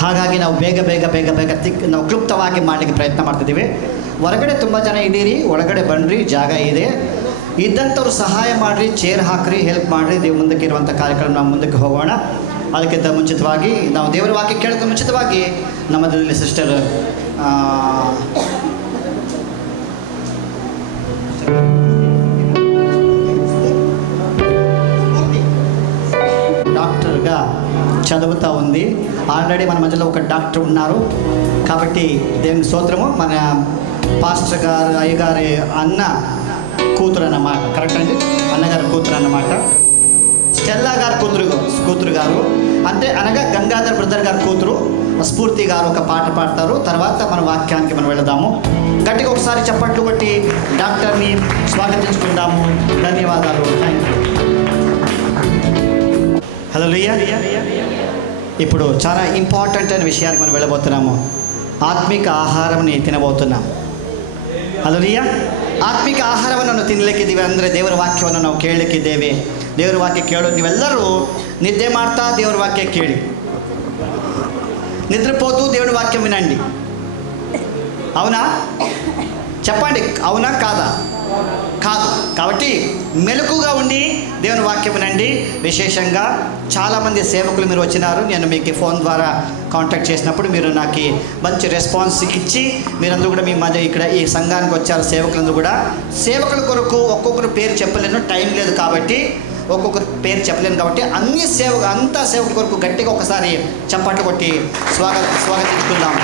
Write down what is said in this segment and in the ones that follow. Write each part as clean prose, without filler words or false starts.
ಹಾಗಾಗಿ ನಾವು ಬೇಗ ಬೇಗ ಬೇಗ ಬೇಗ ನಾವು ಕ್ಲುಪ್ತವಾಗಿ ಮಾಡಲಿಕ್ಕೆ ಪ್ರಯತ್ನ ಮಾಡ್ತಿದ್ದೀವಿ. ಹೊರಗಡೆ ತುಂಬ ಜನ ಇದ್ದೀರಿ, ಒಳಗಡೆ ಬನ್ನಿರಿ, ಜಾಗ ಇದೆ. ಇದ್ದಂಥವ್ರು ಸಹಾಯ ಮಾಡಿರಿ, ಚೇರ್ ಹಾಕಿರಿ, ಹೆಲ್ಪ್ ಮಾಡಿರಿ. ಮುಂದಕ್ಕೆ ಇರುವಂಥ ಕಾರ್ಯಕ್ರಮ ನಾವು ಮುಂದಕ್ಕೆ ಹೋಗೋಣ. ಅದಕ್ಕಿಂತ ಮುಂಚಿತವಾಗಿ ನಾವು ದೇವರ ವಾಕ್ಯ ಕೇಳೋದಕ್ಕೆ ಮುಂಚಿತವಾಗಿ ನಮ್ಮದಲ್ಲಿ ಸಿಸ್ಟರ್ డాక్టర్గా చదువుతూ ఉంది. ఆల్రెడీ మన మధ్యలో ఒక డాక్టర్ ఉన్నారు కాబట్టి దేవుని స్తోత్రము. మన పాస్టర్ గారు అయ్యగారి అన్న కూతురు అన్నమాట. కరెక్ట్ అండి, అన్నగారి కూతురు అన్నమాట. స్టెల్లా గారి కూతురు గారు అంటే అనగా గంగాధర్ బ్రదర్ గారి కూతురు స్ఫూర్తి గారు ఒక పాట పాడతారు. తర్వాత మన వాక్యానికి మనం వెళదాము. గట్టిగా ఒకసారి చప్పట్లు కొట్టి డాక్టర్ని స్వాగతించుకుందాము. ధన్యవాదాలు. Thank you. హల్లెలూయా. ఇప్పుడు చాలా ఇంపార్టెంట్ అయిన విషయానికి మనం వెళ్ళబోతున్నాము. ಆತ್ಮಿಕ ಆಹಾರವನ್ನು ತಿನ್ನಬೋతున్నాం. ಹಲ್ಲೆಲೂಯಾ. ಆತ್ಮಿಕ ಆಹಾರವನ್ನು ನಾವು ತಿನ್ನಲಿಕ್ಕಿದ್ದೀವಿ ಅಂದರೆ ದೇವರ ವಾಕ್ಯವನ್ನು ನಾವು ಕೇಳಲಿಕ್ಕಿದ್ದೇವೆ. ದೇವರ ವಾಕ್ಯ ಕೇಳೋದು ನೀವೆಲ್ಲರೂ ನಿದ್ದೆ ಮಾಡ್ತಾ ದೇವರ ವಾಕ್ಯ ಕೇಳಿ, నిద్రపోతూ దేవుని వాక్యం వినండి. అవునా? చెప్పండి, అవునా కాదా? కాదు. కాబట్టి మెలకుగా ఉండి దేవుని వాక్యం వినండి. విశేషంగా చాలామంది సేవకులు మీరు వచ్చినారు. నేను మీకు ఫోన్ ద్వారా కాంటాక్ట్ చేసినప్పుడు మీరు నాకు మంచి రెస్పాన్స్ ఇచ్చి మీరందరూ కూడా మీ మధ్య ఇక్కడ ఈ సంఘానికి వచ్చారు. సేవకులందరూ కూడా సేవకుల కొరకు ఒక్కొక్కరు పేరు చెప్పలేను, టైం లేదు కాబట్టి ఒక్కొక్కరు పేరు చెప్పలేను కాబట్టి అంతా సేవకుల కొరకు గట్టిగా ఒకసారి చప్పట్లు కొట్టి స్వాగతించుకుందాం.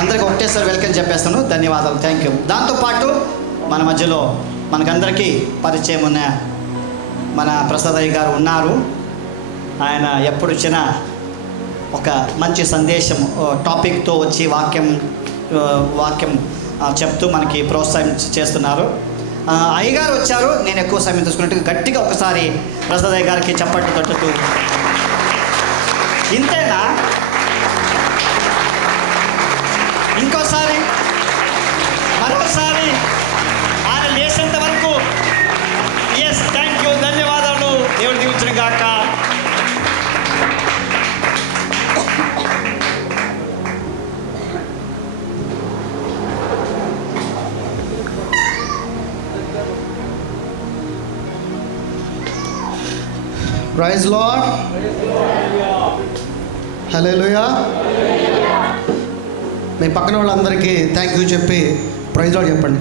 అందరికి ఒకటేసారి వెల్కమ్ చెప్పేస్తాను. ధన్యవాదాలు. Thank you. దాంతోపాటు మన మధ్యలో మనకందరికీ పరిచయం ఉన్న మన ప్రసాదయ్య గారు ఉన్నారు. ఆయన ఎప్పుడు వచ్చినా ఒక మంచి సందేశం టాపిక్తో వచ్చి వాక్యం చెప్తూ మనకి ప్రోత్సాహం చేస్తున్నారు. అయ్యగారు వచ్చారు. నేను ఎక్కువ సమయం తీసుకున్నట్టు గట్టిగా ఒకసారి ప్రసాదయ్య గారికి చప్పట్లు తట్టుతూ. ఇంతేనా? ఇంకోసారి, మరోసారి ఆయన లేచేంత వరకు. Yes, thank you. ధన్యవాదాలు. దేవుడు దీవించును గాక. Praise lord. హల్లెలూయా. మీ పక్కన వాళ్ళందరికీ థ్యాంక్ యూ చెప్పి ప్రైజ్ లార్డ్ చెప్పండి.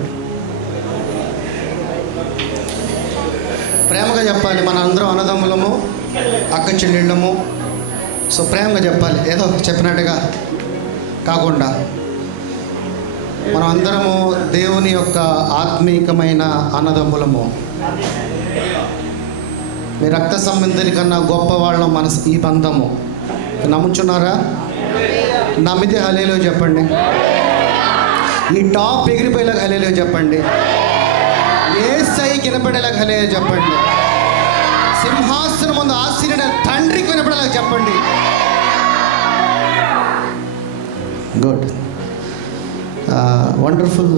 ప్రేమగా చెప్పాలి. మన అందరం అన్నదమ్ములము, అక్క చెల్లెళ్ళము. సో ప్రేమగా చెప్పాలి, ఏదో చెప్పినట్టుగా కాకుండా. మనం అందరము దేవుని యొక్క ఆత్మీకమైన అన్నదమ్ములము. మీ రక్త సంబంధుల కన్నా గొప్పవాళ్ళం మన ఈ బంధము. నమ్ముచున్నారా? నమ్మితే హల్లెలూయా చెప్పండి. ఈ టాప్ ఎగిరిపోయేలాగా హల్లెలూయా చెప్పండి. యేసయ్య వినపడేలాగా హల్లెలూయా చెప్పండి. సింహాసనం ముందు ఆశీర్వాద తండ్రికి వినపడేలాగా చెప్పండి. గుడ్. వండర్ఫుల్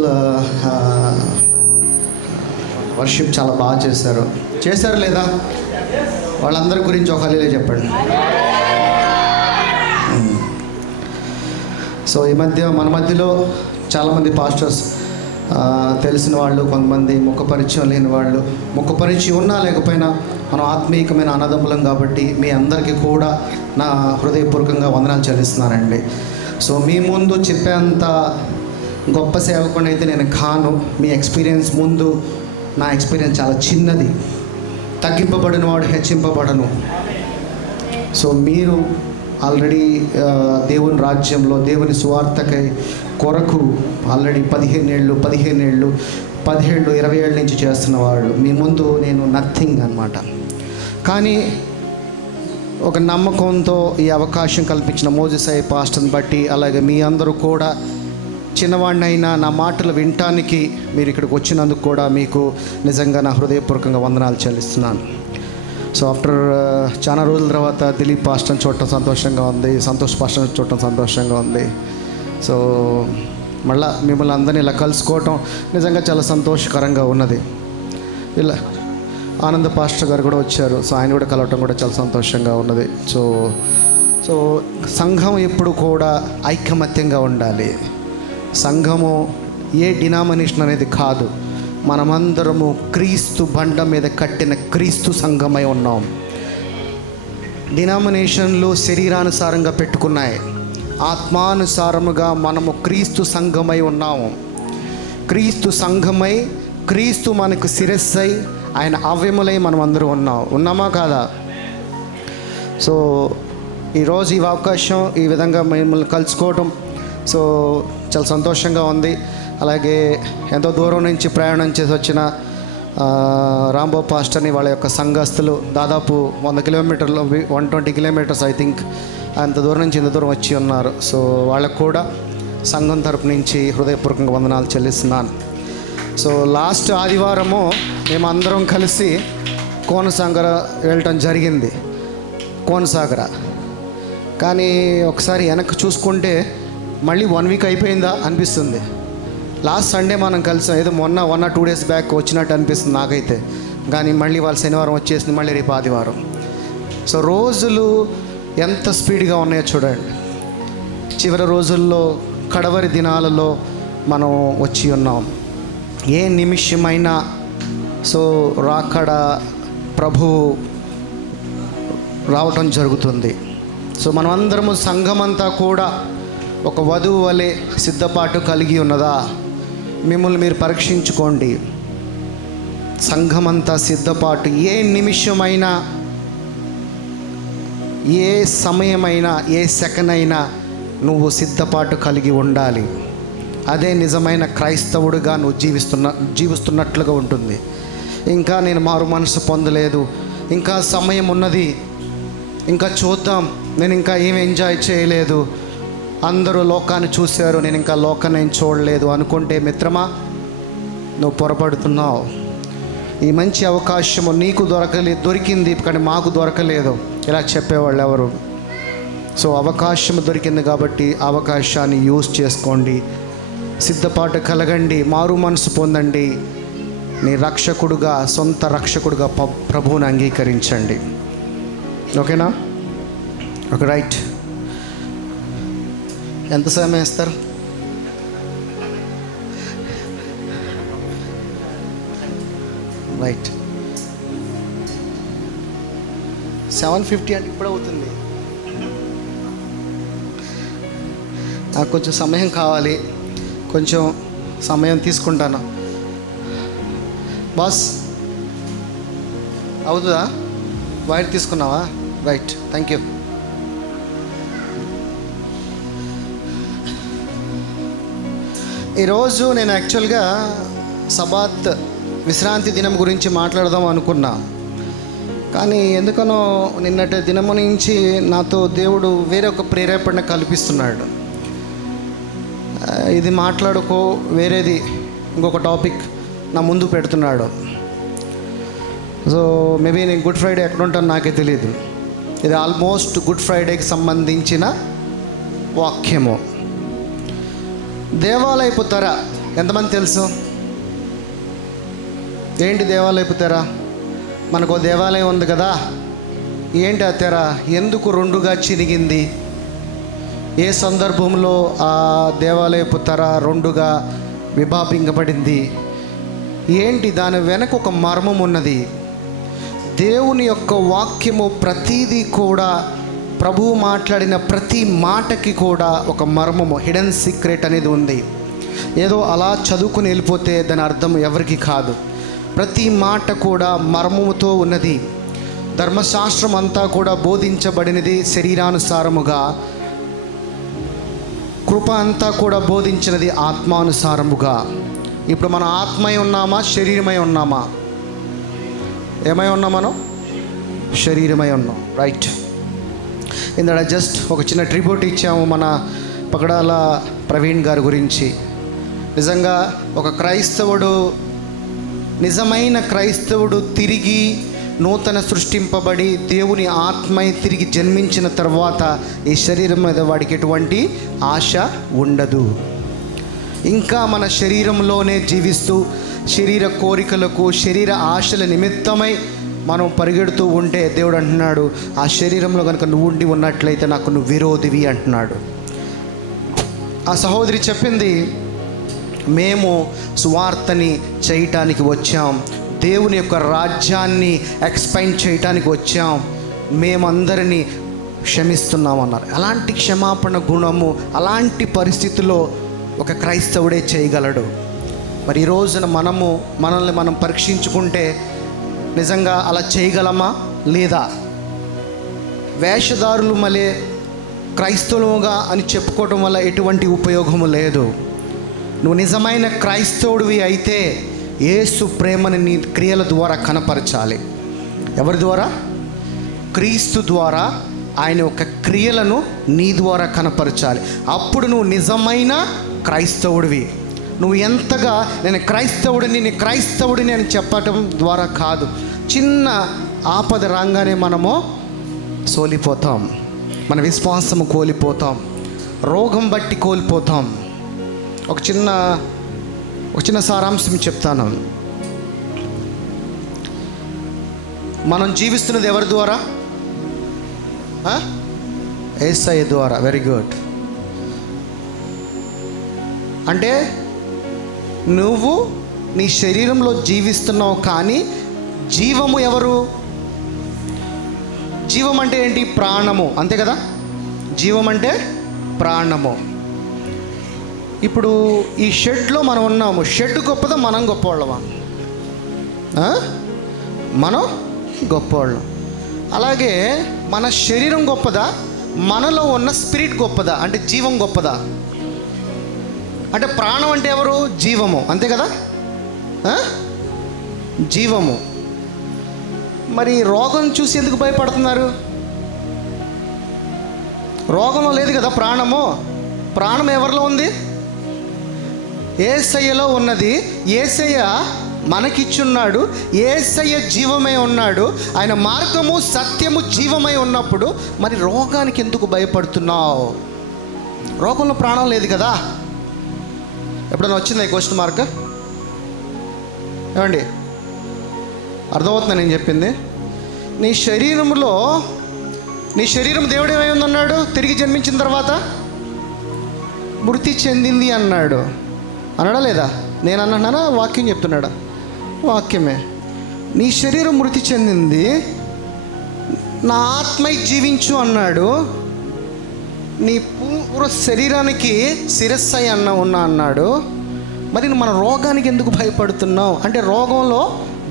వర్షిప్ చాలా బాగా చేశారు లేదా? వాళ్ళందరి గురించి ఒక హల్లెలూయా చెప్పండి. సో ఈ మధ్య మన మధ్యలో చాలామంది పాస్టర్స్ తెలిసిన వాళ్ళు, కొంతమంది ముఖ పరిచయం లేని వాళ్ళు. ముఖ పరిచయం ఉన్నా లేకపోయినా మనం ఆత్మీయమైన అన్నదమ్ములం కాబట్టి మీ అందరికీ కూడా నా హృదయపూర్వకంగా వందనాలు చెల్లిస్తున్నానండి. సో మీ ముందు చెప్పేంత గొప్ప సేవకుడిని అయితే నేను కాను. మీ ఎక్స్పీరియన్స్ ముందు నా ఎక్స్పీరియన్స్ చాలా చిన్నది. తగ్గింపబడిన వాడు హెచ్చింపబడను. సో మీరు ఆల్రెడీ దేవుని రాజ్యంలో దేవుని సువార్తకై కొరకు ఆల్రెడీ 15 ఏళ్ళు 17, 20 ఏళ్ళ నుంచి చేస్తున్నవాడు. మీ ముందు నేను నథింగ్ అన్నమాట. కానీ ఒక నమ్మకంతో ఈ అవకాశం కల్పించిన మోజెస్ పాస్టర్ని బట్టి, అలాగే మీ అందరూ కూడా చిన్నవాడినైనా నా మాటలు వినటానికి మీరు ఇక్కడికి వచ్చినందుకు కూడా మీకు నిజంగా నా హృదయపూర్వకంగా వందనాలు చెల్లిస్తున్నాను. సో ఆఫ్టర్ చాలా రోజుల తర్వాత దిలీప్ పాస్టర్ని చూడటం సంతోషంగా ఉంది, సంతోష్ పాస్టర్ని చూడటం సంతోషంగా ఉంది. సో మళ్ళీ మిమ్మల్ని అందరినీ ఇలా కలుసుకోవటం నిజంగా చాలా సంతోషకరంగా ఉన్నది. ఆనంద పాస్టర్ గారు కూడా వచ్చారు. సో ఆయన కూడా కలవటం కూడా చాలా సంతోషంగా ఉన్నది. సో సంఘం ఎప్పుడు కూడా ఐకమత్యంగా ఉండాలి. సంఘము ఏ డినామినేషన్ అనేది కాదు. మనమందరము క్రీస్తు బండ మీద కట్టిన క్రీస్తు సంఘమై ఉన్నాం. డినామినేషన్లు శరీరానుసారంగా పెట్టుకున్నాయి. ఆత్మానుసారముగా మనము క్రీస్తు సంఘమై ఉన్నాము. క్రీస్తు సంఘమై, క్రీస్తు మనకు శిరస్సై, ఆయన అవయములై మనం అందరూ ఉన్నామా కాదా? సో ఈరోజు ఈ అవకాశం ఈ విధంగా మిమ్మల్ని కలుసుకోవటం సో చాలా సంతోషంగా ఉంది. అలాగే ఎంతో దూరం నుంచి ప్రయాణం చేసి వచ్చిన రాంబాబు పాస్టర్ని వాళ్ళ యొక్క సంఘస్థులు దాదాపు 100 కిలోమీటర్లు 120 కిలోమీటర్స్ ఐ థింక్ అంత దూరం నుంచి ఇంత దూరం వచ్చి ఉన్నారు. సో వాళ్ళకు కూడా సంఘం తరపు నుంచి హృదయపూర్వకంగా వందనాలు చెల్లిస్తున్నాను. సో లాస్ట్ ఆదివారము మేమందరం కలిసి కోనసాగర వెళ్ళటం జరిగింది. కోనసాగర కానీ ఒకసారి వెనక్కి చూసుకుంటే మళ్ళీ 1 వీక్ అయిపోయిందా అనిపిస్తుంది. లాస్ట్ సండే మనం కలిసాం, ఏదో మొన్న 1 or 2 days బ్యాక్ వచ్చినట్టు అనిపిస్తుంది నాకైతే. కానీ మళ్ళీ వాళ్ళు శనివారం వచ్చేసింది, మళ్ళీ రేపు ఆదివారం. సో రోజులు ఎంత స్పీడ్గా ఉన్నాయో చూడండి. చివరి రోజుల్లో, కడవరి దినాలలో మనం వచ్చి ఉన్నాం. ఏ నిమిషమైనా సో రాకడ ప్రభు రావటం జరుగుతుంది. సో మనమందరము సంఘమంతా కూడా ఒక వధువు వలె సిద్ధపాటు కలిగి ఉన్నదా? మిమ్మల్ని మీరు పరీక్షించుకోండి. సంఘమంతా సిద్ధపాటు. ఏ నిమిషమైనా, ఏ సమయమైనా, ఏ సెకండ్ అయినా నువ్వు సిద్ధపాటు కలిగి ఉండాలి. అదే నిజమైన క్రైస్తవుడిగా నువ్వు జీవిస్తున్నట్లుగా ఉంటుంది. ఇంకా నేను మారు మనసు పొందలేదు, ఇంకా సమయం ఉన్నది, ఇంకా చూద్దాం, నేను ఇంకా ఏం ఎంజాయ్ చేయలేదు, అందరూ లోకాన్ని చూశారు, నేను ఇంకా లోకాన్ని ఏం చూడలేదు అనుకుంటే మిత్రమా, నువ్వు పొరపడుతున్నావు. ఈ మంచి అవకాశము నీకు దొరికింది కానీ మాకు దొరకలేదు ఇలా చెప్పేవాళ్ళు ఎవరు? సో అవకాశం దొరికింది కాబట్టి అవకాశాన్ని యూజ్ చేసుకోండి. సిద్ధపాటు కలగండి, మారు మనసు పొందండి. నీ రక్షకుడుగా, సొంత రక్షకుడుగా ప్రభువుని అంగీకరించండి. ఓకేనా? Okay, right. ఎంత సమయం ఇస్తారు? రైట్, 7:50 అంటే ఇప్పుడు అవుతుంది. నాకు కొంచెం సమయం కావాలి, కొంచెం సమయం తీసుకుంటాను. బాస్ అవుతుందా? వైర్ తీసుకున్నావా? Right, thank you. ఈరోజు నేను యాక్చువల్గా సబాత్ విశ్రాంతి దినం గురించి మాట్లాడదాం అనుకున్నా. కానీ ఎందుకనో నిన్నటి దినము నుంచి నాతో దేవుడు వేరే ఒక ప్రేరేపణ కల్పిస్తున్నాడు. ఇది మాట్లాడుకో, వేరేది ఇంకొక టాపిక్ నా ముందు పెడుతున్నాడు. సో మేబీ నేను గుడ్ ఫ్రైడే ఎక్కడ ఉంటాను నాకే తెలియదు. ఇది ఆల్మోస్ట్ గుడ్ ఫ్రైడేకి సంబంధించిన వాక్యము. దేవాలయపు తెర ఎంతమంది తెలుసు? ఏంటి దేవాలయపు తెర? మనకు దేవాలయం ఉంది కదా, ఏంటి ఆ తెర? ఎందుకు 2గా చిరిగింది? ఏ సందర్భంలో ఆ దేవాలయపు తెర 2గా విభాపించబడింది? ఏంటి దాని వెనక ఒక మర్మం ఉన్నది. దేవుని యొక్క వాక్యము ప్రతిదీ కూడా, ప్రభువు మాట్లాడిన ప్రతి మాటకి కూడా ఒక మర్మము, హిడెన్ సీక్రెట్ అనేది ఉంది. ఏదో అలా చదువుకుని వెళ్ళిపోతే దాని అర్థం ఎవరికి కాదు. ప్రతి మాట కూడా మర్మముతో ఉన్నది. ధర్మశాస్త్రం అంతా కూడా బోధించబడినది శరీరానుసారముగా, కృప అంతా కూడా బోధించినది ఆత్మానుసారముగా. ఇప్పుడు మనం ఆత్మై ఉన్నామా, శరీరమై ఉన్నామా? ఏమై ఉన్నాం? మనం శరీరమై ఉన్నాం. రైట్. ఇందులో జస్ట్ ఒక చిన్న ట్రిబ్యూట్ ఇచ్చాము మన పగడాల ప్రవీణ్ గారి గురించి. నిజంగా ఒక క్రైస్తవుడు, నిజమైన క్రైస్తవుడు తిరిగి నూతన సృష్టింపబడి దేవుని ఆత్మై తిరిగి జన్మించిన తర్వాత ఈ శరీరం మీద వాడికి ఎటువంటి ఆశ ఉండదు. ఇంకా మన శరీరంలోనే జీవిస్తూ శరీర కోరికలకు, శరీర ఆశల నిమిత్తమై మనం పరిగెడుతూ ఉంటే దేవుడు అంటున్నాడు, ఆ శరీరంలో కనుక నువ్వు ఉండి ఉన్నట్లయితే నాకు నువ్వు విరోధివి అంటున్నాడు. ఆ సహోదరి చెప్పింది, మేము సువార్తని చేయటానికి వచ్చాం, దేవుని యొక్క రాజ్యాన్ని ఎక్స్పాండ్ చేయటానికి వచ్చాం, మేమందరినీ క్షమిస్తున్నాం అన్నారు. అలాంటి క్షమాపణ గుణము అలాంటి పరిస్థితుల్లో ఒక క్రైస్తవుడే చేయగలడు. మరి ఈ రోజున మనల్ని మనం పరీక్షించుకుంటే నిజంగా అలా చేయగలమా లేదా? వేషధారులు మళ్ళీ క్రైస్తవులుగా అని చెప్పుకోవడం వల్ల ఎటువంటి ఉపయోగము లేదు. నువ్వు నిజమైన క్రైస్తవుడివి అయితే యేసు ప్రేమని నీ క్రియల ద్వారా కనపరచాలి. ఎవరి ద్వారా? క్రీస్తు ద్వారా ఆయన యొక్క క్రియలను నీ ద్వారా కనపరచాలి. అప్పుడు నువ్వు నిజమైన క్రైస్తవుడివి. నువ్వు ఎంతగా నేను క్రైస్తవుడిని అని చెప్పటం ద్వారా కాదు. చిన్న ఆపద రాగానే మనము సోలిపోతాం, మన విశ్వాసము కోల్పోతాం, రోగం బట్టి కోల్పోతాం. ఒక చిన్న సారాంశం చెప్తాను. మనం జీవిస్తున్నది ఎవరి ద్వారా? యేసయ్య ద్వారా. Very good. అంటే నువ్వు నీ శరీరంలో జీవిస్తున్నావు, కానీ జీవము ఎవరు? జీవం అంటే ఏంటి? ప్రాణము, అంతే కదా? జీవం అంటే ప్రాణము. ఇప్పుడు ఈ షెడ్లో మనం ఉన్నాము. షెడ్ గొప్పదా, మనం గొప్పవాళ్ళమా? మనం గొప్పవాళ్ళం. అలాగే మన శరీరం గొప్పదా, మనలో ఉన్న స్పిరిట్ గొప్పదా? అంటే జీవం గొప్పదా? అంటే ప్రాణం అంటే ఎవరు? జీవము, అంతే కదా? జీవము. మరి రోగం చూసి ఎందుకు భయపడుతున్నారు? రోగంలో లేదు కదా ప్రాణము. ప్రాణం ఎవరిలో ఉంది? యేసయ్యలో ఉన్నది. యేసయ్య మనకిచ్చున్నాడు. యేసయ్య జీవమై ఉన్నాడు. ఆయన మార్గము, సత్యము, జీవమై ఉన్నప్పుడు మరి రోగానికి ఎందుకు భయపడుతున్నావు? రోగంలో ప్రాణం లేదు కదా. ఎప్పుడైనా వచ్చిందా ఈ క్వశ్చన్ మార్క్? ఏమండి, అర్థమవుతుందా నేను చెప్పింది? నీ శరీరం దేవుడు ఏమై ఉందన్నాడు? తిరిగి జన్మించిన తర్వాత మృతి చెందింది అన్నాడు. అన్నాడా లేదా? నేను అన్నానా? వాక్యం చెప్తున్నాడా? వాక్యమే. నీ శరీరం మృతి చెందింది, నా ఆత్మై జీవించు అన్నాడు. నీ పూర్వ శరీరానికి శిరస్సై ఉన్నా అన్నాడు. మరి మన రోగానికి ఎందుకు భయపడుతున్నావు? అంటే రోగంలో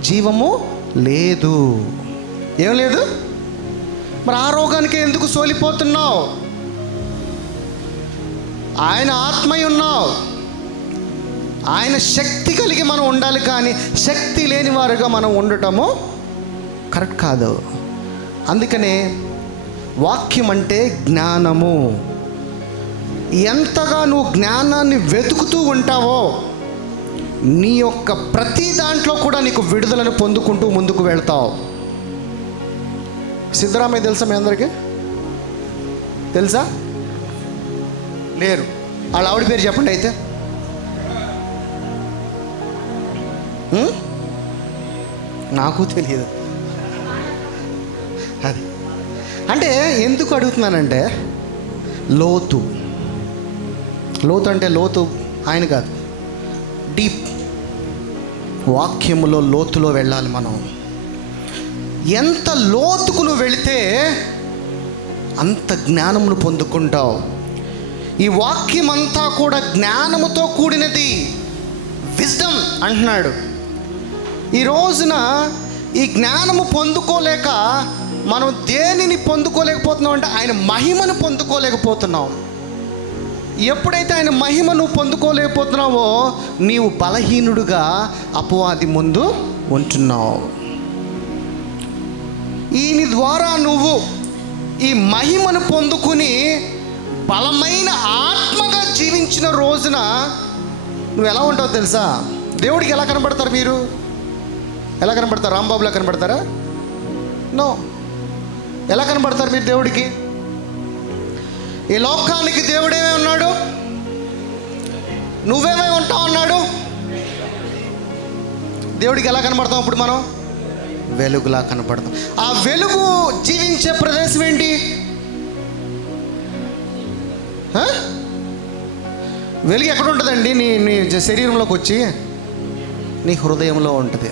జీవము లేదు. ఏం లేదు? మరి ఆ రోగానికి ఎందుకు సోలిపోతున్నావు? ఆయన ఆత్మై ఉన్నావు, ఆయన శక్తి కలిగి మనం ఉండాలి, కానీ శక్తి లేని వారుగా మనం ఉండటము కరెక్ట్ కాదు. అందుకనే వాక్యం అంటే జ్ఞానము. ఎంతగా నువ్వు జ్ఞానాన్ని వెతుకుతూ ఉంటావో నీ యొక్క ప్రతి దాంట్లో కూడా నీకు విడుదలను పొందుకుంటూ ముందుకు వెళ్తావు. సిద్ధరామయ్య తెలుసా మీ అందరికీ? తెలుసా? లేరు. వాళ్ళ ఆవిడ పేరు చెప్పండి అయితే. నాకు తెలియదు. అది అంటే ఎందుకు అడుగుతున్నానంటే, లోతు అంటే లోతు ఆయన కాదు, డీప్. వాక్యములో లోతులో వెళ్ళాలి మనం. ఎంత లోతుకు నువ్వు వెళితే అంత జ్ఞానమును పొందుకుంటావు. ఈ వాక్యం అంతా కూడా జ్ఞానముతో కూడినది, విజ్డమ్ అంటున్నాడు. ఈ రోజున ఈ జ్ఞానము పొందుకోలేక మనం దేనిని పొందుకోలేకపోతున్నాం అంటే ఆయన మహిమను పొందుకోలేకపోతున్నాం. ఎప్పుడైతే ఆయన మహిమను పొందుకోలేకపోతున్నావో నీవు బలహీనుడుగా అపవాది ముందు ఉంటున్నావు. ఈయన ద్వారా నువ్వు ఈ మహిమను పొందుకుని బలమైన ఆత్మగా జీవించిన రోజున నువ్వు ఎలా ఉంటావు తెలుసా? దేవుడికి ఎలా కనబడతారు? మీరు ఎలా కనబడతారు? రాంబాబులా కనబడతారా? నో. ఎలా కనబడతారు మీరు దేవుడికి? ఈ లోకానికి దేవుడేమై ఉన్నాడు? నువ్వేమై ఉంటావు అన్నాడు. దేవుడికి ఎలా కనబడతాం అప్పుడు మనం? వెలుగులా కనపడతాం. ఆ వెలుగు జీవించే ప్రదేశం ఏంటి? వెలుగు ఎక్కడ ఉంటుందండి? నీ శరీరంలోకి వచ్చి నీ హృదయంలో ఉంటుంది.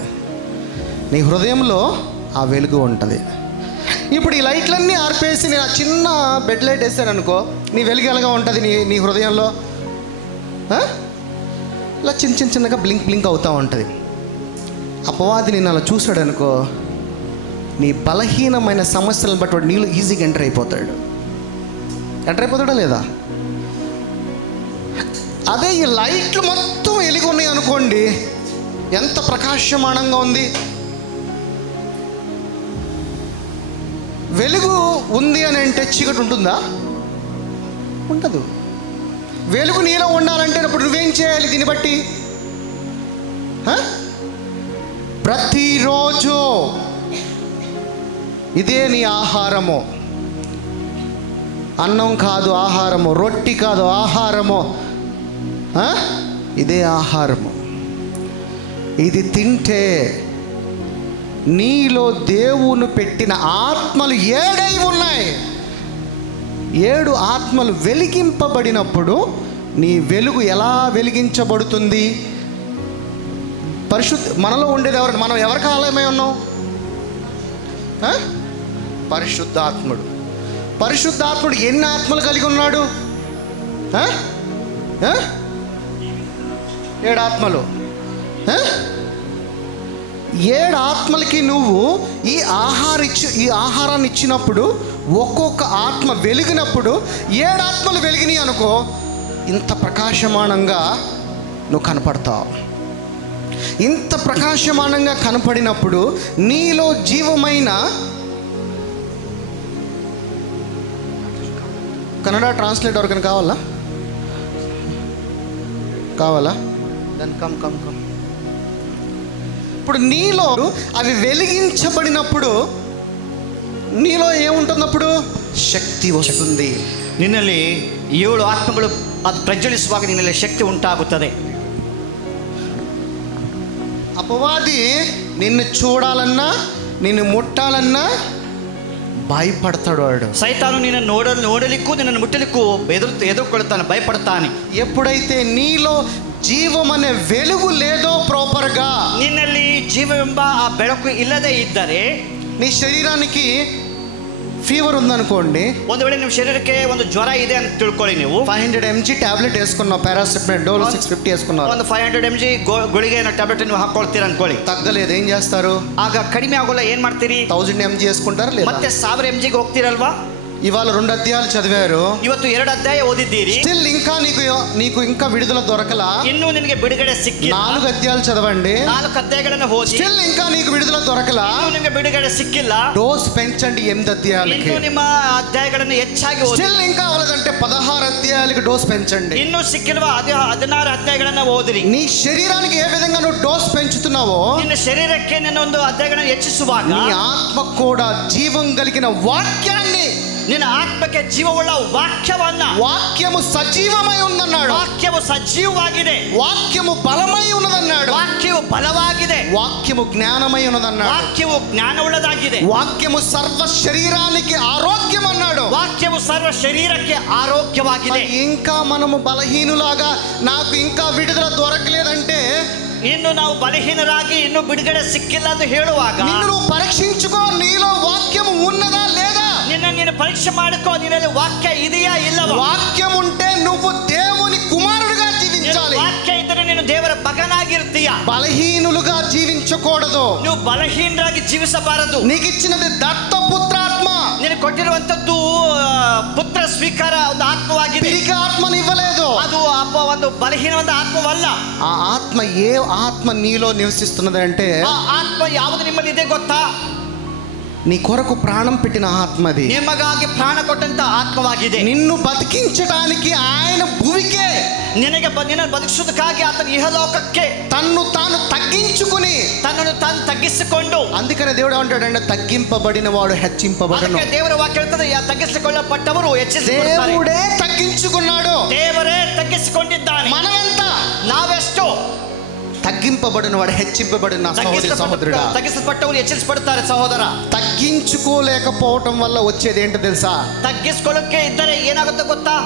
నీ హృదయంలో ఆ వెలుగు ఉంటుంది. ఇప్పుడు ఈ లైట్లన్నీ ఆర్పేసి నేను ఆ చిన్న బెడ్ లైట్ వేసాను అనుకో, నీ వెలుగు ఎలాగా ఉంటుంది? నీ హృదయంలో ఇలా చిన్నగా బ్లింక్ అవుతూ ఉంటుంది. అపవాది నేను అలా చూశాడు అనుకో, నీ బలహీనమైన సమస్యలను బట్టి వాడు నీళ్ళు ఈజీగా ఎంటర్ అయిపోతాడా లేదా? అదే ఈ లైట్లు మొత్తం వెలిగి ఉన్నాయి అనుకోండి, ఎంత ప్రకాశమానంగా ఉంది. వెలుగు ఉంది అని అంటే చీకటి ఉంటుందా? ఉండదు. వెలుగు నీలో ఉండాలంటే ఇప్పుడు నువ్వేం చేయాలి? దీన్ని బట్టి ప్రతిరోజు ఇదే నీ ఆహారము. అన్నం కాదు ఆహారము, రొట్టి కాదు ఆహారము, ఇదే ఆహారము. ఇది తింటే నీలో దేవుని పెట్టిన ఆత్మలు 7 ఉన్నాయి. 7 ఆత్మలు వెలిగింపబడినప్పుడు నీ వెలుగు ఎలా వెలిగించబడుతుంది? మనలో ఉండేది ఎవరు? మనం ఎవరికి ఆలయమై ఉన్నాం? పరిశుద్ధాత్ముడు. పరిశుద్ధాత్ముడు ఎన్ని ఆత్మలు కలిగి ఉన్నాడు? 7 ఆత్మలు. 7 ఆత్మలకి నువ్వు ఈ ఆహారాన్ని ఇచ్చినప్పుడు, ఒక్కొక్క ఆత్మ వెలిగినప్పుడు 7 ఆత్మలు వెలిగినాయి అనుకో, ఇంత ప్రకాశమానంగా నువ్వు కనపడతావు. ఇంత ప్రకాశమానంగా కనపడినప్పుడు నీలో జీవమైన కన్నడ ట్రాన్స్లేట్ ఎవరికైనా కావాలా? దాన్ని కమ్. ఇప్పుడు నీలో అవి వెలిగించబడినప్పుడు నీలో ఏముంటున్నప్పుడు శక్తి వస్తుంది. ನಿನ್ನಲ್ಲಿ 7 ಆತ್ಮಗಳು ಅದು ಪ್ರಜ್ವಲಿಸುವಾಗ ನಿನ್ನಲ್ಲಿ ಶಕ್ತಿ ಉಂಟಾಗುತ್ತದೆ. అపవాది నిన్ను చూడాలన్నా, నిన్ను ముట్టాలన్నా భయపడతాడు. వాడు సైతాను నిన్ను ನೋಡಲಿಕ್ಕೂ నిన్ను ముట్టలిಕ್ಕೂ ఎదుర్కొడతాను, భయపడతాను. ఎప్పుడైతే నీలో జీవం అనే వెలుగు లేదో ప్రాపర్గా, నిన్ನಲ್ಲಿ జీవವೆಂಬ ఆ ಬೆಳಕು ಇಲ್ಲದೆ ಇದ್ದರೆ, నీ శరీరానికి ఫీవర్ ఉందనుకోండి, ಒಂದು ವೇಳೆ ನಿಮ್ಮ శరీరಕ್ಕೆ ಒಂದು ಜ್ವರ ಇದೆ ಅಂತ ತಿಳ್ಕೊಳ್ಳಿ. ನೀವು 500 mg టాబ్లెట్ వేసుకున్నావు, పారాసిటమాల్ డోలో 650 వేసుకున్నావు, ಒಂದು 500 mg ಗುಳಿಗೆ టాబ్లెట్ ನೀವು ಹಾಕೊಳ್ತೀರಾ ಅನ್ಕೊಳ್ಳಿ. తగ్గలేదు, ఏం చేస్తారు? ಆಗ ಕಡಿಮೆ ಆಗೋಲ್ಲ, ಏನ್ ಮಾಡ್ತೀರಿ? 1000 mg వేసుకుంటారు, లేదా ಮತ್ತೆ 1000 mg ಹೋಗ್ತೀರಲ್ವಾ? ఇవాళ 2 అధ్యాయాలు చదివారు, ಇವತ್ತು 2 ಅಧ್ಯಾಯ ಓದಿದ್ದೀರಿ, స్టిల్ ఇంకా నీకు ఇంకా విడుదల దొరకలా, ಇನ್ನೂ ನಿನಗೆ ಬಿಡುಗಡೆ ಸಿಕ್ಕಿಲ್ಲ. 4 అధ్యాయాలు చదవండి, 4 ಅಧ್ಯಾಯಗಳನ್ನು ಓದಿ, స్టిల్ ఇంకా నీకు విడుదల దొరకలా, ಇನ್ನೂ ನಿಮಗೆ ಬಿಡುಗಡೆ ಸಿಕ್ಕಿಲ್ಲ. డోస్ పెంచండి 8 అధ్యాయాలకి. ಇನ್ನೂ ನಿಮ್ಮ ಅಧ್ಯಾಯಗಳನ್ನು ಹೆಚ್ಚಾಗಿ ಓದಿ. స్టిల్ ఇంకా అవలేదంటే 16 అధ్యాయాలకి డోస్ పెంచండి. ಇನ್ನೂ ಸಿಕ್ಕಿಲ್ವಾ? 16 ಅಧ್ಯಾಯಗಳನ್ನು ಓದಿರಿ. నీ శరీరానికి ఏ విధంగా నువ్వు డోస్ పెంచుతున్నావో, ನಿನ್ನ ಶರೀರಕ್ಕೆ ನಿನ್ನ ಒಂದು ಅಧ್ಯಾಯಗಳನ್ನು ಹೆಚ್ಚಿಸುವಾಗ నీ ఆత్మ కూడా జీవం కలిగిన వాక్యాన్ని, ನಿನ್ನ ಆತ್ಮಕ್ಕೆ ಜೀವವುಳ್ಳ వాక్యము సజీవమై ఉందన్నాడు. ವಾಕ್ಯವು ಸಜೀವವಾಗಿದೆ, వాక్యము బలమై ఉన్నదన్నాడు, ವಾಕ್ಯವು ಬಲವಾಗಿದೆ, వాక్యము జ్ఞానమై ఉన్నదన్నాడు, ವಾಕ್ಯವು ಜ್ಞಾನವುಳ್ಳದಾಗಿದೆ, వాక్యము సర్వ శరీరానికి ఆరోగ్యం అన్నాడు, ವಾಕ್ಯವು ಸರ್ವ ಶರೀರಕ್ಕೆ ಆರೋಗ್ಯವಾಗಿದೆ. ఇంకా మనము బలహీనులాగా నాకు ఇంకా విడుదల దొరకలేదంటే, ಇನ್ನು ನಾವು ಬಲಹೀನರಾಗಿ ಇನ್ನೂ ಬಿಡುಗಡೆ ಸಿಕ್ಕಿಲ್ಲ ಅಂತ ಹೇಳುವಾಗ నిన్ను నువ్వు పరీక్షించుకో, నీలో వాక్యము ఉన్నదా లేదా? ನೀನು ಪರೀಕ್ಷೆ ಮಾಡಿಕೋ, ನಿನ್ನಲ್ಲಿ ವಾಕ್ಯ ಇದೆಯಾ ಇಲ್ಲವಾ? వాక్యం ఉంటే నువ్వు దేవుని కుమారుడిగా జీవించాలి. ವಾಕ್ಯ ಇದ್ದರೆ ನೀನು ದೇವರ ಮಗನಾಗಿರ್ತೀಯ. బలహీనులుగా జీవించకూడదు. ನೀವು ಬಲಹೀನರಾಗಿ ಜೀವಿಸಬಾರದು. నీకు ఇచ్చినది దత్తపుత్రాత్మ, ನೀನು ಕೊಟ್ಟಿರುವಂತದ್ದು ಪುತ್ರ ಸ್ವೀಕಾರ ಒಂದು ಆತ್ಮವಾಗಿದೆ. పిరికి ఆత్మను ఇవ్వలేదు. ಅದು ಒಂದು ಬಲಹೀನವಾದ ಆತ್ಮವಲ್ಲ. ఆ ఆత్మ ఏ ఆత్మ నీలో నివసిస్తున్నది అంటే, ಆ ಆತ್ಮ ಯಾವುದು ನಿಮ್ಮಲ್ಲಿ ಇದೆ ಗೊತ್ತಾ? నీ కొరకు ప్రాణం పెట్టిన ఆత్మది, ನಿಮಗಾಗಿ ಪ್ರಾಣ ಕೊಟ್ಟಂತ ಆತ್ಮವಾಗಿದೆ. నిన్ను బతికించడానికి ఆయన భూమికే, ನಿನ್ನ ಬದುಕಿಸುವುದಕ್ಕಾಗಿ ಆತನ ಇಹಲೋಕಕ್ಕೆ తన్ను తాను తగ్గించుకుని, ತನ್ನನ್ನು ತಾನು ತಗ್ಗಿಸಿಕೊಂಡು, అందుకనే దేవుడు ఏమంటాడంటే, తగ్గింపబడిన వాడు హెచ్చింపబడను. ದೇವರ ವಾಕ್ಯ ಹೇಳ್ತದೆ, ತಗ್ಗಿಸಿಕೊಳ್ಳಲ್ಪಟ್ಟವರು ಹೆಚ್ಚಿಸಿಕೊಳ್ಳುತ್ತಾರೆ. దేవుడే తగ్గించుకున్నాడు, ದೇವರೇ ತಗ್ಗಿಸಿಕೊಂಡಿದ್ದಾನೆ. మనమెంత? ನಾವೆಷ್ಟು? తగ్గింపబడిన వాడు హెచ్చింపబడిన సహోదరుడా. తగ్గించబడ్డವರು హెచ్చించబడతారు సహోదర. తగ్గించుకోలేకపోవటం వల్ల వచ్చేది ఏంటో తెలుసా? తగ్గించుకోలేకే ఇద్దరే ఏనాಗುತ್ತೋ ಗೊತ್ತಾ?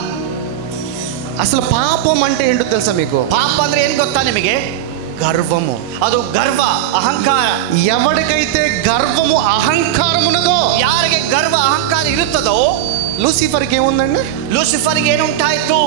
అసలు పాపం అంటే ఏంటో తెలుసా మీకు? పాప ಅಂದ್ರೆ ಏನು ಗೊತ್ತಾ ನಿಮಗೆ? గర్వము. ಅದು ಗರ್ವ, ಅಹಂಕಾರ. ఎవరికైతే గర్వము అహంకారం ఉన్నదో, ಯಾರಿಗೆ ಗರ್ವ ಅಹಂಕಾರ ಇರುತ್ತದೋ, లూసిఫర్కి ఏముందండి? ಲೂಸಿಫರ್ಗೆ ಏನು ಉಂಟಾಯಿತು?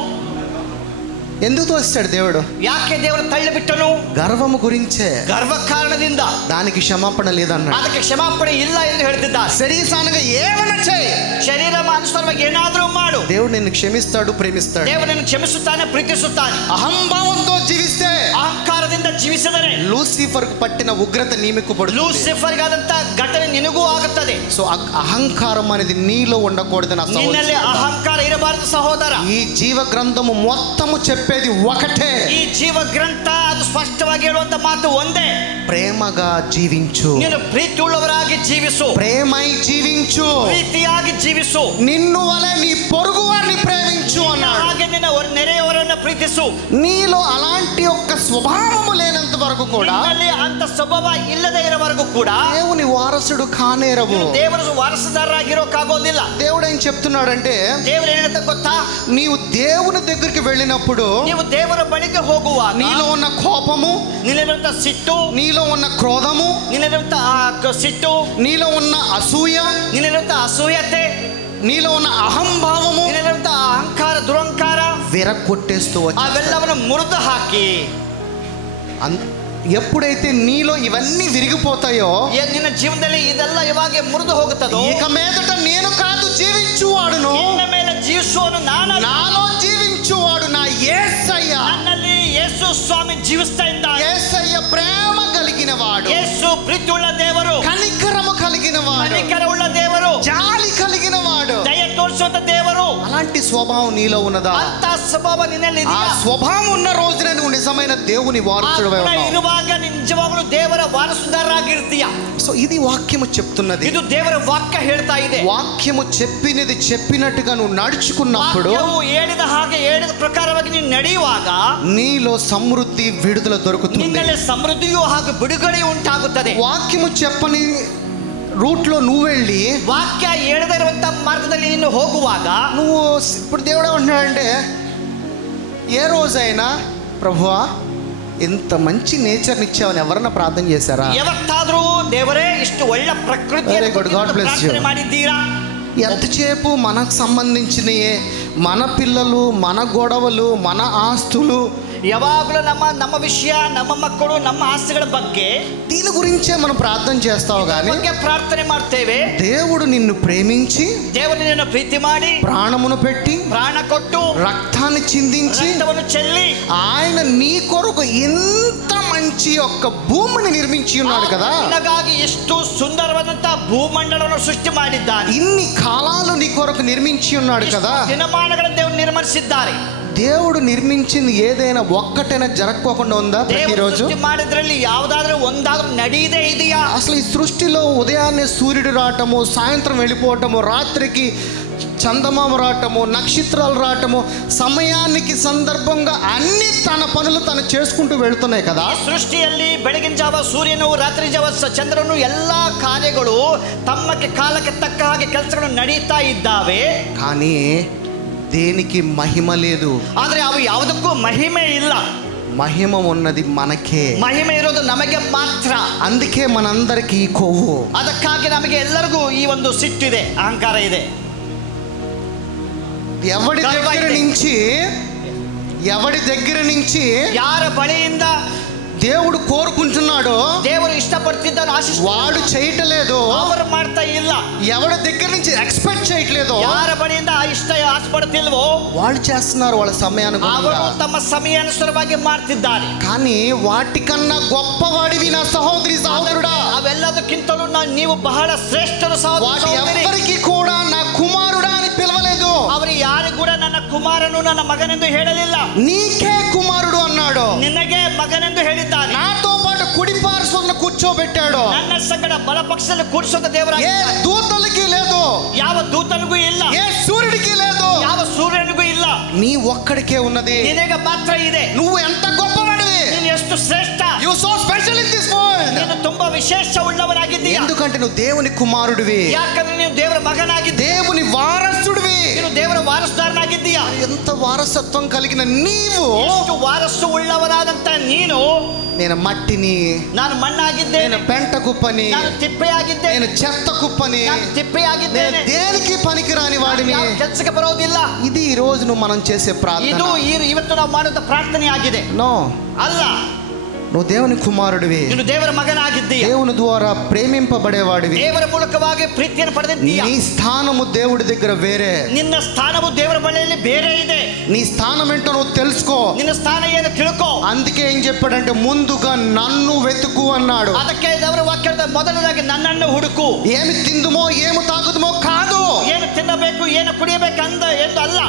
ఎందుకు తోస్తాడు దేవుడు? ಯಾಕೆ ದೇವರು ತಳ್ಳಿಬಿಟ್ಟನು? గర్వము గురించే. ಗರ್ವ ಕಾರಣದಿಂದ. దానికి క్షమాపణ లేదన్నాడు. ಅದಕ್ಕೆ ಕ್ಷಮಾಪಣೆ ಇಲ್ಲ ಎಂದು ಹೇಳ್ತಿದ್ದಾರೆ. శరీరానుగా ఏమన్నా చేయి, ಶರೀರ ಅನುಸಾರವಾಗಿ ಏನಾದರೂ ಮಾಡು, దేవుడు నిన్ను క్షమిస్తాడు, ప్రేమిస్తాడు. ದೇವರು ನಿನ್ನನ್ನು ಕ್ಷಮಿಸುತ್ತಾನೆ, ಪ್ರೀತಿಸುತ್ತಾನೆ. అహంభావంతో జీవిస్తే, ಅಹಂಕಾರದಿಂದ ಜೀವಿಸಿದರೆ లూసిఫర్ పట్టిన ఉగ్రత నీకు పడుతుంది. ಲೂಸಿಫರ್ಗೆ ಆದಂತ ಘಟನೆ ನಿನಗೂ ಆಗುತ್ತದೆ. సో అహంకారం అనేది నీలో ఉండకూడదు నా సహోదరుడా. ನಿನ್ನಲ್ಲಿ ಅಹಂಕಾರ ಇರಬಾರದು ಸಹೋದರ. ఈ జీవ గ్రంథము మొత్తము చెప్పేది ఒకటే. ಈ ಜೀವ ಗ್ರಂಥ ಅದು ಸ್ಪಷ್ಟವಾಗಿ ಹೇಳುವಂತ ಮಾತು ಒಂದೇ. ప్రేమగా జీవించు, ನೀನು ಪ್ರೀತಿಯುಳ್ಳವರಾಗಿ ಜೀವಿಸು, ప్రేమై జీవించు, ಪ್ರೀತಿಯಾಗಿ ಜೀವಿಸು, నిన్ను వలె నీ పొరుగు వారిని ప్రేమించు అన్నాడు. ಹಾಗೆ ನಿನ್ನ ನೆರೆಯವರನ್ನು ಪ್ರೀತಿಸು. నీలో అలాంటి ఒక్క స్వభావము లేనంత వరకు కూడా, ನಿನ್ನಲ್ಲಿ ಅಂತ ಸ್ವಭಾವ ಇಲ್ಲದೆ ಇರೋವರೆಗೂ ಕೂಡ దేవుని వారసుడు కానేరవు. ದೇವರ ವಾರಸುದಾರರಾಗಿರೋಕ್ಕಾಗೋದಿಲ್ಲ. దేవుడు ఏం చెప్తున్నాడంటే, ದೇವರು ಏನಂತ ಗೊತ್ತಾ? నీవు దేవుని దగ్గరికి వెళ్ళినప్పుడు ನೀವು ದೇವರ ಬಳಿಗೆ ಹೋಗುವಾಗ నీలో ఉన్న కోపము, ನಿನ್ನಲ್ಲಿರುವಂತ ಸಿಟ್ಟು, నీలో ఉన్న క్రోధము, ನಿನ್ನಲ್ಲಿರುವಂತ ಸಿಟ್ಟು, నీలో ఉన్న అసూయ, ನಿನ್ನಲ್ಲಿರುವಂತ ಅಸೂಯತೆ, నీలో ఉన్న అహంభావము, ನಿನ್ನಲ್ಲಿರುವಂತ ಅಹಂಕಾರ, ದುರಹಂಕಾರ విరగొట్టేస్తూ వచ్చి, ಅವೆಲ್ಲವನ್ನು ಮುರಿದು ಹಾಕಿ, ఎప్పుడైతే నీలో ఇవన్నీ విరిగిపోతాయో, ನಿನ್ನ ಜೀವನದಲ್ಲಿ ಇದೆಲ್ಲ ಇವಾಗ ಮುರಿದು ಹೋಗುತ್ತದೋ, ఇక మీదట నేను కాదు జీవించువాడును, ನಿನ್ನ ಮೇಲೆ ಜೀವಿಸುವನು ನಾನು, నాలో జీవించువాడు నా యేసయ్య. ನನ್ನಲ್ಲಿ ಯೇಸು ಸ್ವಾಮಿ ಜೀವಿಸ್ತಾ ಇದ್ದಾನೆ. యేసయ్య ప్రేమ కలిగిన వాడు, ಯೇಸು ಪ್ರೀತಿಯುಳ್ಳ ದೇವರು, కనికరము కలిగిన వాడు, ಕನಿಕರವುಳ್ಳ ದೇವರು, జాలి కలిగిన వాడు. ದಯ ತೋರಿಸುವಂತ ದೇವರು. అలాంటి స్వభావం నీలో ఉన్నదా? ಅಂತ ಸ್ವಭಾವ ನಿನ್ನಲ್ಲಿ ఆ ಇದೆಯಾ? స్వభావం ఉన్న రోజునే నువ్వు నిజమైన దేవుని వారసుడివై ఉన్నావు. ಇರುವಾಗ ನಿಜವಾಗಲೂ ದೇವರ ವಾರಸುದಾರರಾಗಿರ್ತೀಯ. సో ఇది వాక్యము చెప్తున్నది. ಇದು ದೇವರ ವಾಕ್ಯ ಹೇಳ್ತಾ ಇದೆ. వాక్యము చెప్పినది చెప్పినట్టుగా నువ్వు నడుచుకున్నప్పుడు, ವಾಕ್ಯವು ಹೇಳಿದ ಹಾಗೆ ಹೇಳಿದ ಪ್ರಕಾರವಾಗಿ ನೀನು ನಡೆಯುವಾಗ నీలో సమృద్ధి, విడుదల దొరుకుతుంది. ನಿನ್ನಲ್ಲಿ ಸಮೃದ್ಧಿಯೂ ಹಾಗೂ ಬಿಡುಗಡೆಯೂ ಉಂಟಾಗುತ್ತದೆ. వాక్యము చెప్పని రూట్ లో నువ్వు వెళ్ళి, ವಾಕ್ಯ ಹೇಳದೇ ಇರುವಂತ ಮಾರ್ಗದಲ್ಲಿ ನೀನು ಹೋಗುವಾಗ, నువ్వు ఇప్పుడు దేవుడు ఏమంటున్నాడంటే, ఏ రోజైనా ప్రభువా ఇంత మంచి నేచర్ని ఇచ్చావని ఎవరన్నా ప్రార్థన చేశారా? ಯಾವತ್ತಾದ್ರೂ ದೇವರೇ ಇಷ್ಟು ಒಳ್ಳೆ ಪ್ರಕೃತಿಯನ್ನು Very good. God bless you. ಪ್ರಾರ್ಥನೆ ಮಾಡಿದ್ದೀರಾ? ఎంతసేపు మనకు సంబంధించినయే, మన పిల్లలు, మన గొడవలు, మన ఆస్తులు, ಯಾವಾಗಲೂ ನಮ್ಮ ವಿಷಯ, ನಮ್ಮ ಮಕ್ಕಳು, ನಮ್ಮ ಆಸ್ತಿಗಳ ಬಗ್ಗೆ, దీని గురించే మనం ప్రార్థన చేస్తావు కానీ, ಬಗ್ಗೆ ಪ್ರಾರ್ಥನೆ ಮಾಡ್ತೇವೆ. దేవుడు నిన్ను ప్రేమించి, ದೇವರು ನಿನ್ನನ್ನು ಪ್ರೀತಿ ಮಾಡಿ, ప్రాణమును పెట్టి, ಪ್ರಾಣ ಕೊಟ್ಟು, రక్తాన్ని చిందించి, ರಕ್ತವನ್ನು ಚೆಲ್ಲಿ, ఆయన నీ కొరకు ఇంత మంచి ఒక్క భూమిని నిర్మించి ఉన్నాడు కదా. ನಿನಗಾಗಿ ಎಷ್ಟು ಸುಂದರವಾದಂತಹ ಭೂಮಂಡಲವನ್ನು ಸೃಷ್ಟಿ ಮಾಡಿದ್ದಾನೆ. ఇన్ని కాలాలు నీ కొరకు నిర్మించి ఉన్నాడు కదా. ದಿನಮಾನಗಳನ್ನು ದೇವರು ನಿರ್ಮಿಸಿದ್ದಾರೆ. దేవుడు నిర్మించింది ఏదైనా ఒక్కటైనా జరగకోకుండా ఉందా? ప్రతిరోజు ಮಾಡಿದ್ರಲ್ಲಿ ಯಾವುದಾದ್ರೂ ಒಂದಾದ್ರೂ ನಡೆಯದೇ ಇದೆಯా? అసలు ఈ సృష్టిలో ఉదయాన్నే సూర్యుడు రావటము, సాయంత్రం వెళ్ళిపోవటము, రాత్రికి చందమామ రావటము, నక్షత్రాలు రావటము, సమయానికి సందర్భంగా అన్ని తన పనులు తను చేసుకుంటూ వెళ్తున్నాయి కదా. ಸೃಷ್ಟಿಯಲ್ಲಿ ಬೆಳಗಿನ ಜಾವ ಸೂರ್ಯನು, ರಾತ್ರಿ ಜಾವ ಚಂದ್ರನು, ಎಲ್ಲ ಕಾರ್ಯಗಳು ತಮ್ಮಕ್ಕೆ ಕಾಲಕ್ಕೆ ತಕ್ಕ ಹಾಗೆ ಕೆಲಸಗಳು ನಡೀತಾ ಇದ್ದಾವೆ. కానీ దేనికి మహిమ లేదు. ಆದ್ರೆ ಅವು ಯಾವುದಕ್ಕೂ ಮಹಿಮೆ ಇಲ್ಲ. మహిమ ఉన్నది మనకే. ಮಹಿಮೆ ಇರೋದು ನಮಗೆ ಮಾತ್ರ. అందుకే మనందరికీ ఈ కొవ్వు. ಅದಕ್ಕಾಗಿ ನಮಗೆ ಎಲ್ಲರಿಗೂ ಈ ಒಂದು ಸಿಟ್ಟಿದೆ, ಅಹಂಕಾರ ಇದೆ. ఎవడి దగ్గర నుంచి ಯಾರ ಬಳಿಯಿಂದ దేవుడు కోరుకుంటున్నాడో, ದೇವರು ಇಷ್ಟಪಡ್ತಿದ್ದಾನೋ, వాడు చేయటలేదు. ಅವರು ಮಾಡ್ತಾ ಇಲ್ಲ. ఎవడి దగ్గర నుంచి ఎక్స్పెక్ట్ చేయట్లేదో, ಯಾರ ಬಳಿಯಿಂದ ಇಷ್ಟ ಆಸಪಡ್ತಿಲ್ವೋ వాళ్ళు చేస్తున్నారు వాళ్ళ ಅವರು సమయానుగుణంగా. ತಮ್ಮ ಸಮಯಾನುಸಾರವಾಗಿ ಮಾಡ್ತಿದ್ದಾರೆ. కానీ వాటికన్నా గొప్పవాడివి నా సహోదరి, సహోదరుడా. ಅವೆಲ್ಲದಕ್ಕಿಂತಲೂ ನೀವು ಬಹಳ ಶ್ರೇಷ್ಠರು వాటి ಸಹೋದರಿ. ఎవరికి కూడా నా కుమారుడా అని పిలవలేదు. ಅವರು ಯಾರು ಕೂಡ ನನ್ನ ಕುಮಾರನು, ನನ್ನ ಮಗನೆಂದು ಹೇಳಲಿಲ್ಲ. నీకే కుమారుడు అన్నాడు. ನಿನಗೆ ಮಗನೆಂದು ಹೇಳಿದ್ದಾರೆ. నాతో పాటు కుడి పార్శ్వమున కూర్చోబెట్టాడు. ನನ್ನ ಸಂಗಡ ಬಲಪಕ್ಷದಲ್ಲಿ ಕೂರಿಸುವಂತ ದೇವರ ఏ దూతలకి లేదు, ಯಾವ ದೂತನಿಗೂ ಇಲ್ಲ, ఏ సూర్యుడికి లేదు, ಯಾವ ಸೂರ್ಯನಿಗೂ ಇಲ್ಲ. నీ ఒక్కడికే ఉన్నది. ನಿನಗೆ ಮಾತ್ರ ಇದೆ. నువ్వు ఎంత గొప్పవాడివి. ನೀನು ಎಷ್ಟು ಎಷ್ಟು ಶ್ರೇಷ್ಠ. You so special in this world. ನೀನು ತುಂಬಾ ವಿಶೇಷ ಉಳ್ಳವನಾಗಿದ್ದೀಯ. ఎందుకంటే నువ్వు దేవుని కుమారుడివి. ಯಾಕಂದ್ರೆ ನೀನು ದೇವರ ಮಗನಾಗಿದ್ದೀಯ. దేవుని వారసుడివి. ನೀನು ದೇವರ ವಾರಸುದಾರನಾಗಿದ್ದೀಯ. ఎంత వారసత్వం కలిగిన నీవు, ಎಷ್ಟು ವಾರಸು ಉಳ್ಳವನಾದಂತ ನೀನು, నేను మట్టిని, ನಾನು ಮಣ್ಣಾಗಿದ್ದೇನೆ, నేను పెంట కుప్పని, ನಾನು ತಿಪ್ಪೆಯಾಗಿದ್ದೇನೆ, నేను చెత్త కుప్పని, ನಾನು ತಿಪ್ಪೆಯಾಗಿದ್ದೇನೆ, నేను దేనికి పనికిరాని వాడిని. ಕೆಲಸಕ್ಕೆ ಬರೋದಿಲ್ಲ. ఇది ఈ రోజు నువ్వు మనం చేసే ప్రార్థన. ಇದು ಇವತ್ತು ನಾವು ಮಾಡುವಂತ ಪ್ರಾರ್ಥನೆ ಆಗಿದೆ. నో, ಅಲ್ಲ. నువ్వు దేవుని కుమారుడివి. ನೀನು ದೇವರ ಮಗನಾಗಿದ್ದೀಯ. దేవుని ద్వారా ప్రేమింపబడేవాడివి. ದೇವರ ಮೂಲಕವಾಗಿ ಪ್ರೀತಿಯನ್ನು ಪಡೆದಿದ್ದೀಯ. నీ స్థానము దేవుడి దగ్గర వేరే. ನಿನ್ನ ಸ್ಥಾನವು ದೇವರ ಬಳಿಯಲ್ಲಿ ಬೇರೆ ಇದೆ. నీ స్థానం ఏంటో నువ్వు తెలుసుకో. ನಿನ್ನ ಸ್ಥಾನ ಏನು ತಿಳ್ಕೋ. అందుకే ఏం చెప్పాడంటే ముందుగా నన్ను వెతుకు అన్నాడు. ಅದಕ್ಕೆ ದೇವರ ವಾಕ್ಯದ ಮೊದಲದಾಗಿ ನನ್ನನ್ನು ಹುಡುಕು. ఏమి తిందుమో ఏమి తాగుదుమో కాదు, ಏನು ತಿನ್ನಬೇಕು ಏನು ಕುಡಿಯಬೇಕು ಎಂದು ಅಲ್ಲ.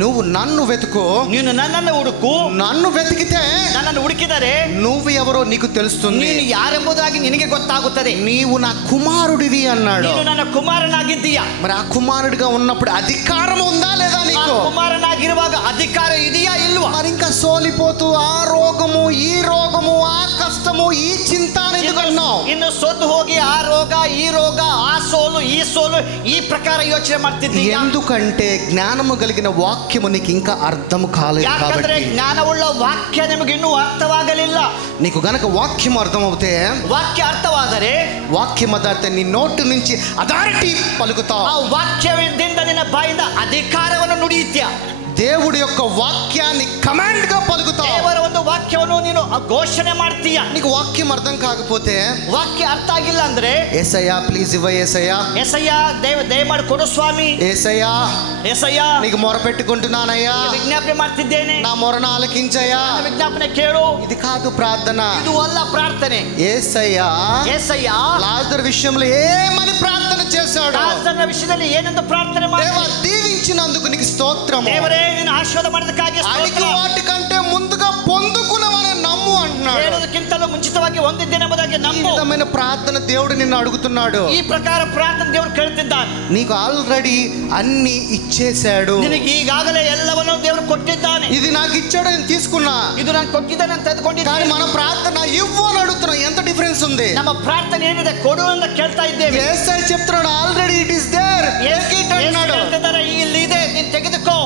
నువ్వు నన్ను వెతుకు. ನೀನು ನನ್ನನ್ನು ಹುಡುಕು. నన్ను వెతికితే ನನ್ನನ್ನು ಹುಡುಕಿದರೆ నువ్వు ఎవరో నీకు తెలుస్తుంది. ನೀನು ಯಾರೆಂಬುದಾಗಿ ನಿನಗೆ ಗೊತ್ತಾಗುತ್ತದೆ. నీవు నా కుమారుడివి అన్నాడు. ನೀನು ನನ್ನ ಕುಮಾರನಾಗಿದ್ದೀಯ. మరి ఆ కుమారుడిగా ఉన్నప్పుడు అధికారం ఉందా లేదా నీకు? కుమారನಾಗಿರುವಾಗ అధికార ಇದೆಯా ಇಲ್ವಾ? మరి ఇంకా సోలిపోతూ ఆ రోగము ఈ రోగము ఆ కష్టము ఈ చింత ఎందుకన్నావు? ಇನ್ನು ಸೋತು ಹೋಗಿ ಆ ರೋಗ ಈ ರೋಗ ಆ ಸೋಲು ಈ ಸೋಲು ಈ ಪ್ರಕಾರ ಯೋಚನೆ ಮಾಡ್ತಿದ್ದೀಯ. ఎందుకంటే జ్ఞానము కలిగిన వాక్యము నీకు ఇంకా అర్థం కాలేదు ಯಾಕಂದ್ರೆ కాబట్టి. ಜ್ಞಾನವುಳ್ಳ ವಾಕ್ಯ ನಿಮಗೆ ಇನ್ನೂ ಅರ್ಥವಾಗಲಿಲ್ಲ. నీకు గనక వాక్యం అర్థమవుతే, ವಾಕ್ಯ ಅರ್ಥವಾದರೆ, వాక్యం అర్థమైతే నీ నోటి నుంచి అథారిటీ పలుకుతావు. ಆ ವಾಕ್ಯದಿಂದ ನಿನ್ನ ಬಾಯಿಂದ ಅಧಿಕಾರವನ್ನು ನುಡಿಯುತ್ತೀಯ. దేవుడి యొక్క వాక్యాన్ని కమాండ్ గా పలుకుతావు. ದೇವರ ಒಂದು ವಾಕ್ಯವನ್ನು ನೀನು ಘೋಷಣೆ ಮಾಡ್ತೀಯ. నీకు వాక్యం అర్థం కాకపోతే, ವಾಕ್ಯ ಅರ್ಥ ಆಗಿಲ್ಲ ಅಂದ್ರೆ, యేసయ్యా ప్లీజ్ ఇవ్వ, యేసయ్యా యేసయ్య ದಯಮಾಡಿ ಕೊಡು ಸ್ವಾಮಿ, యేసయ్యా యేసయ్య నీకు మొర పెట్టుకుంటున్నానయ్యా, ವಿಜ್ಞಾಪನೆ ಮಾಡ್ತಿದ್ದೇನೆ, నా మొరను ఆలకించయ్యా. ವಿಜ್ಞಾಪನೆ ಕೇಳು. ఇది కాదు ప్రార్థన. ಇದು ಅಲ್ಲ ಪ್ರಾರ್ಥನೆ. యేసయ్యా యేసయ్య లాజరు విషయంలో ఏమని ప్రార్థన చేశాడు? ಲಾಜರನ ವಿಷಯದಲ್ಲಿ ಏನೆಂದು ಪ್ರಾರ್ಥನೆ దేవా ಮಾಡಿ, దీవించినందుకు నీకు స్తోత్రము. ದೇವರೇ ನೀನು ಆಶೀರ್ವಾದ ಮಾಡೋದಕ್ಕಾಗಿ అడిగి వాటికంటే ముందుగా పొందుకున్నామని నమ్ము అంటున్నాడు. ಹೇಳೋದಕ್ಕಿಂತಲೂ ಮುಂಚಿತವಾಗಿ ಹೊಂದಿದ್ದೇನೆ ಎಂಬುದಾಗಿ ఈ ನಂಬು. విధమైన ప్రార్థన దేవుడు నిన్ను అడుగుతున్నాడు. ಈ ಪ್ರಕಾರ ಪ್ರಾರ್ಥನೆ ದೇವರು ಕೇಳುತ್ತಿದ್ದಾನೆ. నీకు ఆల్రెడీ అన్ని ఇచ్చేశాడు. ನಿನಗೆ ಈಗಾಗಲೇ ಎಲ್ಲವನ್ನೂ ದೇವರು ಕೊಟ್ಟಿದ್ದಾನೆ. ఇది నాకు ఇచ్చాడు, నేను తీసుకున్నా. ಇದು ನಾನು ಕೊಟ್ಟಿದ್ದೇನೆ ಅಂತ కానీ ತೆಗೆದುಕೊಂಡಿದ್ದೇನೆ. మన ప్రార్థన ఇవ్వు అని అడుగుతున్నాం. ఎంత డిఫరెన్స్ ఉంది? ನಮ್ಮ ಪ್ರಾರ್ಥನೆ ಏನಿದೆ, ಕೊಡು ಅಂತ ಕೇಳ್ತಾ ಇದ್ದೇವೆ. యేసయ్య చెప్తున్నాడు ఆల్రెడీ ఇట్ ఇస్ దేర్, అంటున్నాడు. ಹೇಳ್ತಿದ್ದಾರೆ, ಇಲ್ಲಿ ಇದೆ, ನೀನು ತೆಗೆದುಕೋ.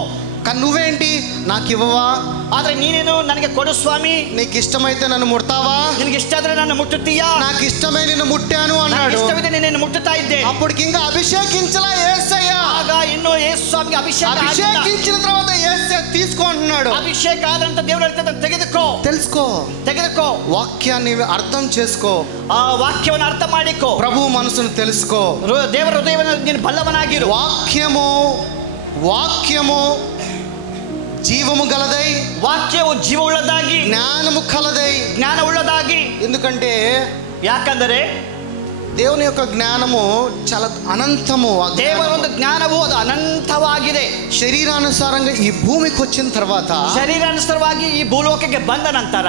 కానీ నువ్వేంటి నాకు ఇవ్వవా? ಆದ್ರೆ ನೀನೇನು ನನಗೆ ಕೊಡು ಸ್ವಾಮಿ, నీకు ఇష్టమైతే నన్ను ముడతావా? ನಿನಗೆ ಇಷ್ಟ ಆದ್ರೆ ನನ್ನ ಮುಟ್ಟುತ್ತೀಯಾ? నాకు ఇష్టమై నిన్ను ముట్టాను ನನಗೆ అన్నాడు. ಇಷ್ಟವಿದೆ, ನಿನ್ನನ್ನು ಮುಟ್ಟುತ್ತಾ ಇದ್ದೆ. అప్పటికి ఇంకా అభిషేకించలా యేసయ్య. ಆಗ ಇನ್ನು ಯೇಸು ಸ್ವಾಮಿಗೆ ಅಭಿಷೇಕ ಆಗಿಲ್ಲ. అభిషేకించిన తర్వాత యేసయ్య తీసుకో అంటున్నాడు. ಅಭಿಷೇಕ ಆದಂತ ದೇವರು ಹೇಳ್ತಿದ್ದ, ತೆಗೆದುಕೋ, తెలుసుకో, ತೆಗೆದುಕೋ. వాక్యాన్ని అర్థం చేసుకో, ಆ ವಾಕ್ಯವನ್ನು ಅರ್ಥ ಮಾಡಿಕೋ. ప్రభు మనసును తెలుసుకో. ದೇವರ ಹೃದಯವನ್ನು ನೀನು ಬಲ್ಲವನಾಗಿರು. వాక్యము జీవము గలదై, ವಾಕ್ಯವು ಜೀವವುಳ್ಳದಾಗಿ, జ్ఞానము కలదై. ಜ್ಞಾನವುಳ್ಳದಾಗಿ. ఎందుకంటే ಯಾಕಂದರೆ దేవుని యొక్క జ్ఞానము చాలా అనంతము. ದೇವರ ಒಂದು ಜ್ಞಾನವು ಅದು ಅನಂತವಾಗಿದೆ. శరీరానుసారంగా ఈ భూమికి వచ్చిన తర్వాత, ಶರೀರಾನುಸಾರವಾಗಿ ಈ ಭೂಲೋಕಕ್ಕೆ ಬಂದ ನಂತರ,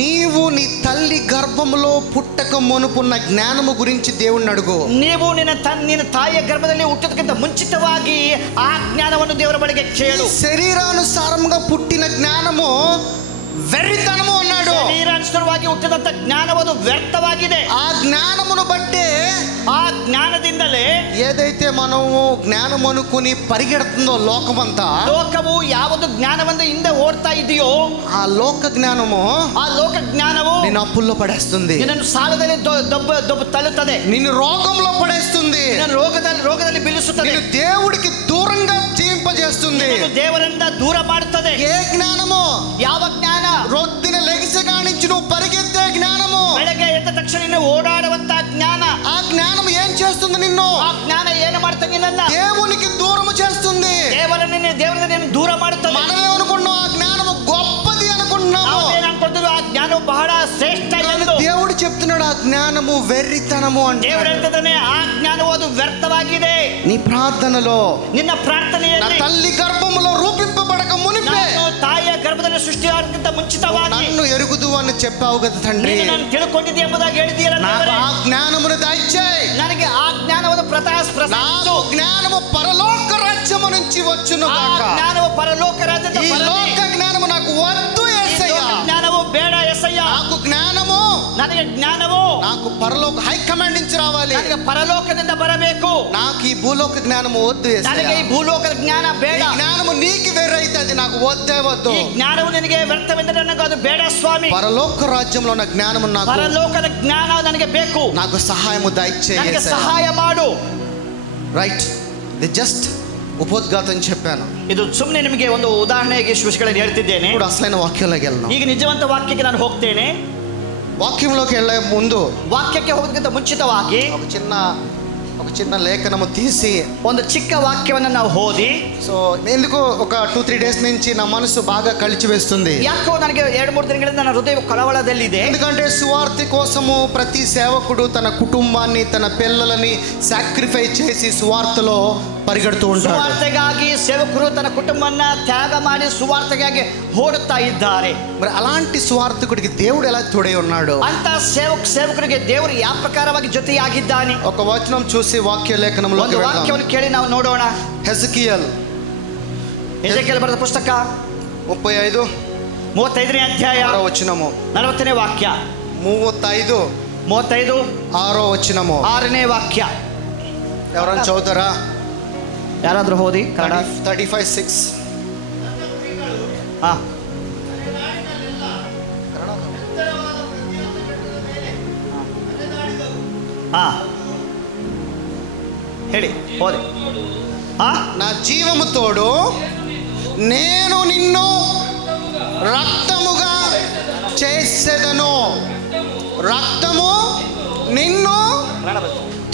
నీవు నీ తల్లి గర్భములో పుట్టక మునుపున్న జ్ఞానము గురించి దేవుణ్ణి అడుగు. ನೀವು ನಿನ್ನ ತಾಯಿಯ ಗರ್ಭದಲ್ಲಿ ಹುಟ್ಟೋದಕ್ಕಿಂತ ಮುಂಚಿತವಾಗಿ ಆ ಜ್ಞಾನವನ್ನು ದೇವರ ಬಳಿಗೆ ಕೇಳು. శరీరానుసారంగా పుట్టిన జ్ఞానము వెర్రితనము అన్నాడు. ಶರೀರಾನುಸಾರವಾಗಿ ಹುಟ್ಟಿದಂತ ಜ್ಞಾನವದು ವ್ಯರ್ಥವಾಗಿದೆ. ఆ జ్ఞానమును బట్టే, ಆ ಜ್ಞಾನದಿಂದಲೇ ఏదైతే మనము జ్ఞానం అనుకుని పరిగెడుతుందో లోకమంతా, ಲೋಕವು ಯಾವುದು ಜ್ಞಾನವನ್ನು ಹಿಂದೆ ಓಡ್ತಾ ಇದೆಯೋ ఆ లోక జ్ఞానము ಆ ಲೋಕ ಜ್ಞಾನವು నిన్ను అప్పుల్లో పడేస్తుంది, ನಿನ್ನನ್ನು ಸಾಲದಲ್ಲಿ ದೊಬ್ಬ ತಳ್ಳುತ್ತದೆ, నిన్ను రోగంలో పడేస్తుంది, ನಿನ್ನನ್ನು ರೋಗದಲ್ಲಿ ಬೀಳಿಸುತ್ತದೆ, నిన్ను దేవుడికి దూరంగా జీవింపజేస్తుంది. ನಿನ್ನನ್ನು ದೇವರಿಂದ ದೂರ ಮಾಡುತ್ತದೆ. ఏ జ్ఞానము? ಯಾವ ಜ್ಞಾನ? రొద్దిన లెగిసగా నుంచి నువ్వు పరిగెత్తే జ్ఞానము. ಬೆಳಗ್ಗೆ ಎದ್ದ ತಕ್ಷಣ ನೀನು ಓಡಾಡುವಂತ ಜ್ಞಾನ. ఆ జ్ఞానం ఏం చేస్తుంది? నిన్ను ಆ ಜ್ಞಾನ ಏನು ಮಾಡ್ತದೆ? ನಿನ್ನನ್ನ దేవునికి దూరము చేస్తుంది. ದೇವರಿಂದ ನೀನು ದೂರ ಮಾಡುತ್ತದೆ. మనమేమనుకున్నాం? ఆ జ్ఞానము గొప్పది అనుకుంటున్నాము. ನಾವು ಏನು ಅನ್ಕೊಳ್ತೀವಿ? ಆ ಜ್ಞಾನವು ಬಹಳ ಶ್ರೇಷ್ಠ ಎಂದು. దేవుడు చెప్తున్నాడు ఆ జ్ఞానము వెర్రితనము అంటే. ದೇವರು ಹೇಳ್ತಿದ್ದಾನೆ, ಆ ಜ್ಞಾನವು ಅದು ವ್ಯರ್ಥವಾಗಿದೆ. నీ ప్రార్థనలో, ನಿನ್ನ నా ಪ್ರಾರ್ಥನೆಯಲ್ಲಿ, తల్లి గర్భములో రూపింపబడక మునిపే ತಾಯಿಯ ಗರ್ಭದಲ್ಲಿ ಸೃಷ್ಟಿಯಾಗಿಂತ ಮುಂಚಿತವಾಗಿ నన్ను ఎరుగుదు అని చెప్పావు కదా తండ్రి. ನಾನು ತಿಳ್ಕೊಂಡಿದ್ದೆ ಎಂಬುದಾಗಿ ಹೇಳಿದೀರ. నాకు ఆ జ్ఞానమును దయచేయి. ನನಗೆ ಆ ಜ್ಞಾನವನ್ನು నాకు జ్ఞానము పరలోక రాజ్యము నుంచి వచ్చును గాక. ಜ್ಞಾನವು ಪರಲೋಕ ರಾಜ್ಯದ ఈ లోక జ్ఞానము నాకు వద్దు యేసయ్య. ಜ್ಞಾನವು ಬೇಡ యేసయ్య. ನನಗೆ ಜ್ಞಾನವು నాకు పరలోక హై కమాండ్ నుంచి రావాలి. ನನಗೆ ಪರಲೋಕದಿಂದ ಬರಬೇಕು. నాకు ఈ భూలోక జ్ఞానము వద్దు యేసయ్య. ನನಗೆ ಈ ಭೂಲೋಕದ ಜ್ಞಾನ ಬೇಡ. ఈ జ్ఞానము నీకు వేరే అయితే అది నాకు వద్దే వద్దు. ఈ జ్ఞಾನವು ನಿನಗೆ ವ್ಯರ್ಥವೆಂದರೆ ನನಗೆ ಅದು ಬೇಡ ಸ್ವಾಮಿ. పరలోక రాజ్యంలో ఉన్న జ్ఞానము నాకు, ಪರಲೋಕದ ಜ್ಞಾನ ನನಗೆ ಬೇಕು. నాకు సహాయము దయచేయి ನನಗೆ యేసయ్య. ಸಹಾಯ ಮಾಡು. రైట్, ఇది జస్ట్ ఉపోద్ఘాతం చెప్పాను. ಇದು ಸುಮ್ಮನೆ ನಿಮಗೆ ಒಂದು ಉದಾಹರಣೆಗೆ ವಿಷಯಗಳನ್ನು ಹೇಳ್ತಿದ್ದೇನೆ. ఇప్పుడు అసలైన వాక్యంలోకి వెళ్దాం. ಈಗ ನಿಜವಂತ ವಾಕ್ಯಕ್ಕೆ ನಾನು ಹೋಗ್ತೇನೆ. వాక్యంలోకి వెళ్ళే ముందు ವಾಕ್ಯಕ್ಕೆ ಹೋಗೋದಕ್ಕಿಂತ ಮುಂಚಿತವಾಗಿ ఒక చిన్న లేఖనము తీసి ಒಂದು ಚಿಕ್ಕ ವಾಕ್ಯವನ್ನು ನಾವು ಓದಿ. సో ఎందుకు ఒక 2-3 డేస్ నుంచి నా మనసు బాగా కలిచి వేస్తుంది. ಯಾಕೋ ನನಗೆ 2-3 ದಿನಗಳಿಂದ ನನ್ನ ಹೃದಯ ಕಳವಳದಲ್ಲಿದೆ. ఎందుకంటే సువార్త కోసము ప్రతి సేవకుడు తన కుటుంబాన్ని, తన పిల్లలని సాక్రిఫైస్ చేసి సువార్తలో పరిగెడుతూ ఉంటాడు. ಸುವಾರ್ತೆಗಾಗಿ ಸೇವಕರು ತನ್ನ ಕುಟುಂಬವನ್ನ ತ್ಯಾಗ ಮಾಡಿ ಸುವಾರ್ತೆಗಾಗಿ ಓಡುತ್ತಾ ಇದ್ದಾರೆ. మరి అలాంటి సువార్తకుడికి దేవుడు ఎలా తోడై ఉన్నాడు? ಅಂತ ಸೇವಕರಿಗೆ ದೇವರು ಯಾವ ಪ್ರಕಾರವಾಗಿ ಜೊತೆಯಾಗಿದ್ದಾನೆ? ఒక వచనం చూసి వాక్య లేఖనంలోకి ಒಂದು వెళ్దాం. ವಾಕ್ಯವನ್ನು ಕೇಳಿ ನಾವು ನೋಡೋಣ. ಹೆಜ್ಕೀಯೇಲ್ ಬರೆದ ಪುಸ್ತಕ 35ನೇ ಅಧ್ಯಾಯ 6వ వచనము, 40ನೇ ವಾಕ್ಯ. 35 6వ వచనము, 6ನೇ ವಾಕ್ಯ. ఎవరైనా చదువుతారా? ಯಾರಾದ್ರೂ ಓದಿ ಕನ್ನಡ. 35:6. ಹಾ, ಹಾ ಹೇಳಿ, ಓದಿ. నా జీవము తోడు నేను నిన్ను రక్తముగా చేసేదను, రక్తము నిన్ను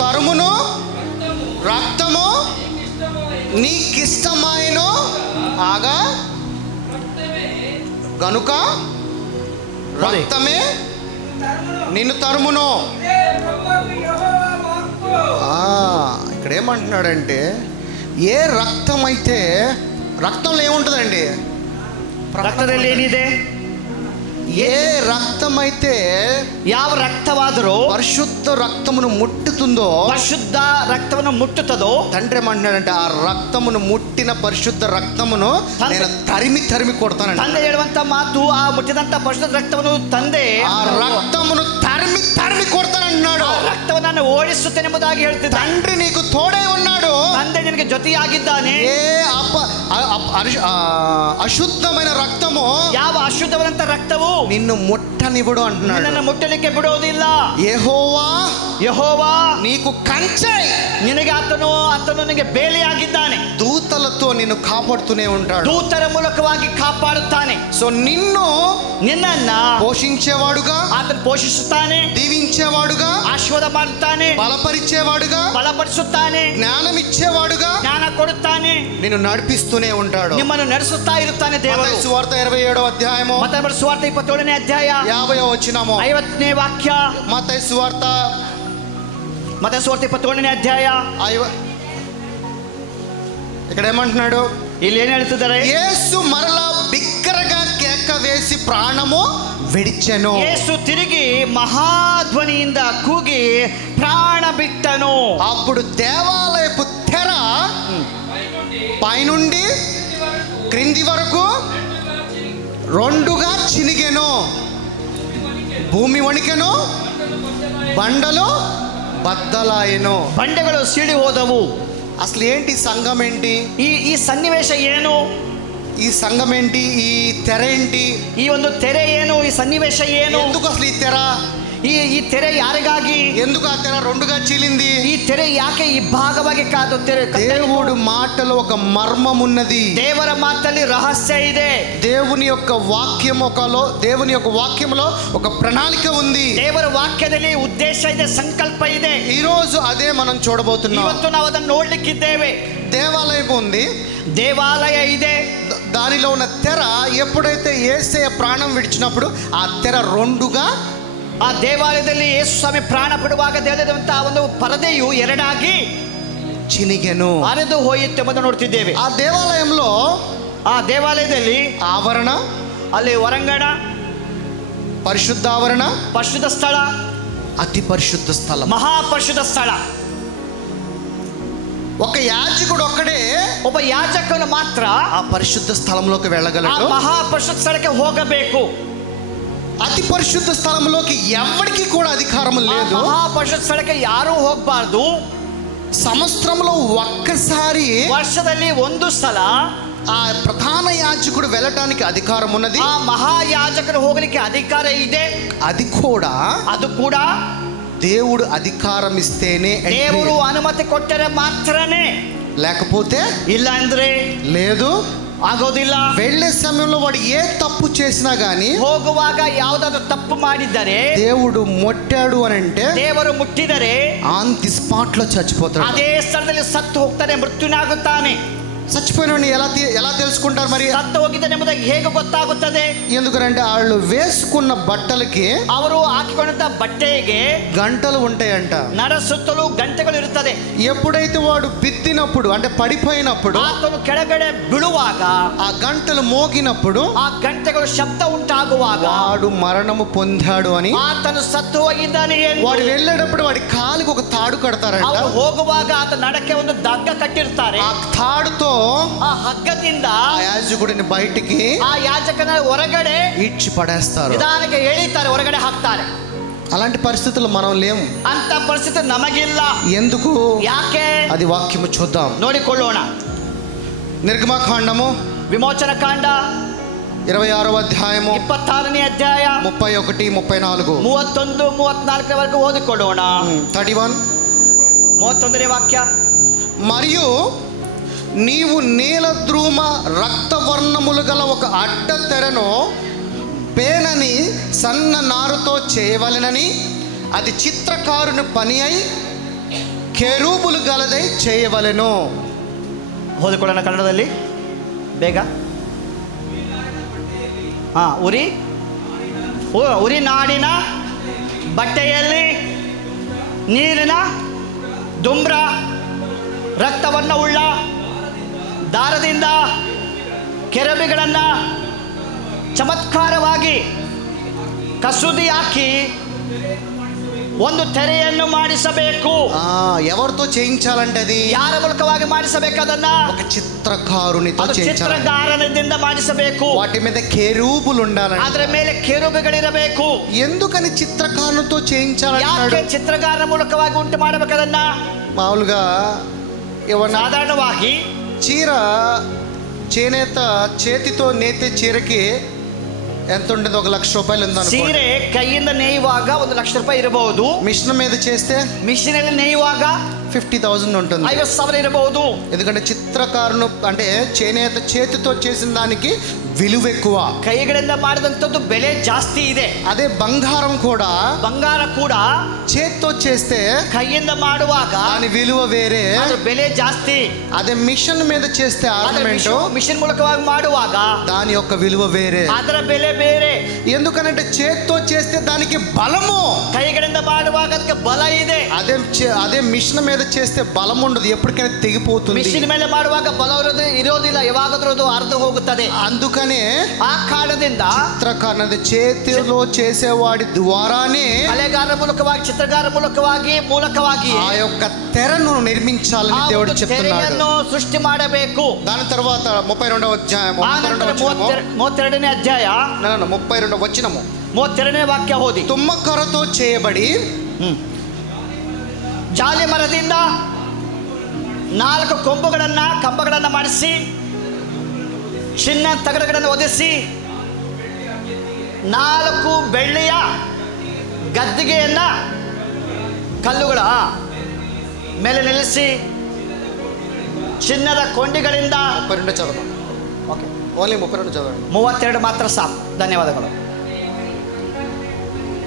తరుమును, రక్తము నీకిష్టమైన ఆగా గనుక రక్తమే నిన్ను తరుమును. ఇక్కడ ఏమంటున్నాడంటే, ఏ రక్తం అయితే, రక్తంలో ఏముంటుందండి? ರಕ್ತದಲ್ಲಿ ಏನಿದೆ? ఏ రక్తం అయితే, ಯಾವ ರಕ್ತವಾದರೂ పరిశుద్ధ రక్తమును ముట్టుతుందో, ಪರಿಶುದ್ಧ ರಕ್ತವನ್ನು ಮುಟ್ಟುತ್ತದೋ, తండ్రి ఏమంటున్నాడంటే, ఆ రక్తమును ముట్టిన పరిశుద్ధ రక్తమును నేను తరిమి కొడతానండి. ತಂದೆ ಹೇಳುವಂತ ಮಾತು, ಆ ಮುಟ್ಟಿದಂತ ಪರಿಶುದ್ಧ ರಕ್ತವನ್ನು ತಂದೆ ఆ రక్తమును తరిమి కొడతానంటున్నాడు. ರಕ್ತವನ್ನು ಓಡಿಸುತ್ತೇನೆಂಬುದಾಗಿ ಹೇಳ್ತಿದ್ದ. తండ్రి నీకు తోడై ఉన్నాడు. ತಂದೆ ನಿನಗೆ ಜೊತೆಯಾಗಿದ್ದಾನೆ. ఏ అశుద్ధమైన రక్తము, ಯಾವ ಅಶುದ್ಧವಾದಂತ ರಕ್ತವು నిన్ను ముట్టనివ్వడు అంటున్నాడు. ನಿನ್ನನ್ನು ಮುಟ್ಟಲಿಕ್ಕೆ ಬಿಡುವುದಿಲ್ಲ. యెహోవా నీకు కంచె, ನಿನಗೆ ಆತನು ನಿನಗೆ ಬೇಲಿಯಾಗಿದ್ದಾನೆ. దూతలతో నిన్ను కాపాడుతూనే ఉంటాడు. ದೂತರ ಮೂಲಕವಾಗಿ ಕಾಪಾಡುತ್ತಾನೆ. సో ನಿನ್ನನ್ನ పోషించేవాడుగా, ಆತನು ಪೋಷಿಸುತ್ತಾನೆ, దీవించేవాడుగా, ಆಶೀರ್ವಾದ ಮಾಡುತ್ತಾನೆ, బలపరిచేవాడుగా, ಬಲಪಡಿಸುತ್ತಾನೆ, జ్ఞానం ఇచ్చేవాడుగా, ಜ್ಞಾನ ಕೊಡುತ್ತಾನೆ, నిన్ను నడిపిస్తూనే ఉంటాడు. ನಿಮ್ಮನ್ನು ನಡೆಸುತ್ತಾ ಇರುತ್ತಾನೆ ದೇವರು. మత్తయి సువార్త 27వ అధ్యాయము, ಮತ್ತಾಯ ಸುವಾರ್ತೆ 27ನೇ ಅಧ್ಯಾಯ 50వ వచనము, 50ನೇ ವಾಕ್ಯ. మత్తయి సువార్త 27ನೇ ಅಧ್ಯಾಯ. ఇక్కడ ఏమంటున్నాడు? ಇಲ್ಲಿ ಏನ್ ಹೇಳ್ತಿದ್ದಾರೆ? యేసు మరలా బిగ్గరగా కేక వేసి ప్రాణము విడిచెను. ಯೇಸು ತಿರುಗಿ ಮಹಾಧ್ವನಿಯಿಂದ ಕೂಗಿ ಪ್ರಾಣ ಬಿಟ್ಟನು. అప్పుడు దేవాలయపు తెర పైనుండి క్రింది వరకు రెండుగా చినిగెను, భూమి వణికెను, బండలు బద్దలాయెను. ಬಂಡೆಗಳು ಸೀಳಿ ಹೋದವು. అసలు ఏంటి సంఘం ఏంటి? ಈ ಸನ್ನಿವೇಶ ಏನು? ఈ సంఘం ఏంటి? ఈ తెర ఏంటి? ಈ ಒಂದು ತೆರೆ ಏನು? ಈ ಸನ್ನಿವೇಶ ಏನು? ఎందుకు అసలు ఈ తెర? ಈ ತೆರೆ ಯಾರಿಗಾಗಿ? ఎందుకు ఆ తెర రెండుగా చీలింది? ఈ ತೆರೆ ಯಾಕೆ ಈ ಭಾಗವಾಗಿ ಕಾದು ತೆರೆ? దేవుడు మాటలో ఒక మర్మం ఉన్నది. ದೇವರ ಮಾತಲ್ಲಿ ರಹಸ್ಯ ಇದೆ. దేవుని యొక్క వాక్యంలో ఒక ప్రణాళిక ఉంది. ದೇವರ ವಾಕ್ಯದಲ್ಲಿ ಉದ್ದೇಶ ಇದೆ, ಸಂಕಲ್ಪ ಇದೆ. ఈ రోజు అదే మనం చూడబోతున్నాం. ಇವತ್ತು ನಾವು ಅದನ್ನು ನೋಡ್ಲಿಕ್ಕಿದ್ದೇವೆ. దేవాలయం ఉంది, ದೇವಾಲಯ ಇದೆ. దానిలో ఉన్న తెర ఎప్పుడైతే యేసయ్య ప్రాణం విడిచినప్పుడు ఆ తెర రెండుగా, ಆ ದೇವಾಲಯದಲ್ಲಿ ಯೇಸು ಸ್ವಾಮಿ ಪ್ರಾಣ ಬಿಡುವಾಗ ದೇವದಂತಹ ಒಂದು ಪರದೆಯು ಎರಡಾಗಿ చినిగెను, ಹರಿದು ಹೋಯಿತು ಎಂಬುದನ್ನು ನೋಡ್ತಿದ್ದೇವೆ. ಆ ದೇವಾಲಯದಲ್ಲಿ ఆవరణ, ಅಲ್ಲಿ ಹೊರಾಂಗಣ, పరిశుద్ధ ఆవరణ, ಪರಿಶುದ್ಧ ಸ್ಥಳ, అతి పరిశుద్ధ స్థలం, ಮಹಾಪರಿಶುದ್ಧ ಸ್ಥಳ. ఒక యాజకుడు ఒక్కడే, ಒಬ್ಬ ಯಾಜಕನು ಮಾತ್ರ ఆ పరిశుద్ధ స్థలంలోకి ಆ వెళ్ళగలడు. ಮಹಾಪರಿಶುದ್ಧ ಸ್ಥಳಕ್ಕೆ ಹೋಗಬೇಕು. అతి పరిశుద్ధ స్థలంలోకి ఎవరికి కూడా అధికారం లేదు. ಮಹಾಪರಿಶುದ್ಧ ಸ್ಥಳಕ್ಕೆ ಯಾರೂ ಹೋಗಬಾರ್ದು. సంవత్సరంలో ఒక్కసారి ವರ್ಷದಲ್ಲಿ ಒಂದು ಸಲ ఆ ప్రధాన యాజకుడు వెళ్ళటానికి అధికారం ఉన్నది. ಆ ಮಹಾಯಾಜಕರು ಹೋಗಲಿಕ್ಕೆ ಅಧಿಕಾರ ಇದೆ. అది కూడా దేవుడు అధికారం ఇస్తేనే, ದೇವರು ಅನುಮತಿ ಕೊಟ್ಟರೆ ಮಾತ್ರನೇ, లేకపోతే ಇಲ್ಲ ಅಂದ್ರೆ లేదు, ಆಗೋದಿಲ್ಲ. వెళ్ళే సమయంలో వాడు ఏ తప్పు చేసినా గానీ, ಹೋಗುವಾಗ ಯಾವುದಾದ್ರೂ ತಪ್ಪು ಮಾಡಿದರೆ, దేవుడు ముట్టాడు అని అంటే ದೇವರು ಮುಟ್ಟಿದರೆ ఆన్ ది స్పాట్ లో చచ్చిపోతాడు. ಅದೇ ಸ್ಥಳದಲ್ಲಿ ಸತ್ತು ಹೋಗ್ತಾನೆ, ಮೃತ್ಯುನಾಗುತ್ತಾನೆ. చచ్చిపోయిన ఎలా తెలుసుకుంటారు మరి? ಸತ್ತು ಹೋಗಿದ್ದಾನೆ ಎಂಬುದಾಗಿ ಹೇಗೆ ಗೊತ್ತಾಗುತ್ತದೆ? ఎందుకంటే వాళ్ళు వేసుకున్న బట్టలకి, ಅವರು ಹಾಕಿಕೊಂಡಂತ ಬಟ್ಟೆಗೆ గంటలు ఉంటాయంట. ನರ ಸುತ್ತಲೂ ಗಂಟೆಗಳು ಇರುತ್ತದೆ. ఎప్పుడైతే వాడు బిద్దినప్పుడు అంటే పడిపోయినప్పుడు, ಆತನು ಕೆಳಗಡೆ ಬೀಳುವಾಗ, ఆ గంటలు మోగినప్పుడు, ಆ ಗಂಟೆಗಳು ಶಬ್ದ ಉಂಟಾಗುವಾಗ వాడు మరణము పొందాడు అని, ಆತನು ಸತ್ತು ಹೋಗಿದ್ದಾನೆ ಎಂದು. వాడు వెళ్ళేటప్పుడు వాడి కాలికి ఒక తాడు ಕడతారంట. ಅವರು ಹೋಗುವಾಗ ಆತ ನಡಕ್ಕೆ ಒಂದು ಹಗ್ಗ ಕಟ್ಟಿರ್ತಾರೆ. ఆ తాడుతో ಆ ಹಗ್ಗದಿಂದ ఆ యాజకుడిని బయటికి ಆ ಯಾಜಕನ ಹೊರಗಡೆ ఈడ్చి పడేస్తారు. ನಿಧಾನಕ್ಕೆ ಎಳಿತಾರೆ, ಹೊರಗಡೆ ಹಾಕ್ತಾರೆ. అలాంటి పరిస్థితుల్లో మనం లేము. ಅಂತ ಪರಿಸ್ಥಿತಿ ನಮಗಿಲ್ಲ. ఎందుకు? ಯಾಕೆ? అది వాక్యము చూద్దాం. ನೋಡಿಕೊಳ್ಳೋಣ. నిర్గమకాండము ವಿಮೋಚನ ಕಾಂಡ 26వ అధ్యాయము 26ನೇ ಅಧ್ಯಾಯ 31, 34, 31, 34 ವರೆಗೂ ಓದಿಕೊಳ್ಳೋಣ. 31. 31ನೇ ವಾಕ್ಯ. మరియు నీవు నీలద్రూమ రక్తవర్ణములు గల ఒక అడ్డ తెరను పేనని సన్న నారుతో చేయవలెనని, అది చిత్రకారుని పని అయి కెరూబులు గలదై చేయవలెను. ಓದಿಕೊಳ್ಳೋಣ ಕನ್ನಡದಲ್ಲಿ ಬೇಗ. ಉರಿ ನಾಡಿನ ಬಟ್ಟೆಯಲ್ಲಿ ನೀರಿನ ದುಂಬ್ರ ರಕ್ತವನ್ನವುಳ್ಳ ದಾರದಿಂದ ಕೆರಬಿಗಳನ್ನು ಚಮತ್ಕಾರವಾಗಿ ಕಸೂದಿ ಹಾಕಿ ಒಂದು ತೆರೆಯನ್ನು ಮಾಡಿಸಬೇಕು. ఎవరితో చేయించాలంటే అది ಯಾರ ಮೂಲಕವಾಗಿ ಮಾಡಿಸಬೇಕು? ಅದನ್ನ ఒక చిత్రకారునితో చేయించాలి. ಚಿತ್ರಗಾರನಿಂದ ಮಾಡಿಸಬೇಕು. వాటి మీద కెరూబులు ఉండాలి. ಅದರ ಮೇಲೆ ಕೆರೂಬಿಗಳಿರಬೇಕು. ఎందుకని చిత్రకారునితో చేయించాలంటే? ಯಾಕೆ ಚಿತ್ರಗಾರನ ಮೂಲಕವಾಗಿ ಉಂಟು ಮಾಡಬೇಕು ಅದನ್ನ? మామూలుగా సాధారణವಾಗಿ చీర చేనేత చేతితో నేతే చీరకి ఎంత ఉంటుంది? 1 లక్ష రూపాయలు ఉందనుకోండి. ಸೀರೆ ಕೈಯಿಂದ ನೇಯುವಾಗ 1 ಲಕ್ಷ ರೂಪಾಯಿ ಇರಬಹುದು. మిషన్ మీద చేస్తే ಮಿಷಿನ್ ಅಲ್ಲಿ ನೇಯುವಾಗ 50,000 ఉంటుంది. 50,000 ఇరಬಹುದು. ఎందుకంటే చిత్రకారును అంటే చేనేత చేతితో చేసిన దానికి విలువ ఎక్కువ. ಕೈಗಳಿಂದ ಮಾಡಿದಂತದ್ದು ಬೆಲೆ ಜಾಸ್ತಿ ಇದೆ. అదే బంగారం కూడా, ಬಂಗಾರ ಕೂಡ చేతితో చేస్తే ಕೈಯಿಂದ ಮಾಡುವಾಗ దాని విలువ వేరే, ಅದರ ಬೆಲೆ ಜಾಸ್ತಿ. అదే మిషన్ మీద చేస్తే ఆర్నమెంట్, ಮಿಷಿನ್ ಮೂಲಕವಾಗಿ ಮಾಡುವಾಗ దాని యొక్క విలువ వేరే. ಅದರ ಬೆಲೆ ಬೇರೆ. ఎందుకనంటే చేతితో చేస్తే దానికి బలము, ಕೈಗಳಿಂದ ಮಾಡುವಾಗ ಅದಕ್ಕೆ ಬಲ ಇದೆ. అదే మిషన్ మీద చేస్తే బలం ఉండదు, ఎప్పటికైనా తెగిపోతుంది. ಮಿಷಿನ್ ಮೇಲೆ ಮಾಡುವಾಗ ಬಲ ಇರೋದಿಲ್ಲ, ಯಾವಾಗಾದ್ರೂ ಅದು ಅರ್ಧ ಹೋಗುತ್ತದೆ. అందుకనే ಆ ಕಾರಣದಿಂದ చిత్రకారుని చేతిలో చేసేవాడి ద్వారానే ಕಲೆಗಾರರ ಮೂಲಕವಾಗಿ, ಚಿತ್ರಗಾರರ ಮೂಲಕವಾಗಿ ఆ యొక్క తెరను నిర్మించాలని దేవుడు చెప్తున్నాడు. సృష్టి ಮಾಡಬೇಕು. దాని తర్వాత 32వ అధ్యాయం 32ನೇ ಅಧ್ಯಾಯ 32వ వచనము 32ನೇ ವಾಕ್ಯ ಓದಿ. తుమ్మకరతో చేయబడి ಜಾಲಿ ಮರದಿಂದ 4 ಕಂಬಗಳನ್ನು ಮಾಡಿಸಿ, ಚಿನ್ನ ತಗಡುಗಳನ್ನು ಒದಿಸಿ, 4 ಬೆಳ್ಳಿಯ ಗದ್ದಿಗೆಯನ್ನ ಕಲ್ಲುಗಳ ಮೇಲೆ ನಿಲ್ಲಿಸಿ, ಚಿನ್ನದ ಕೊಂಡಿಗಳಿಂದ 32 చదవండి. ఓకే, ఓన్లీ 32 చదవండి. 32 ಮಾತ್ರ ಸಾಕು. ಧನ್ಯವಾದಗಳು.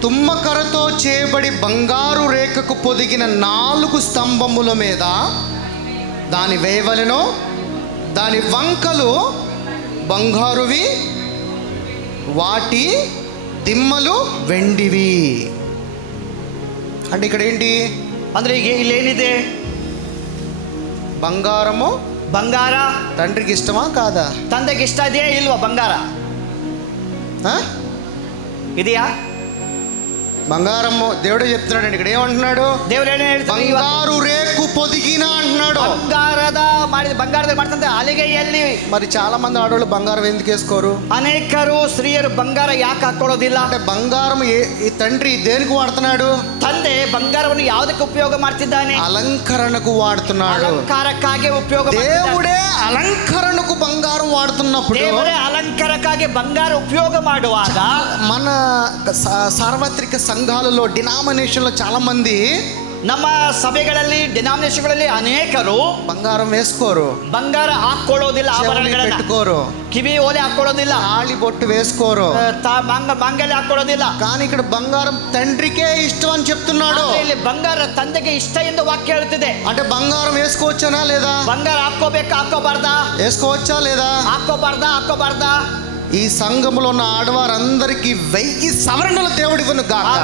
తుమ్మకరతో చేయబడి బంగారు రేఖకు పొదిగిన 4 స్తంభముల మీద దాని వేయవలెను. దాని వంకలు బంగారువి, వాటి దిమ్మలు వెండివి. అంటే ఇక్కడ ఏంటి ಅಂದ್ರೆ ಈಗ ಇಲ್ಲೇನಿದೆ? ಬಂಗಾರ తండ్రికి ఇష్టమా కాదా? ತಂದೆಗೆ ಇಷ್ಟ ಇದೆಯಾ ಇಲ್ವಾ? ಬಂಗಾರ ಇದೆಯಾ? బంగారము దేవుడే చెప్తున్నాడు అండి. ఇక్కడ ఏమంటున్నాడు? దేవుడు ಏನು ಹೇಳ್ತಾನೆ? బంగారు రేకు పొదిగిన అంటున్నాడు. ಬಂಗಾರದ ಮಾಡಿದ ಬಂಗಾರದಲ್ಲಿ ಮಾಡ್ತಂತೆ ಅಲಿಗೆಯಲ್ಲಿ. మరి చాలా మంది ఆడవాళ్ళు బంగారం ఎందుకు వేసుకోరు? ಅನೇಕರು ಸ್ತ್ರೀಯರು ಬಂಗಾರ ಯಾಕೆ ಹಾಕೊಳ್ಳೋದಿಲ್ಲ అంటే బంగారం ఈ తండ్రి దేనికి వాడుతున్నాడు? ತಂದೆ ಬಂಗಾರವನ್ನು ಯಾವುದಕ್ಕೆ ಉಪಯೋಗ ಮಾಡ್ತಿದ್ದಾನೆ? అలంకరణకు వాడుతున్నాడు. ಅಲಂಕಾರಕ್ಕಾಗಿ ಉಪಯೋಗ. దేవుడే అలంకరణకు బంగారం వాడుతున్నప్పుడు, ದೇವರೇ ಅಲಂಕಾರಕ್ಕಾಗಿ ಬಂಗಾರ ಉಪಯೋಗ ಮಾಡುವಾಗ మన సార్వత్రిక సంఘాలలో డినామినేషన్లో చాలా మంది, ನಮ್ಮ ಸಭೆಗಳಲ್ಲಿ ಡಿನಾಮಿನೇಷನ್ಗಳಲ್ಲಿ ಅನೇಕರು బంగారం వేసుకోరు, ಬಂಗಾರ ಹಾಕೊಳ್ಳೋದಿಲ್ಲ, ಆಭರಣಗಳನ್ನ పెట్టుకోరు, ಕಿವಿ ಓಲೆ ಹಾಕೊಳ್ಳೋದಿಲ್ಲ, తాళి బొట్టు వేసుకోరు, ಮಾಂಗಲ್ಯ ಹಾಕೊಳ್ಳೋದಿಲ್ಲ. కానీ ఇక్కడ బంగారం తండ్రికే ఇష్టం అని చెప్తున్నాడు. ಇಲ್ಲಿ ಬಂಗಾರ ತಂದೆಗೆ ಇಷ್ಟ ಎಂದು ವಾಕ್ಯ ಹೇಳುತ್ತಿದೆ. అంటే బంగారం వేసుకోవచ్చానా లేదా? ಬಂಗಾರ ಹಾಕೋಬೇಕಾ ಹಾಕೋಬಾರ್ದಾ? వేసుకోవచ్చా లేదా? ಹಾಕೋಬಾರ್ದಾ? ఈ సంఘములో ఉన్న ఆడవారందరికీ 1000 సవరణలు దేవుడు ఇవ్వను గాక.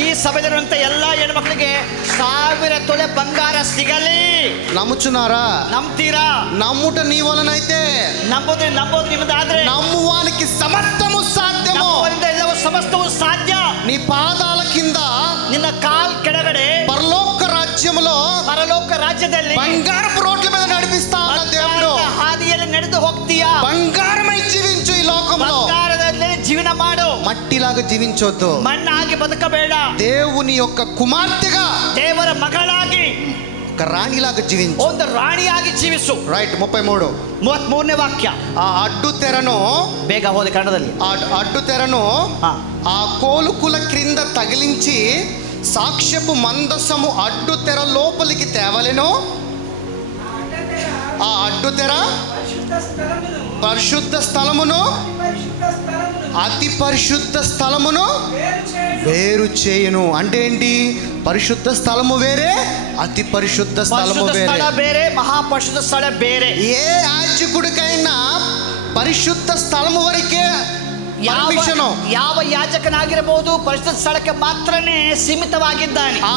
ఈ సభ్యులంతా ಎಲ್ಲ ಹೆಣ್ಮಕ್ಳಿಗೆ 1000 ತೊಲೆ ಬಂಗಾರ ಸಿಗಲಿ. నమ్ముచున్నారా? ನಂಬ್ತೀರಾ? నమ్ముట నీ వలనైతే, ನಂಬೋದು ನಿಮ್ಮದಾದ್ರೆ, నమ్మువానికి సమస్తము సాధ్యము. ಎಲ್ಲವೂ ಸಮಸ್ತವೂ ಸಾಧ್ಯ. నీ పాదాల కింద, ನಿನ್ನ ಕಾಲ್ ಕೆಳಗಡೆ పరలోక రాజ్యములో, ಪರಲೋಕ ರಾಜ್ಯದಲ್ಲಿ బంగారపు రోడ్ల మీద నడిపిస్తా ఉన్న దేవుడు. ಹಾದಿಯಲ್ಲಿ ನಡೆದು ಹೋಗ್ತೀಯಾ? బంగారమై జీవించు ఈ లోకంలో. ಬಂಗಾರದಲ್ಲಿ ಜೀವನ ಮಾಡು. మట్టిలాగా జీవించొద్దు. ಮಣ್ಣಾಗಿ ಬದುಕಬೇಡ. దేవుని యొక్క కుమార్తెగా, ದೇವರ ಮಗಳಾಗಿ, ఒక రాణిలాగా జీవించు. ಒಂದು ರಾಣಿಯಾಗಿ ಜೀವಿಸು. రైట్. 33 33ನೇ ವಾಕ್ಯ. ఆ అడ్డు తెరను, ಬೇಗ ಹೋದ ಕನ್ನಡದಲ್ಲಿ. అడ్డు తెరను ఆ కోలుకుల క్రింద తగిలించి సాక్ష్యపు మందసము అడ్డు తెర లోపలికి తేవలెను. ఆ అడ్డు తెర పరిశుద్ధ స్థలమును, అతి పరిశుద్ధ స్థలమును వేరు చేయును. అంటే ఏంటి? పరిశుద్ధ స్థలము వేరే, అతి పరిశుద్ధ స్థలము వేరే, మహాపరిశుద్ధ స్థల ಬೇರೆ. ఏ యాజకుడికైనా పరిశుద్ధ స్థలము వరకే ಯಾವ ಯಾಜಕನಾಗಿರಬಹುದು ಪರಿಶುದ್ಧ ಸ್ಥಳಕ್ಕೆ ಮಾತ್ರನೇ ಸೀಮಿತವಾಗಿದ್ದಾನೆ. ఆ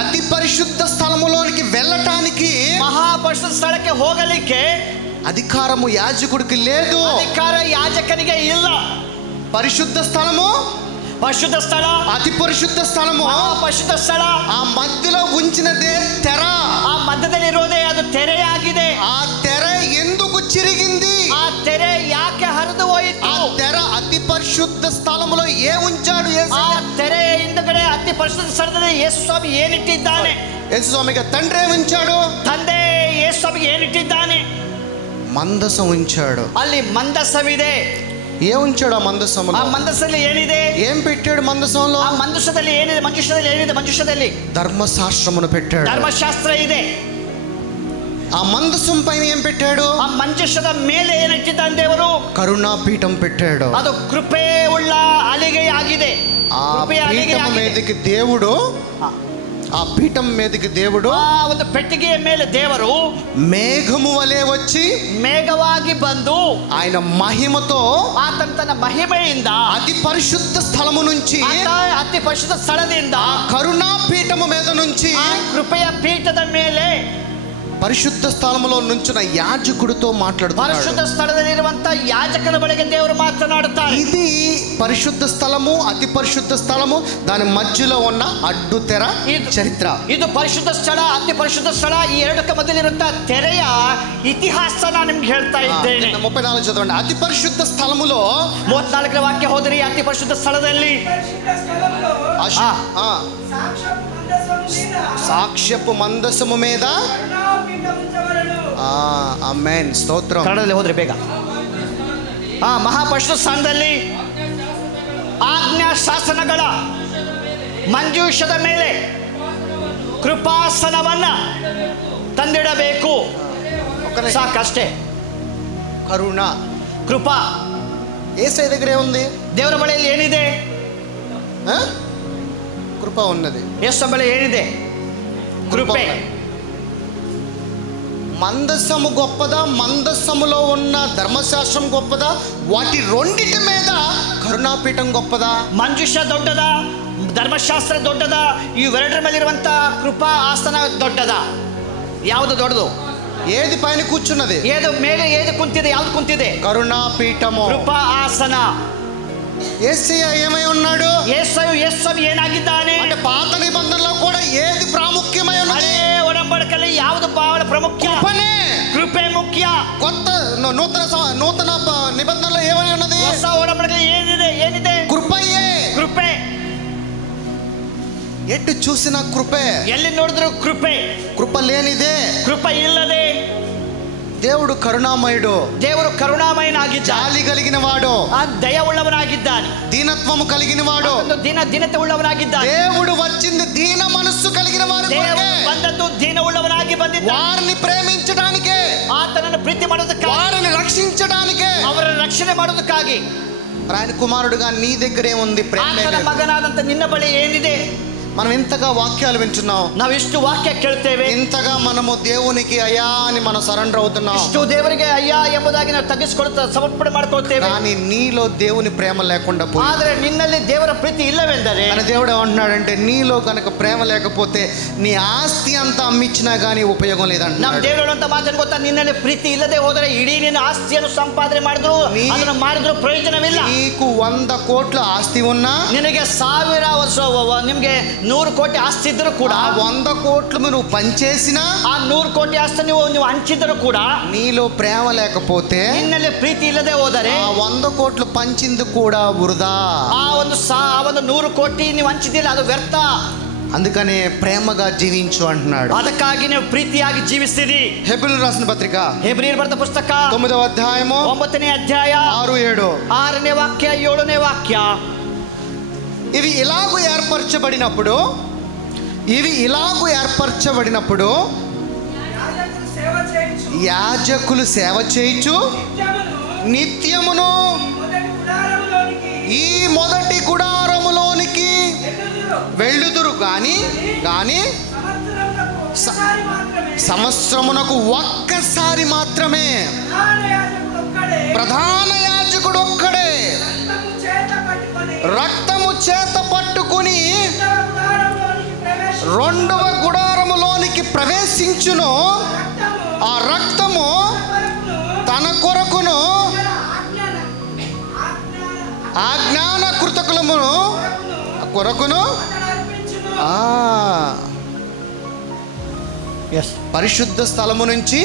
అతి పరిశుద్ధ స్థలములోనికి వెళ్ళటానికి, మహాపరిశుద్ధ స్థಳಕ್ಕೆ ಹೋಗಲಿಕ್ಕೆ అధికారము యాజకుడికి లేదు. అధికార యాజకనిಗೆ ಇಲ್ಲ. పరిశుద్ధ స్థలము, పరిశుద్ధ స్థಳ, అతి పరిశుద్ధ స్థలము, పరిశుద్ధ స్థಳ, ఆ మధ్యలో ఉంచినదే తెర. ఆ మధ్యದಲ್ಲಿರೋದೇ ಅದು ತೆರೆಯಾಗಿದೆ. ఆ తెర ఎందుకు చిరిగింది? ఆ తెರೆ ಯಾಕೆ ಹರಿದು ಹೋಯಿತು? ఆ తెర అతి పరిశుద్ధ స్థలములో ఉంచాడు? ఆ తెರೆ ಹಿಂದಗಡೆ ಅತಿ ಪರಿಶುದ್ಧ ಸ್ಥಳದಲ್ಲಿ ಯೇಸು ಸ್ವಾಮಿ ಏನಿಟ್ಟಿದ್ದಾನೆ? ಯೇಸು ಸ್ವಾಮಿಗೆ తండ్రి ఉంచాడు? ತಂದೆ ಯೇಸು ಸ್ವಾಮಿಗೆ ಏನಿಟ್ಟಿದ್ದಾನೆ? మందసం ఉంచాడు. ಅಲ್ಲಿ ಮಂದಸವಿದೆ. ఉంచాడు ఆ మందసంలో? ಆ ಮಂದಸದಲ್ಲಿ ಏನಿದೆ? ఏం పెట్టాడు మందసంలో? ಆ ಮಂದಸದಲ್ಲಿ ಏನಿದೆ? ಮಂಜುಷದಲ್ಲಿ ధర్మశాస్త్రమును పెట్టాడు. ಧರ್ಮಶಾಸ್ತ್ರ ಇದೆ. ఆ మందసం పైన ఏం పెట్టాడు? ಆ ಮಂಜುಷದ ಮೇಲೆ ಏನಿಟ್ಟಿದ್ದಾನೆ ದೇವರು? కరుణాపీఠం పెట్టాడు. ಅದು ಕೃಪೆ ಉಳ್ಳ ಅಲಿಗೆಯಾಗಿದೆ. ఆ పీఠం మీదకి దేవుడు, ఆ పీఠం మీదకి దేవుడు ಆ ಒಂದು ಪೆಟ್ಟಿಗೆಯ ಮೇಲೆ ದೇವರು మేఘము వలె వచ్చి, ಮೇಘವಾಗಿ ಬಂದು ఆయన మహిమతో ಆತನ ತನ್ನ ಮಹಿಮೆಯಿಂದ అతి పరిశుద్ధ స్థలము నుంచి, ಅತಿ ಪರಿಶುದ್ಧ ಸ್ಥಳದಿಂದ కరుణాపీఠము మీద నుంచి, ಕೃಪೆಯ ಪೀಠದ ಮೇಲೆ పరిశుద్ధ స్థలములో నుంచిన యాజకుడితో మాట్లాడుతున్నాడు. పరిశుద్ధ స్థలದಲ್ಲಿರುವಂತ యాజకನ ಬಳಿಗೆ ದೇವರು ಮಾತನಾಡುತ್ತಾರೆ. ఇది పరిశుద్ధ స్థలము, అతి పరిశుద్ధ స్థలము, దాని మధ్యలో ఉన్న అడ్డు తెర చరిత్ర. ಇದು ಪರಿಶುದ್ಧ ಸ್ಥಳ, ಅತಿ ಪರಿಶುದ್ಧ ಸ್ಥಳ, ಈ ಎರಡಕ್ಕೆ ಮಧ್ಯದಲ್ಲಿರುವಂತ ತೆರೆಯ ಇತಿಹಾಸ ನಾನು ನಿಮ್ಗೆ ಹೇಳ್ತಾ ಇದ್ದೇನೆ. 34 చదవండి. అతి పరిశుద్ధ స్థలములో 34ನೇ ವಾಕ್ಯ ಹೋದ್ರಿ. ಅತಿ ಪರಿಶುದ್ಧ ಸ್ಥಳದಲ್ಲಿ సాక్ష్యపు మందసము మీద, ఆమేన్, స్తోత్రం. ಕನ್ನಡದಲ್ಲಿ ಹೋದ್ರೆ ಬೇಗ. ಮಹಾಪರಿಶುದ್ಧ ಸ್ಥಾನದಲ್ಲಿ ಆಜ್ಞಾ ಶಾಸನಗಳ ಮಂಜೂಷದ ಮೇಲೆ ಕೃಪಾಸನವನ್ನ ತಂದಿಡಬೇಕು. ಸಾಕಷ್ಟೇ. కరుణ, ಕೃಪಾ యేసయ్య దగ్గరే ఉంది. ದೇವರ ಬಳಿಯಲ್ಲಿ ಏನಿದೆ? కృప ఉన్నది. ಯೇಸು ಬಳಿ ಏನಿದೆ? కృపే. మందసము గొప్పదా, మందసములో ఉన్న ధర్మశాస్త్రం గొప్పదా? వాటి రెండిటి మీద కరుణాపీఠం గొప్పదా? ಮಂಜುಷ ದೊಡ್ಡದ, ಧರ್ಮಶಾಸ್ತ್ರ ದೊಡ್ಡದ, ಇವೆರಡರ ಮೇಲಿರುವಂತ ಕೃಪಾ ಆಸನ ದೊಡ್ಡದ? ಯಾವುದು ದೊಡ್ಡದು? ఏది పైన కూర్చున్నది? ಏದು ಮೇಲೆ ಏದು ಕುಂತಿದೆ? ಯಾವ್ದು ಕುಂತಿದೆ? కరుణాపీఠము, ಕೃಪಾ ಆಸನ. యేసయ్య ఏమై ఉన్నాడు? ಯೇಸು ಏನಾಗಿದ್ದಾನೆ? అంటే పాత నిబంధనలో కూడా ఏది ప్రాముఖ్యమై ఉన్నది? ಒಡಂಬಡಿಕೆಯಲ್ಲಿ ಯಾವುದು ಬಹಳ ಪ್ರಾಮುಖ್ಯ? కృపనే. ಕೃಪೆ. నూతన నిబంధనలో ఏమని ఉన్నది? ಹೊಸ ಒಡಂಬಡಿಕೆ ಏನಿದೆ? కృపయే. ಕೃಪೆ. ఎటు చూసినా కృపే. ಎಲ್ಲಿ ನೋಡಿದ್ರು ಕೃಪೆ. కృప లేనిదే. ಕೃಪೆ ಇಲ್ಲದೆ. దేవుడు కరుణామయుడు. ದೇವರು ಕರುಣಾಮಯನಾಗಿದ್ದಾನೆ. జాలి కలిగిన వాడు. ಆ ದಯವುಳ್ಳವನಾಗಿದ್ದಾನೆ. దీనత్వము కలిగిన వాడు. ದೀನತೆ ಉಳ್ಳವನಾಗಿದ್ದಾನೆ. దేవుడు వచ్చింది దీన మనస్సు కలిగిన వారి కొరకే. ಬಂದದ್ದು ದೀನವುಳ್ಳವನಾಗಿ ಬಂದಿದ್ದಾನೆ. వారిని ప్రేమించడానికే, ಆತನನ್ನು ಪ್ರೀತಿ ಮಾಡೋದಕ್ಕಾಗಿ, వారిని రక్షించడానికే, ಅವರ ರಕ್ಷಣೆ ಮಾಡೋದಕ್ಕಾಗಿ. ఆయన కుమారుడుగా నీ దగ్గర ఏముంది? ప్రేమ. ಆತನ ಮಗನಾದಂತ ನಿನ್ನ ಬಳಿ ಏನಿದೆ? మనం ఇంతగా వాక్యాలు వింటున్నాం, ನಾವು ಇಷ್ಟು ವಾಕ್ಯ ಕೇಳ್ತೇವೆ, ఇంతగా మనము దేవునికి అయ్యా అని మనం సరెండర్ అవుతున్నాం, ಇಷ್ಟು ದೇವರಿಗೆ ಅಯ್ಯ ಎಂಬುದಾಗಿ ನಾವು ತಗ್ಗಿಸಿಕೊಳ್ತಾ ಸಮರ್ಪಣೆ ಮಾಡ್ಕೊಳ್ತೇವೆ. కానీ నీలో దేవుని ప్రేమ లేకుండా పోయి, ಆದರೆ ನಿನ್ನಲ್ಲಿ ದೇವರ ಪ್ರೀತಿ ಇಲ್ಲವೆಂದರೆ, మన దేవుడు ఏమంటున్నాడంటే నీలో కనుక ప్రేమ లేకపోతే నీ ఆస్తి అంతా అమ్మిచ్చినా గానీ ఉపయోగం లేదంట. ನಮ್ಮ ದೇವರು ಅಂತ ಮಾತನ್ನು ಗೊತ್ತಾ? ನಿನ್ನಲ್ಲಿ ಪ್ರೀತಿ ಇಲ್ಲದೆ ಹೋದರೆ ಇಡೀ ನಿನ್ನ ಆಸ್ತಿಯನ್ನು ಸಂಪಾದನೆ ಮಾಡಿದ್ರು ಅದನ್ನು ಮಾಡಿದ್ರು ಪ್ರಯೋಜನವಿಲ್ಲ. నీకు 100 కోట్ల ఆస్తి ఉన్నా, ನಿನಗೆ 1000 ವರ್ಷ ನಿಮ್ಗೆ 100 ಕೋಟಿ ಆಸ್ತಿ ಇದ್ದರೂ ಕೂಡ, 100 కోట్లు నువ్వు పంచేసినా, ಆ 100 ಕೋಟಿ ಆಸ್ತಿ ನೀವು ಹಂಚಿದರೂ ಕೂಡ, నీలో ప్రేమ లేకపోతే, ನಿನ್ನಲ್ಲಿ ಪ್ರೀತಿ ಇಲ್ಲದೆ ಹೋದರೆ ఆ 100 కోట్లు పంచింది కూడా వృధా. ಆ ಒಂದು 100 ಕೋಟಿ ನೀವು ಹಂಚಿದಿಲ್ಲ, ಅದು ವ್ಯರ್ಥ. అందుకనే ప్రేమగా జీవించు అంటున్నాడు. ಅದಕ್ಕಾಗಿ ನೀವು ಪ್ರೀತಿಯಾಗಿ ಜೀವಿಸಿರಿ. హెబ్రీయులకు రాసిన పత్రిక ಹೆಬ್ರಿಯರು ಬರೆದ ಪುಸ್ತಕ 9వ అధ్యాయము 9ನೇ ಅಧ್ಯಾಯ 6-7. 6ನೇ ವಾಕ್ಯ 7ನೇ ವಾಕ್ಯ. ఇవి ఇలాగూ ఏర్పరచబడినప్పుడు యాజకులు సేవ చేయుచు నిత్యమును ఈ మొదటి గుడారములోనికి వెళ్ళుదురు. కానీ సంవత్సరమునకు ఒక్కసారి మాత్రమే ప్రధాన యాజకుడు ఒక్కడే రక్తము చేత పట్టుకుని రెండవ గుడారములోనికి ప్రవేశించును. ఆ రక్తము తన కొరకును ఆజ్ఞాన కృతకులమును కొరకును పరిశుద్ధ స్థలము నుంచి,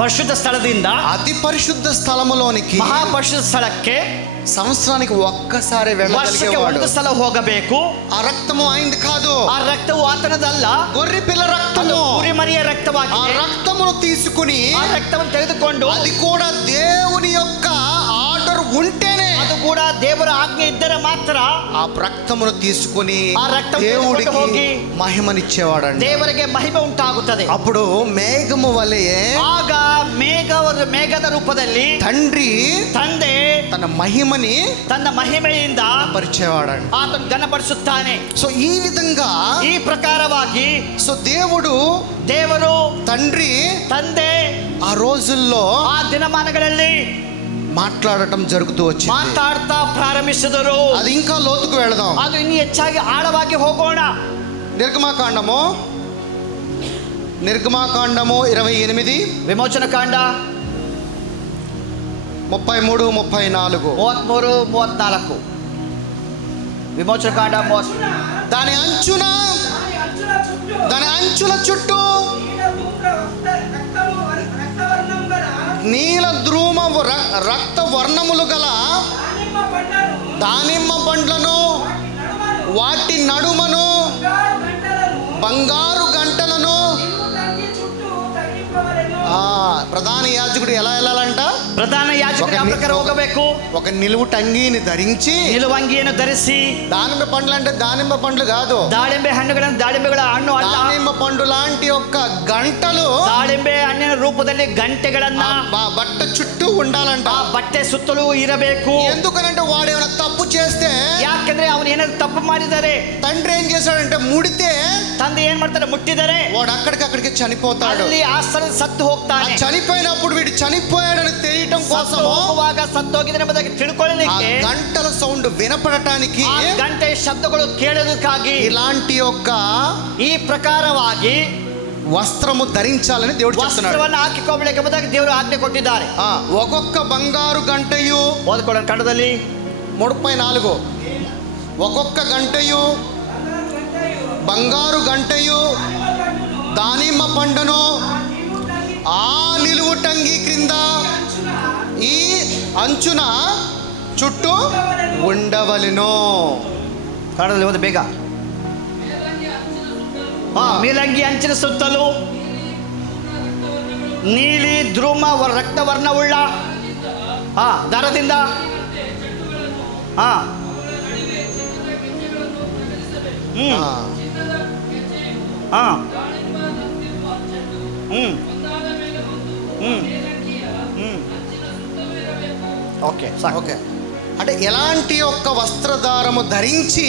ಪರಿಶುದ್ಧ ಸ್ಥಳದಿಂದ అతి పరిశుద్ధ స్థలములోనికి, ಮಹಾಪರಿಶುದ್ಧ ಸ್ಥಳಕ್ಕೆ సంవత్సరానికి ఒక్కసారి వెళ్ళగలిగేవాడు. ಒಂದು ಸಲ ಹೋಗಬೇಕು. ఆ రక్తము అయింది కాదు, ఆ రక్తము ఆతనదಲ್ಲ, గొర్రె పిల్ల రక్తము, కురిమరియ రక్తవాಗಿದೆ. ఆ రక్తమును తీసుకుని, ఆ రక్తವನ್ನು ತೆಗೆದುಕೊಂಡು, అది కూడా దేవుని యొక్క ఆర్డర్ ఉంటేనే, ಅದು ಕೂಡ ದೇವರ ಆಜ್ಞೆ ಇದ್ದರೆ ಮಾತ್ರ ఆ రక్తమును తీసుకుని ఆ రక్తం దేవుడికి ಹೋಗಿ మహిమనిచ్చేవాడండి. ದೇವರಿಗೆ ಮಹಿಮೆ ಉಂಟಾಗುತ್ತದೆ. అప్పుడు మేఘము వలె, ಆಗ ಮೇಘದ ರೂಪದಲ್ಲಿ ತಂದೆ తన మహిమని ತನ್ನ ಮಹಿಮೆಯಿಂದ పరిచేవాడండి. ಆತನು ಘನಪಡಿಸುತ್ತಾನೆ. సో ఈ విధంగా, ಈ ಪ್ರಕಾರವಾಗಿ సో ದೇವರು ತಂದೆ ఆ రోజుల్లో ಆ ದಿನಮಾನಗಳಲ್ಲಿ మాట్లాడటం జరుగుతూ వచ్చింది. ಮಾತಾಡ್ತಾ ಪ್ರಾರಂಭಿಸಿದರು. అది ఇంకా లోతుకు వెళదాం. ಅದು ಇನ್ನೂ ಹೆಚ್ಚಾಗಿ ಆಳವಾಗಿ ಹೋಗೋಣ. నిర్గమాకాండము 28, ವಿಮೋಚನ ಕಾಂಡ 33, 34. 33, 34. విమోచన కాండ దాని అంచుల చుట్టూ నీల ధ్రువ రక్త వర్ణములు గల దానిమ్మ పండ్లను, వాటి నడుమను బంగారు గంటలను. ప్రధాన యాజకుడు ఎలా వెళ్ళాలంట? ಪ್ರಧಾನ ಯಾಜಕರು ಯಾವ ಪ್ರಕಾರ ಹೋಗಬೇಕು? ఒక నిలువుటంగీని ధరించి, నిలువంగిಯನ್ನು ధರಿಸಿ. దానిమ్మ పండ్లు అంటే దానిమ్మ పండ్లు కాదు, దాಳಿంబೆ ಹಣ್ಣುಗಳನ್ನು దాಳಿಂಬೆಗಳ ಹಣ್ಣು ಅಲ್ಲ, దానిమ్మ పండు లాంటి యొక్క గంటలు దాಳಿಂಬೆ ಹಣ್ಣಿನ ರೂಪದಲ್ಲಿ ಗಂಟೆಗಳನ್ನ బట్ట చుట్టూ ఉండాలంట. ಬಟ್ಟೆ ಸುತ್ತಲೂ ಇರಬೇಕು. ఎందుకనంటే వాడు ఏమైనా తప్పు చేస్తే, ಯಾಕೆಂದ್ರೆ ಅವನು ಏನಾದ್ರು ತಪ್ಪು ಮಾಡಿದರೆ, తండ్రి ఏం చేశాడంటే ముడితే, ತಂದೆ ಏನ್ ಮಾಡ್ತಾರೆ, ಮುಟ್ಟಿದರೆ వాడు అక్కడికి చనిపోతాడు. ಅಲ್ಲಿ ಆ ಸ್ಥಳ ಸತ್ತು ಹೋಗ್ತಾನೆ. చనిపోయినప్పుడు వీడు చనిపోయాడని తెలియటం కోసం ಹೋಗುವಾಗ ಸತ್ತೋಗಿದ್ರೆ ಎಂಬುದಾಗಿ ತಿಳ್ಕೊಳ್ಳಲಿಕ್ಕೆ గంటల సౌండ్ వినపడటానికి, ಗಂಟೆ ಶಬ್ದಗಳು ಕೇಳೋದಕ್ಕಾಗಿ ఇలాంటి యొక్క ಈ ಪ್ರಕಾರವಾಗಿ వస్త్రము ధరించాలని దేవుడు చెప్తున్నాడు. ವಸ್ತ್ರವನ್ನು ಹಾಕಿಕೊಳ್ಳಬೇಕೆಂಬುದಾಗಿ ದೇವರು ಆಜ್ಞೆ ಕೊಟ್ಟಿದ್ದಾರೆ. ఒక్కొక్క బంగారు గంటయు, ಓದ್ಕೊಳ್ಳೋಣ ಕನ್ನಡದಲ್ಲಿ 34, ఒక్కొక్క గంటయు బంగారు గంటయు దానిమ్మ పండును ఆ నిలువుటంగి క్రింద ఈ అంచున చుట్టూ ఉండవలెను. ಕಡದಲ್ಲಿ ಬೇಗ ಮೇಲಂಗಿ ಅಂಚಿನ ಸುತ್ತಲೂ ನೀಲಿ ಧ್ರುವ ರಕ್ತವರ್ಣವುಳ್ಳ ದಾರದಿಂದ ఓకే ఓకే. అంటే ఎలాంటి ఒక్క వస్త్రధారము ధరించి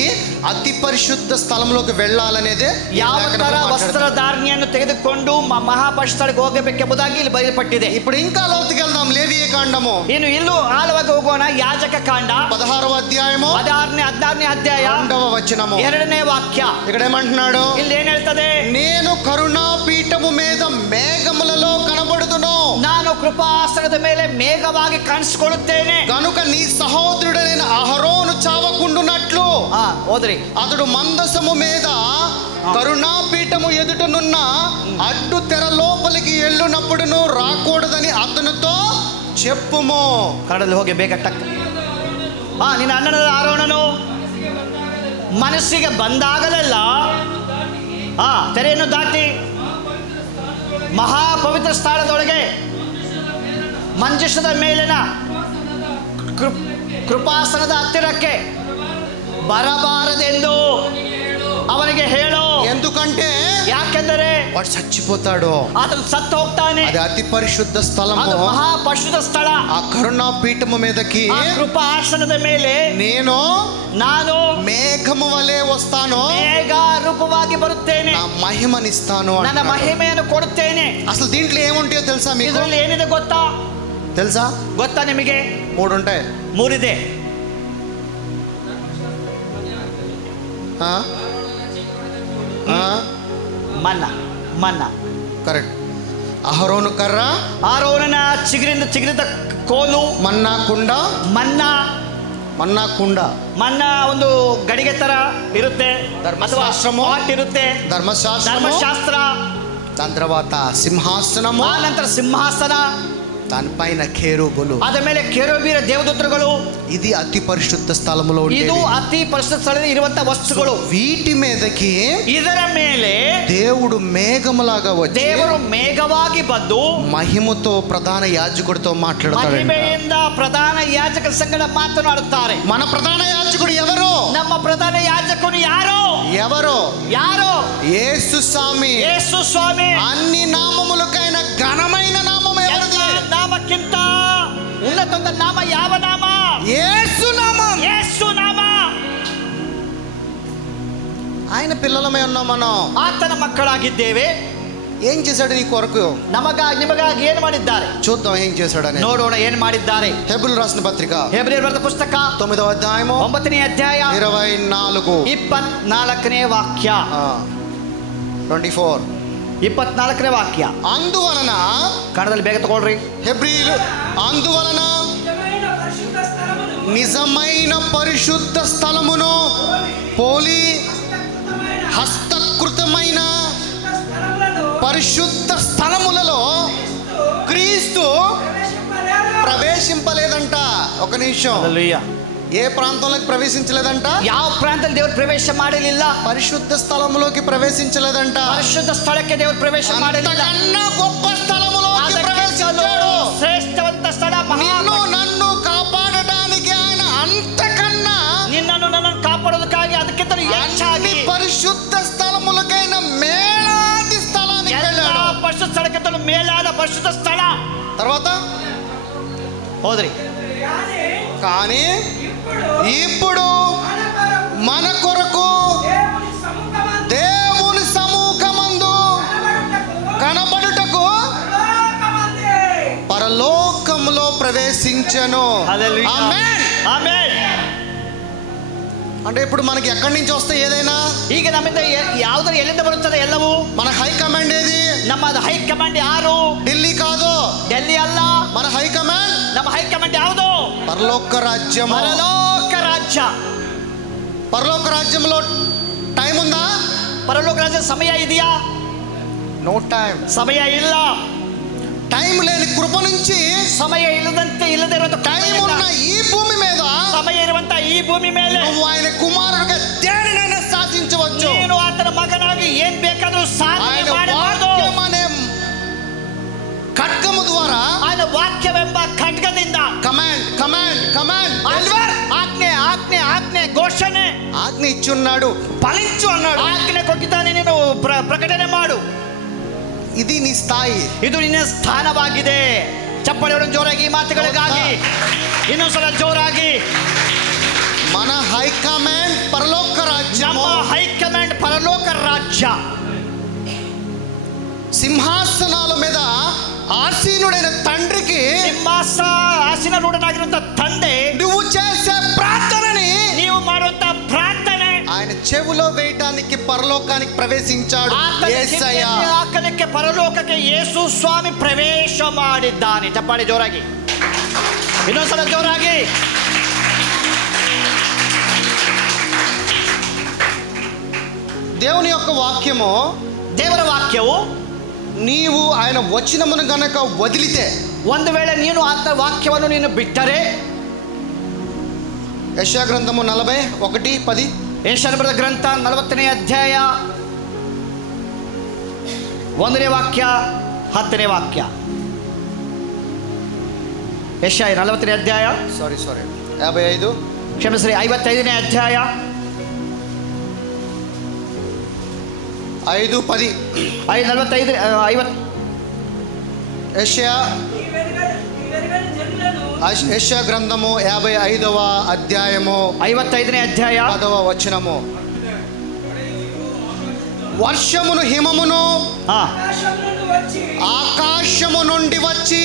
అతి పరిశుద్ధ స్థలంలోకి వెళ్ళాలనేదే ಯಾವ ತರ ವಸ್ತ್ರಧಾರಣೆಯನ್ನು ತೆಗೆದುಕೊಂಡು ಮಹಾಪರಿಶುದ್ಧಕ್ಕೆ ಹೋಗಬೇಕೆಂಬುದಾಗಿ ಇಲ್ಲಿ ಬರೆಯಲ್ಪಟ್ಟಿದೆ. ఇప్పుడు ఇంకా లోతుకి వెళ్దాం. లేవియ కాండము ಇನ್ನು ಇಲ್ಲೂ ಆಳವಾಗಿ ಹೋಗೋಣ. ಯಾಜಕ ಕಾಂಡ 16వ అధ్యాయము 16ನೇ ಅಧ್ಯಾಯ 2వ వచనము 2ನೇ వాక్య. ఇక్కడ ఏమంటున్నాడు? ಇಲ್ಲಿ ಏನ್ ಹೇಳ್ತದೆ? నేను కరుణా పీఠము మీద మేఘములలో కనబడుదును. ನಾನು ಕೃಪಾಸನದ ಮೇಲೆ ಮೇಘವಾಗಿ ಕಾಣಿಸಿಕೊಳ್ಳುತ್ತೇನೆ. గనుక నీ సహోదరుడైన అహరోను చావకుండునట్లు ఓదరి అతడు మందసము మీద కరుణాపీఠము ఎదుటనున్న అడ్డు తెర లోపలికి వెళ్ళినప్పుడును రాకూడదని అతనితో చెప్పుము. ಕಡಲು ಹೋಗಿ ಬೇಗ ಟಕ್. ನಿನ್ನ ಅಣ್ಣನಾದ ಆರೋನನು ಮನಸ್ಸಿಗೆ ಬಂದಾಗಲೆಲ್ಲ ತೆರೆಯನ್ನು ದಾಟಿ ಮಹಾಪವಿತ್ರ ಸ್ಥಳದೊಳಗೆ ಮಂಜುಷದ ಮೇಲಿನ ಕೃಪಾಸನದ ಹತ್ತಿರಕ್ಕೆ ಬರಬಾರದೆಂದು ಅವನಿಗೆ ಹೇಳು. ఎందుకంటే ಯಾಕೆಂದರೆ వాడు చచ్చిపోతాడు, అతను సತ್ತು ಹೋಗ್ತಾನೆ. అది అతి పరిశుద్ధ స్థలము, మహాపరిశుద్ధ స్థಳ. ఆ కరుణా పీఠము మీదకి కృపాసనದ ಮೇಲೆ ನಾನು ಮೇಘము వలె వస్తాను, ಮೇಘ ರೂಪವಾಗಿ ಬರುತ್ತೇನೆ, నా మహిమనిస్తాను, ನನ್ನ ಮಹಿಮೆಯನ್ನು ಕೊಡುತ್ತೇನೆ. అసలు దీంట్లో ఏముంటాయో తెలుసా మీకు? ಇದರಲ್ಲಿ ಏನಿದೆ తెలుసా? ಗೊತ್ತಾ ನಿಮಗೆ? 3 ఉంటాయి. 3 ಇದೆ. ಮನ್ನ ಕರೆಕ್ಟ್. ಅಹರೋನು ಕರ್ರ, ಆರೋನನ ಚಿಗುರಿದ ಕೋಲು, ಮನ್ನಾ ಕುಂಡ, ಮನ್ನಾ ಕುಂಡ, ಮನ್ನ ಒಂದು ಗಡಿಗೆ ತರ ಇರುತ್ತೆ, ಧರ್ಮಶಾಸ್ತ್ರ ಇರುತ್ತೆ, ಧರ್ಮಶಾಸ್ತ್ರ. దాని తర్వాత సింహాసనము, ನಂತರ ಸಿಂಹಾಸನ, దానిపైన కేరూబులు, అద ಮೇಲೆ కేరూబీల దేవదూతలు. ఇది అతి పరిశుద్ధ స్థలములో ఉండేది. ಇದು ಅತಿ ಪರಿಶುದ್ಧ ಸ್ಥಳದಲ್ಲಿ ಇರುವಂತ ವಸ್ತುಗಳು. వీటి మీదకి ಇದರ ಮೇಲೆ దేవుడు మేఘములాగా వచ్చి, ದೇವರು ಮೇಘವಾಗಿ ಬಂದು మహిమతో ప్రధాన యాజకుడితో మాట్లాడతాడు. ಮಹಿಮೆಯಿಂದ ಪ್ರಧಾನ ಯಾಜಕರ ಸಂಗಡ ಮಾತನಾಡುತ್ತಾರೆ. మన ప్రధాన యాజకుడు ఎవరు? ನಮ್ಮ ಪ್ರಧಾನ ಯಾಜಕನು ಯಾರು? యేసు స్వామి. యేసు స్వామి. అన్ని నామములకైన ఘనమైన నామము ఎవరిది? నామక్కింత ఉన్నత నామ ಯಾವ ನಾಮ? యేసు నామం. యేసు నాಮ. ఆయన పిల్లలమై ఉన్నాం మనం. ಆತನ ಮಕ್ಕಳಾಗಿದ್ದೇವೆ. ఏం చేశాడు నీ కొరకు? ನಿಮಗಾಗಿ ಏನು ಮಾಡಿದ್ದಾರೆ? చూద్దాం ఏం చేశాడని. ನೋಡೋಣ ಏನು ಮಾಡಿದ್ದಾರೆ. హెబ్రీయులకు రాసిన పత్రిక, హెబ్రీయులకు బరెದ పుస్తక 9వ అధ్యాయము 9ನೇ ಅಧ್ಯಾಯ 24ನೇ ವಾಕ್ಯ. 24 24ನೇ ವಾಕ್ಯ. అందువలన, ಕನ್ನಡದಲ್ಲಿ ಬೇಗ ತಗೊಳ್ರಿ. హెబ్రీయులు, అందువలన నిజమైన పరిశుద్ధ స్థలమును పోలి హస్తకృతమైన పరిశుద్ధ స్థలములలో క్రీస్తు ప్రవేశింపలేదంట. ఒక నిమిషం. ఏ ప్రాంతంలోకి ప్రవేశించలేదంట? ಯಾವ ಪ್ರಾಂತದಲ್ಲಿ ದೇವರು ಪ್ರವೇಶ ಮಾಡಲಿಲ್ಲ. పరిశుద్ధ స్థలములోకి ప్రవేశించలేదంట. ಪರಿಶುದ್ಧ ಸ್ಥಳಕ್ಕೆ ದೇವರು ಪ್ರವೇಶ ಮಾಡಲಿಲ್ಲ. అంతకన్నా గొప్ప స్థలములోకి ప్రవేశించాడు. ಶ್ರೇಷ್ಠವಂತ ಸ್ಥಳ. నన్ను కాపాడడానికి ఆయన అంతకన్నా, నిన్నను నన్ను కాపాడడానికి ಅದಕ್ಕಿಂತ ಹೆಚ್ಚಾಗಿ పరిశుద్ధ స్థలములకైన మేలాది స్థలానికి వెళ్ళాడు. పరిశుద్ధ స్థಳಕ್ಕಿಂತ ಮೇಲಾದ ಪರಿಶುದ್ಧ ಸ್ಥಳ. తర్వాత ಹೋದ್ರಿ. కానీ ఇప్పుడు మన కొరకు దేవుని సముఖమందు కనబడుటకు పరలోకములో ప్రవేశించెను. ఆమేన్. ఆమేన్. అంటే ఇప్పుడు మనకి ఎక్కడి నుంచి వస్తే ఏదైనా, ಈಗ ನಮ್ಮಿಂದ ಯಾವುದರ ಎಲ್ಲಿಂದ ಬರುತ್ತದೆ ಎಲ್ಲವೂ? మన హైకమాండ్ ఏది? ನಮ್ಮ ಹೈಕಮಾಂಡ್ ಯಾರು? ఢిల్లీ కాదు, ಡೆಲ್ಲಿ ಅಲ್ಲ. మన హైకమాండ్, ನಮ್ಮ ಹೈಕಮಾಂಡ್ ಯಾವುದು? పరలోక రాజ్యము. ಪರಲೋಕ ರಾಜ್ಯ. పరలోక రాజ్యంలో టైం ఉందా? ಪರಲೋಕ ರಾಜ್ಯ ಸಮಯ ಇದೆಯಾ? No time. ಸಮಯ ಇಲ್ಲ. టైం లేని ಕೃಪ నుంచి ಸಮಯ ಇಲ್ಲದೆ ಇರುವಂತ ಟೈಮ್ ఉన్న ఈ భూమి మీద ಸಮಯ ಇರುವಂತ ಈ ಭೂಮಿ ಮೇಲೆ నువ్వు ఆయన కుమారుడిగా దేనినైనా సాధించవచ్చు. ನೀನು ಆತನ ಮಗನಾಗಿ ಏನ್ ಬೇಕಾದರೂ ಸಾಧನೆ ಮಾಡಬಹುದು. ఖడ్గము ద్వారా, ఆయన వాక్ಯವೆಂಬ ಖಡ್ಗದಿಂದ, కమాండ్ కమాండ్ కమాండ్, ಆಜ್ಞೆ ಆಜ್ಞೆ ಆಜ್ಞೆ ಘೋಷಣೆ, ఆజ్ఞ ఇచ్చున్నాడు, ఫలించు అన్నాడు. ಆಜ್ಞೆ ಕೊಟ್ಟಿದ್ದಾನೆ, ನೀನು ಪ್ರಕಟಣೆ ಮಾಡು. ఇది నీ స్థాయి, ಇದು ನಿನ್ನ ಸ್ಥಾನವಾಗಿದೆ. ಚಪ್ಪಲಿ ಹೊಡೆದು ಜೋರಾಗಿ ಮಾತುಗಳಿಗಾಗಿ ಇನ್ನೊಂದ್ಸಲ ಜೋರಾಗಿ. మన హైకమాండ్ పరలోక రాజ్యం, ನಮ್ಮ హైకమాండ్ పరలోక రాజ్య. సింహాసనాల మీద ఆసీనుడైన తండ్రికి, ఆసీనుడైన తండ్రి నువ్వు చేసే ప్రార్థనని, నీవు ಮಾಡುವಂತ ಪ್ರಾರ್ಥನೆ ఆయన చెవులో వేయటానికి పరలోకానికి ప్రవేశించాడు. యేసయ్య ಆಕನಕ್ಕೆ ಪರಲೋಕಕ್ಕೆ ಯೇಸು ಸ್ವಾಮಿ ಪ್ರವೇಶ ಮಾಡಿದ್ದಾನೆ. ಚಪ್ಪಾಳೆ ಜೋರಾಗಿ, ಇನ್ನೊಂದ್ಸಲ ಜೋರಾಗಿ. దేవుని యొక్క వాక్యము, ದೇವರ ವಾಕ್ಯವು, నీవు ఆయన వచనమును గనక వదిలితే, ಒಂದು ವೇಳೆ ನೀನು ಆತ ವಾಕ್ಯವನ್ನು ನೀನು ಬಿಟ್ಟರೆ, యెషయా గ్రంథము 41:10, ಯೆಶಾಯನ ಬರೆದ ಗ್ರಂಥ 40ನೇ ಅಧ್ಯಾಯ 1ನೇ ವಾಕ್ಯ 10ನೇ ವಾಕ್ಯ. ಯೆಶಾಯ 40ನೇ ಅಧ್ಯಾಯ, 55, ಕ್ಷಮಿಸ್ರಿ, 55ನೇ ಅಧ್ಯಾಯ 5:10. 50 యెషయా గ్రంథము 55వ అధ్యాయము 55ನೇ అధ్యాయ 10వ వచనము. వర్షమును హిమమును ఆకాశము నుండి వచ్చి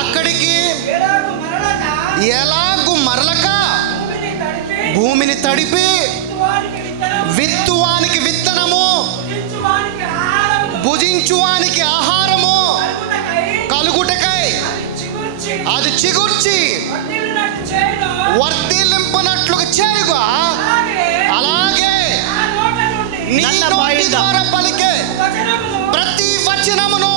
అక్కడికి ఎలాగు మరలక భూమిని తడిపి విత్తువానికి విత్తనము, భుజించువానికి ఆహారము కలుగుటకై అది చిగుర్చి వర్ధిల్లింపనట్లుగా చేయుగా, అలాగే నీ నోటి ద్వారా పలికే ప్రతి వచనమును,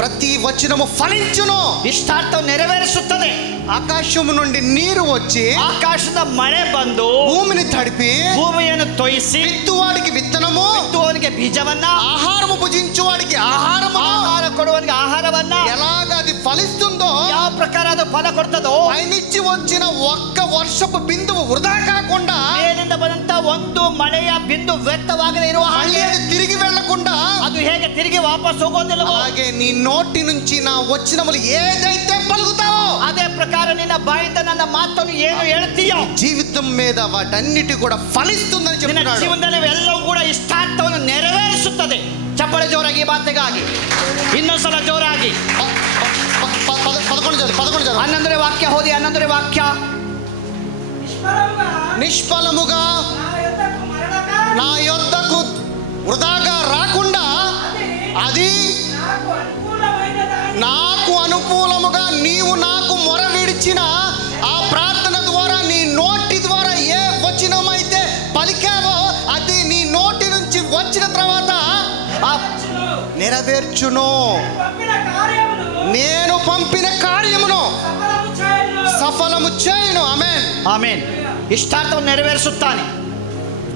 ప్రతి వచనము ఫలించును. ಇಷ್ಟಾರ್ಥವು ನೆರವೇರಿಸುತ್ತದೆ. ఆకాశము నుండి నీరు వచ్చి ಆಕಾಶದ ಮಳೆ ಬಂದು భూమిని తడిపి ಭೂಮಿಯನ್ನು ತೊಯಿಸಿ విత్తువాడికి విత్తనము, ಬಿತ್ತುವವನಿಗೆ ಬೀಜವನ್ನ, ఆహారము భుజించువాడికి ఆహారము, ಆಹಾರ ಕೊಡುವವನಿಗೆ ಆಹಾರವನ್ನ, ఎలాగ అది ఫలిస్తుందో, ಯಾವ ಪ್ರಕಾರ ಅದು ಫಲ ಕೊಡ್ತದೋ, పైనుంచి వచ్చిన ఒక్క వర్షపు బిందువు వృధా కాకుండా, ಮೇಲಿಂದ ಬಂದಂತ ಒಂದು ಮಳೆಯ ಬಿಂದು ವ್ಯರ್ಥವಾಗದೇ ಇರುವ మళ్ళీ ಹಾಗೆ అది తిరిగి వెళ్లకుండా, ಅದು ಹೇಗೆ ತಿರುಗಿ ವಾಪಸ್ ಹೋಗೋದಿಲ್ಲವೋ, అలాగే నీ నోటి నుంచి నా వచనములు ఏదైతే పలుకుతావో, ಅದೇ ಪ್ರಕಾರ ನಿನ್ನ ಬಾಯಿಂದ ನನ್ನ ಮಾತನ್ನು ಏನು ಹೇಳ್ತೀಯೋ, జీవితం మీద వాటన్నిటి కూడా ఫలిస్తుందని ನಿನ್ನ చెప్తున్నాడు. ಜೀವನದಲ್ಲಿ ಎಲ್ಲವೂ ಕೂಡ ಇಷ್ಟಾರ್ಥವನ್ನು ನೆರವೇರಿಸುತ್ತದೆ. ಚಪ್ಪಳೆ ಜೋರಾಗಿ ಮಾತಿಗಾಗಿ, ಇನ್ನೊಂದ್ಸಲ ಜೋರಾಗಿ. 11 చదువు. 11ನೇ ವಾಕ್ಯ ಓದಿ. 11ನೇ ವಾಕ್ಯ. నిష్ఫలముగా నా యొద్దకు వృధాగా రాకుండా అది నాకు అనుకూలముగా నీవు నాకు మొర విడిచిన ఆ ప్రార్థన ద్వారా, నీ నోటి ద్వారా ఏ వచనమైతే పలికావో అది నీ నోటి నుంచి వచ్చిన తర్వాత నెరవేర్చును. నేను పంపిన కార్యమును సఫలము చేయును. ఆమేన్, ಆಮೇನ್. ಇಷ್ಟಾರ್ಥವನ್ನು ನೆರವೇರಿಸುತ್ತಾನೆ.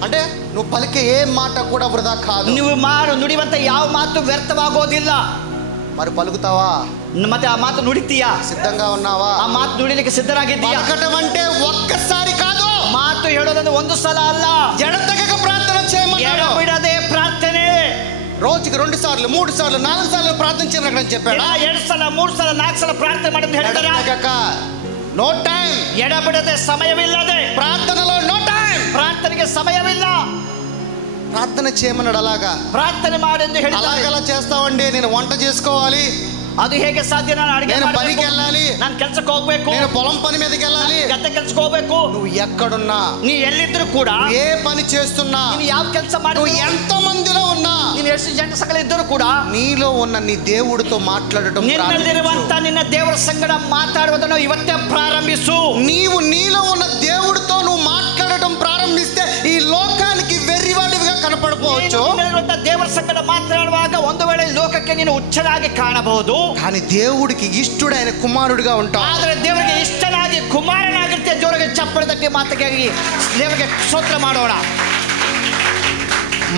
అంటే నువ్వు పలికే ఏ మాట కూడా వృధా కాదు. ನೀವು ನುಡಿಯುವಂತ ಯಾವ ಮಾತು ವ್ಯರ್ಥವಾಗೋದಿಲ್ಲ. మరి పలుకుతావా? ಮತ್ತೆ ಆ ಮಾತು ನುಡಿತೀಯಾ? సిద్ధంగా ఉన్నావా? ಆ ಮಾತು ನುಡಿಲಿಕ್ಕೆ ಸಿದ್ಧರಾಗಿದ್ದೀಯಾ? పలకటం అంటే ఒక్కసారి కాదు, ಮಾತು ಹೇಳೋದಂದ್ರೆ ಒಂದು ಸಲ ಅಲ್ಲ, ఎడతెగక ప్రార్థన చేయమన్నాడు. ಬಿಡದೆ ಪ್ರಾರ್ಥನೆ. రోజుకి 2 సార్లు 3 సార్లు 4 సార్లు ప్రార్థన చేయమని చెప్పాడు. 2 ಸಲ 3 ಸಲ 4 ಸಲ ಪ್ರಾರ್ಥನೆ ಮಾಡಿ ఎడతెగక, నో టైం. ಎಡಬಿಡದೆ, ಸಮಯವಿಲ್ಲದೆ ప్రార్థనలో నో టైం. ಪ್ರಾರ್ಥನೆಗೆ ಸಮಯವಿಲ್ಲ. ప్రార్థన చేయమన్నాడు. అలాగా ಪ್ರಾರ್ಥನೆ ಮಾಡೆಂದು ಹೇಳಿದ್ದಾರೆ. అలాగలా చేస్తావండి. నేను వంట చేసుకోవాలి, ಅದು ಹೇಗೆ ಸಾಧ್ಯ? ನಾನು ಅಡಿಗೆ నేను ಮಾಡಬೇಕು, పనికి వెళ్ళాలి, ನಾನು ಕೆಲಸಕ್ಕೆ ಹೋಗ್ಬೇಕು, నేను పొలం పని మీదకి వెళ్ళాలి. ಗದ್ದೆ ಕೆಲಸಕ್ಕೆ ಹೋಗ್ಬೇಕು. నువ్వు ఎక్కడున్నా, ನೀ ಎಲ್ಲಿದ್ರು ಕೂಡ, ఏ పని చేస్తున్నా, ನೀನು ಯಾವ ಕೆಲಸ నువ్వు ಮಾಡಿ, ఎంత మందిలో ఉన్నా, ನೀನು ಎಷ್ಟು ಜನ ಸಕಲ ಇದ್ದರೂ ಕೂಡ నీలో ఉన్న నీ దేవుడితో మాట్లాడటం ನಿನ್ನಲ್ಲಿರುವಂತ ನಿನ್ನ ದೇವರ ಸಂಗಡ ಮಾತಾಡುವುದನ್ನು ಇವತ್ತೇ ಪ್ರಾರಂಭಿಸು. నీవు నీలో ఉన్న దేవుడితో నువ్వు మాట్లాడటం ప్రారంభిస్తే ఈ లోకానికి వెర్రివాడివిగా కనపడపోవచ్చు. ದೇವರ ಸಂಗಡ ಮಾತನಾಡುವಾಗ ಒಂದು ವೇಳೆ ಲೋಕ ಲೋಕಕ್ಕೆ ನೀನು ಹುಚ್ಚನಾಗಿ ಕಾಣಬಹುದು, కానీ దేవుడికి ఇష్టడైన కుమారుడిగా ఉంటావు. ಆದರೆ ದೇವರಿಗೆ ಇಷ್ಟನಾಗಿ ಕುಮಾರನಾಗಿರ್ತೀಯ. ಜೋರಾಗಿ ಚಪ್ಪಳ ತಟ್ಟಿ ಮಾತುಗಾಗಿ ದೇವರಿಗೆ ಸ್ತೋತ್ರ ಮಾಡೋಣ.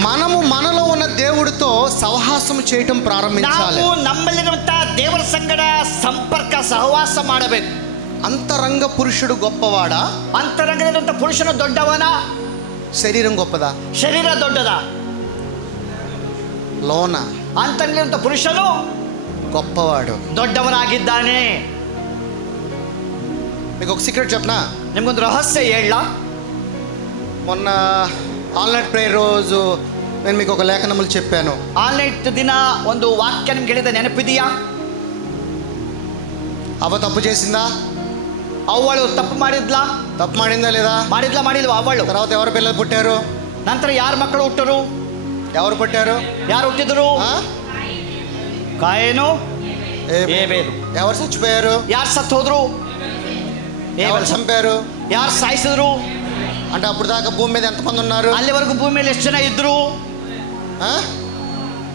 మనము మనలో ఉన్న దేవుడితో సహవాసం చేయటం ప్రారంభించాలి. ನಾವು ನಮ್ಮಲ್ಲಿರುವಂತಹ ದೇವರ ಸಂಗಡ ಸಂಪರ್ಕ ಸಹವಾಸ ಮಾಡಬೇಕು. అంతరంగ పురుషుడు గొప్పవాడా? ಅಂತರಂಗದಲ್ಲಿರುವಂತಹ ಪುರುಷನು ದೊಡ್ಡವನ? శరీరం గొప్పదా? ಶರೀರ ದೊಡ್ಡದ? లోన ಅಂತರಂಗದಲ್ಲಿರುವಂತಹ ಪುರುಷನು గొప్పవాడు, ದೊಡ್ಡವನಾಗಿದ್ದಾನೆ. మీకు ఒక సీక్రెట్ చెప్పనా? ನಿಮ್ಗೊಂದು ರಹಸ್ಯ ಹೇಳ. మొన్న ఆల్నైట్ ప్రేయర్ రోజు నేను మీకు ఒక లేఖనములు చెప్పాను. ಆಲ್ನೈಟ್ ದಿನ ಒಂದು ವಾಕ್ಯ ನಿಮ್ಗೆ ಹೇಳಿದ ನೆನಪಿದೆಯಾ? అవ్వ తప్పు చేసిందా? ಅವಳು ತಪ್ಪು ಮಾಡಿದ್ಲಾ? తప్పు ಮಾಡಿందా లేదా? ಮಾಡಿಲ್ವಾ ಅವಳು? తర్వాత ఎవరు పిల్లలు పుట్టారు? ನಂತರ ಯಾರ ಮಕ್ಕಳು ಹುಟ್ಟರು? ఎవరు పుట్టారు? ಯಾರು ಹುಟ್ಟಿದ್ರು? ಕಾಯೇನು, ಏಬೇಲು. ఎవరు చచ్చిపోయారు? ಯಾರು ಸತ್ತು ಹೋದ್ರು? ఎవరు చంపారు? ಯಾರು ಸಾಯಿಸಿದ್ರು? అంటే అప్పుడు దాకా భూమి మీద ఎంతమంది ఉన్నారు? ಅಲ್ಲಿವರೆಗೂ ಭೂಮಿ ಮೇಲೆ ಎಷ್ಟು ಜನ ಇದ್ರು?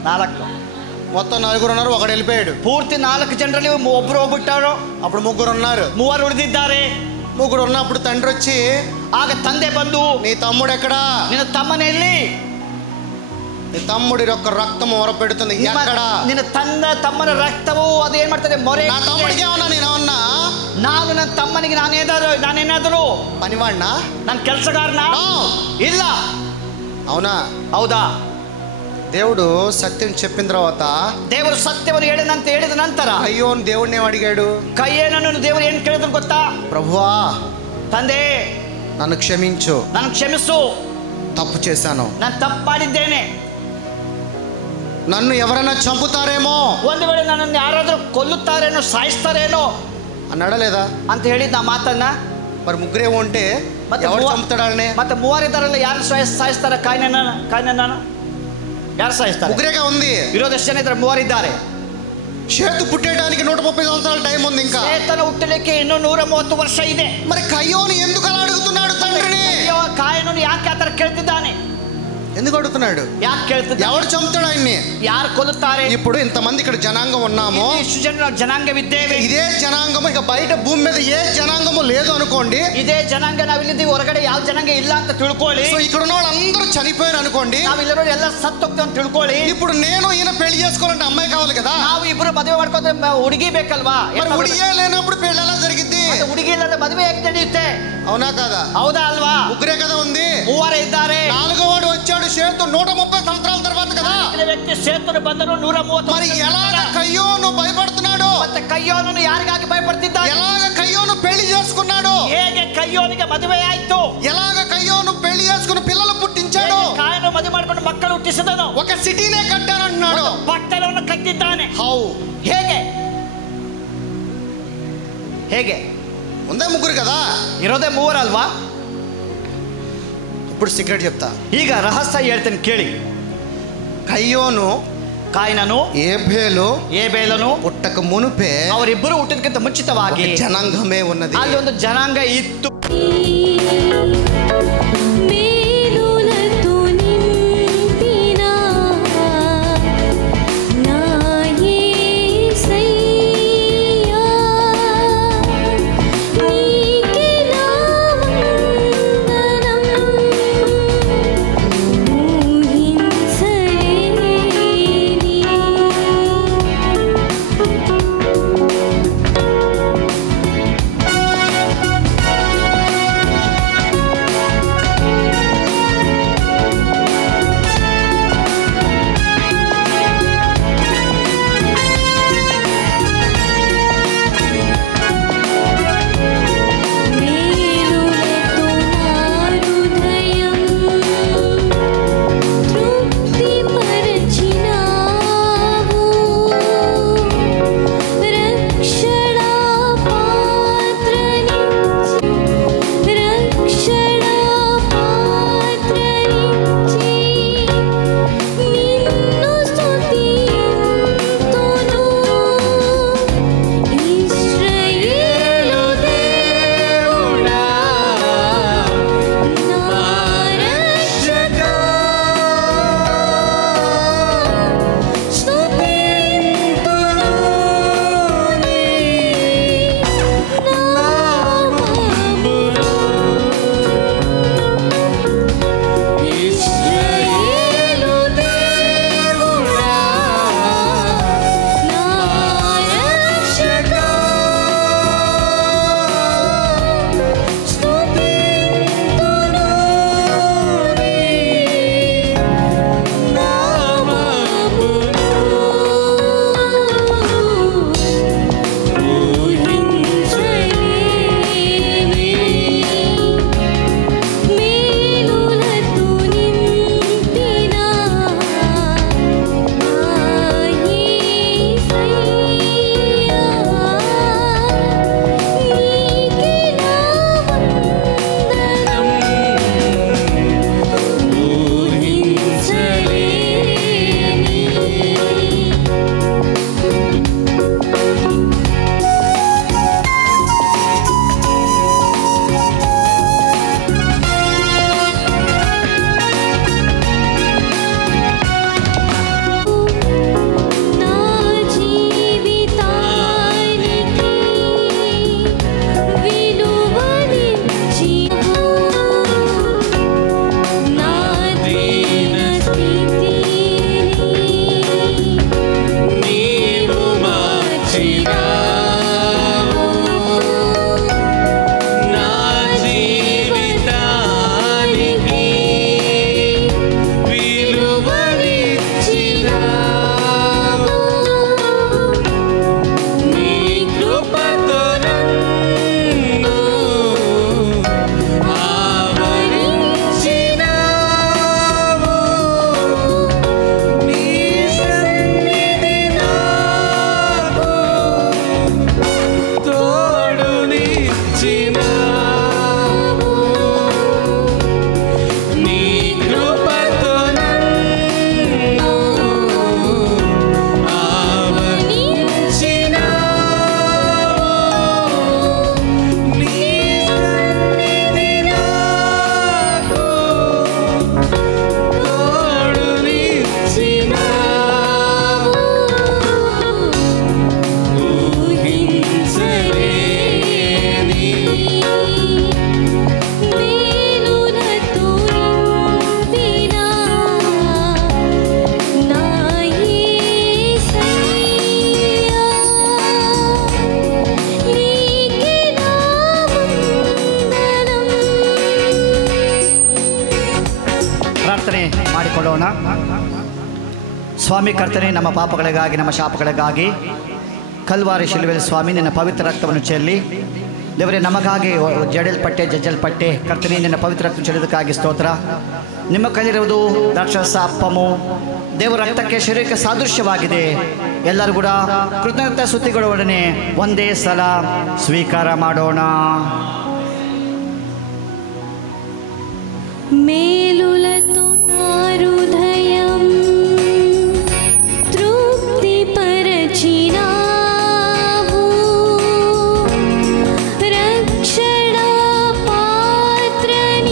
4. మొత్తం 4 ఉన్నారు, ఒకడు వెళ్ళిపోయాడు. ಪೂರ್ತಿ 4 ಜನರಲ್ಲಿ ಒಬ್ರು ಹೋಗ್ಬಿಟ್ಟಾರು. అప్పుడు 3 ఉన్నారు. 3 ಉಳಿದಿದ್ದಾರೆ. 3 ఉన్నప్పుడు తండ్రి వచ్చి, ಆಗ ತಂದೆ ಬಂದು, నీ తమ్ముడు ఎక్కడా? ನಿನ್ನ ತಮ್ಮನೆಯಲ್ಲಿ? నీ తమ్ముడి యొక్క రక్తం ಹೊರపెడుతుంది. ఎక్కడ? ನಿನ್ನ ತಮ್ಮನ ರಕ್ತವು ಅದು ಏನ್ ಮಾಡ್ತದೆ? ಮೊರೆ. నా తమ్ముడికి ఏమన్నా నేనేమన్నా? ನಾನು ನನ್ನ ತಮ್ಮನಿಗೆ ನಾನೇನಾದರೂ పనివాడినా? ನನ್ನ ಕೆಲಸಗಾರನ? ಇಲ್ಲ. అవునా? ಹೌದಾ? దేవుడు సత్యం చెప్పిన తర్వాత, ದೇವರು ಸತ್ಯವನ್ನು ಹೇಳಿದ ನಂತರ అయ్యో దేవుడిని అడిగాడు. ಕಯ್ಯನನ್ನು ದೇವರು ಏನ್ ಕೇಳಿದ್ರು ಗೊತ್ತಾ? ప్రభువా, ತಂದೆ నన్ను క్షమించు, ನನಗೆ ಕ್ಷಮಿಸು, తప్పు చేశాను, ನಾನು ತಪ್ಪು ಮಾಡಿದ್ದೇನೆ. నన్ను ఎవరైనా చంపుతారేమో, ಒಂದು ವೇಳೆ ನನ್ನನ್ನು ಯಾರಾದರೂ ಕೊಲ್ಲುತ್ತಾರೇನೋ, ಸಾಯಿಸ್ತಾರೇನೋ అన్నాడా లేదా ಅಂತ ಹೇಳಿದ ಆ ಮಾತನ್ನ. మరి ಮುಗ್ಗರೇ ఉంటే ఎవరు చంపుతాడనే? ಮತ್ತೆ 3 ಇದ್ದಾರಲ್ಲ, ಯಾರು ಸಾಯಿಸ್ತಾರ? ಕಾಯಿನನ್ನ ಯಾರು ಸಾಯಿಸ್ತಾರೆ? ముగ్గురేగా ఉంది. ಇರೋದು ಎಷ್ಟು ಜನ ಇದ್ದಾರೆ? 3 ಇದ್ದಾರೆ. షేతు పుట్టేయడానికి 130 సంవత్సరాల టైం ఉంది. ఇంకా ಸೇತನ ಹುಟ್ಟಲಿಕ್ಕೆ ಇನ್ನೂ 130 ವರ್ಷ ಇದೆ. మరి కయ్యోను ఎందుకు అలా అడుగుతున్నాడు తండ్రిని? ಕಾಯನನ್ನು ಯಾಕೆ ಆತರ ಕೇಳ್ತಿದ್ದಾನೆ? ఎందుకు అడుగుతున్నాడు? ಯಾಕೆ ಕೇಳ್ತಿದ್ದಾನೆ? ఎవరు చంపుతాడు ఆయన్ని? ಯಾರು కొలుತ್ತಾರೆ? ఇప్పుడు ఇంతమంది ఇక్కడ జనాంగం ఉన్నాము, ಇಷ್ಟು ಜನ ಜನಾಂಗವಿದ್ದೇವೆ. ఇదే జనాంగము ఇక బయట భూమి మీద ఏ జనాంగము లేదు అనుకోండి. ಇದೇ ಜನಾಂಗ ನಾವಿಲ್ಲಿದ್ದೀವಿ, ಹೊರಗಡೆ ಯಾವ ಜನಾಂಗ ಇಲ್ಲ ಅಂತ ತಿಳ್ಕೊಳ್ಳಿ. సో ఇక్కడ ఉన్న వాళ్ళందరూ చనిపోయారు అనుకోండి. ನಾವಿಲ್ಲರೂ ಎಲ್ಲ ಸತ್ತೋಗ್ತೀವಿ ಅಂತ ತಿಳ್ಕೊಳ್ಳಿ. ఇప్పుడు నేను ఈయన పెళ్లి చేసుకోవాలంటే అమ్మాయి కావాలి కదా. ನಾವು ಇಬ್ರು ಮದುವೆ ಮಾಡ್ಕೋದ್ರೆ ಹುಡುಗಿ ಬೇಕಲ್ವಾ? మరి ಹುಡುಗಿయే లేనప్పుడు పెళ్లి ఎలా జరిగింది? ಹುಡುಗಿ ಇಲ್ಲದೆ ಮದುವೆ ಹೇಗೆ ನಡೆಯುತ್ತೆ? అవునా కదా? ಹೌದಾ ಅಲ್ವಾ? ముగ్గురే కదా ఉంది. 3 ಇದ್ದಾರೆ. 4వ వచ్చాడు షేతు 130 సంవత్సరాల తర్వాత కదా. ವ್ಯಕ್ತಿ ಸೇತುವೆ ಬಂದರು 130. మరి ఎలాగ కయ్యోను భయపడుతున్నాడు? ಮತ್ತೆ ಕಯ್ಯೋನನ್ನು ಯಾರಿಗಾಗಿ ಭಯಪಡ್ತಿದ್ದಾನೆ? ఎలాగ కయ్యోను పెళ్లి చేసుకున్నాడు? ಹೇಗೆ ಕಯ್ಯೋನಿಗೆ ಮದುವೆ ಆಯ್ತು? ఎలాగ కయ్యోను పెళ్లి చేసుకుని పిల్లలు పుట్టించాడు? ಕಾಯನು ಮದುವೆ ಮಾಡ್ಕೊಂಡು ಮಕ್ಕಳು ಹುಟ್ಟಿಸಿದನು. ఒక సిటీనే కట్టానంటున్నాడు. ಪಟ್ಟಣವನ್ನು ಕಟ್ಟಿದ್ದಾನೆ. హౌ? ಹೇಗೆ? ఉందే ముగ్గురు కదా, ಇರೋದೇ 3 ಅಲ್ವಾ? ఇప్పుడు సీక్రెట్ చెప్తా. ಈಗ ರಹಸ್ಯ ಹೇಳ್ತೇನೆ ಕೇಳಿ. కయ్యోను, ಕಾಯಿನನು, ಏಬೇಲನು పుట్టక మునుపే ಅವರಿಬ್ಬರು ಹುಟ್ಟಿದಕ್ಕಿಂತ ಮುಂಚಿತವಾಗಿ జనాంగమే ఉన్నది. ಅಲ್ಲಿ ಒಂದು ಜನಾಂಗ ಇತ್ತು. ಮಾಡಿಕೊಳ್ಳೋಣ. ಸ್ವಾಮಿ ಕರ್ತನೆ, ನಮ್ಮ ಪಾಪಗಳಿಗಾಗಿ ನಮ್ಮ ಶಾಪಗಳಿಗಾಗಿ ಕಲ್ವಾರಿ ಶಿಲುಬೆಯಲ್ಲಿ ಸ್ವಾಮಿ ನಿನ್ನ ಪವಿತ್ರ ರಕ್ತವನ್ನು ಚೆಲ್ಲಿ ದೇವರೇ ನಮಗಾಗಿ ಜಜ್ಜಲ್ಪಟ್ಟೆ ಕರ್ತನೆ, ನಿನ್ನ ಪವಿತ್ರ ರಕ್ತ ಚೆಲ್ಲಿದಕ್ಕಾಗಿ ಸ್ತೋತ್ರ. ನಿಮ್ಮ ಕೈಲಿರುವುದು ದ್ರಾಕ್ಷಾರಸ ಅಪ್ಪಮು ದೇವರ ರಕ್ತಕ್ಕೆ ಶರೀರಕ್ಕೆ ಸಾದೃಶ್ಯವಾಗಿದೆ. ಎಲ್ಲರೂ ಕೂಡ ಕೃತಜ್ಞತಾ ಸ್ತುತಿಗಳೊಡನೆ ಒಂದೇ ಸಲ ಸ್ವೀಕಾರ ಮಾಡೋಣ. మేలులతో నా హృదయం తృప్తిపరచినావు, రక్షణ పాత్రనిచ్చి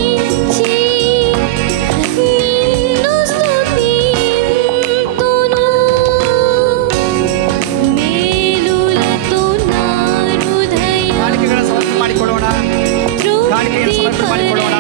నిన్ను స్తుతింతును. మేలులతో నా హృదయం ಕಾಣಿಕೆಗಳನ್ನು ಸಮರ್ಪಣೆ ಮಾಡಿಕೊಳ್ಳೋಣ. ಕಾಣಿಕೆಯನ್ನು ಸಮರ್ಪಣೆ ಮಾಡಿಕೊಳ್ಳೋಣ.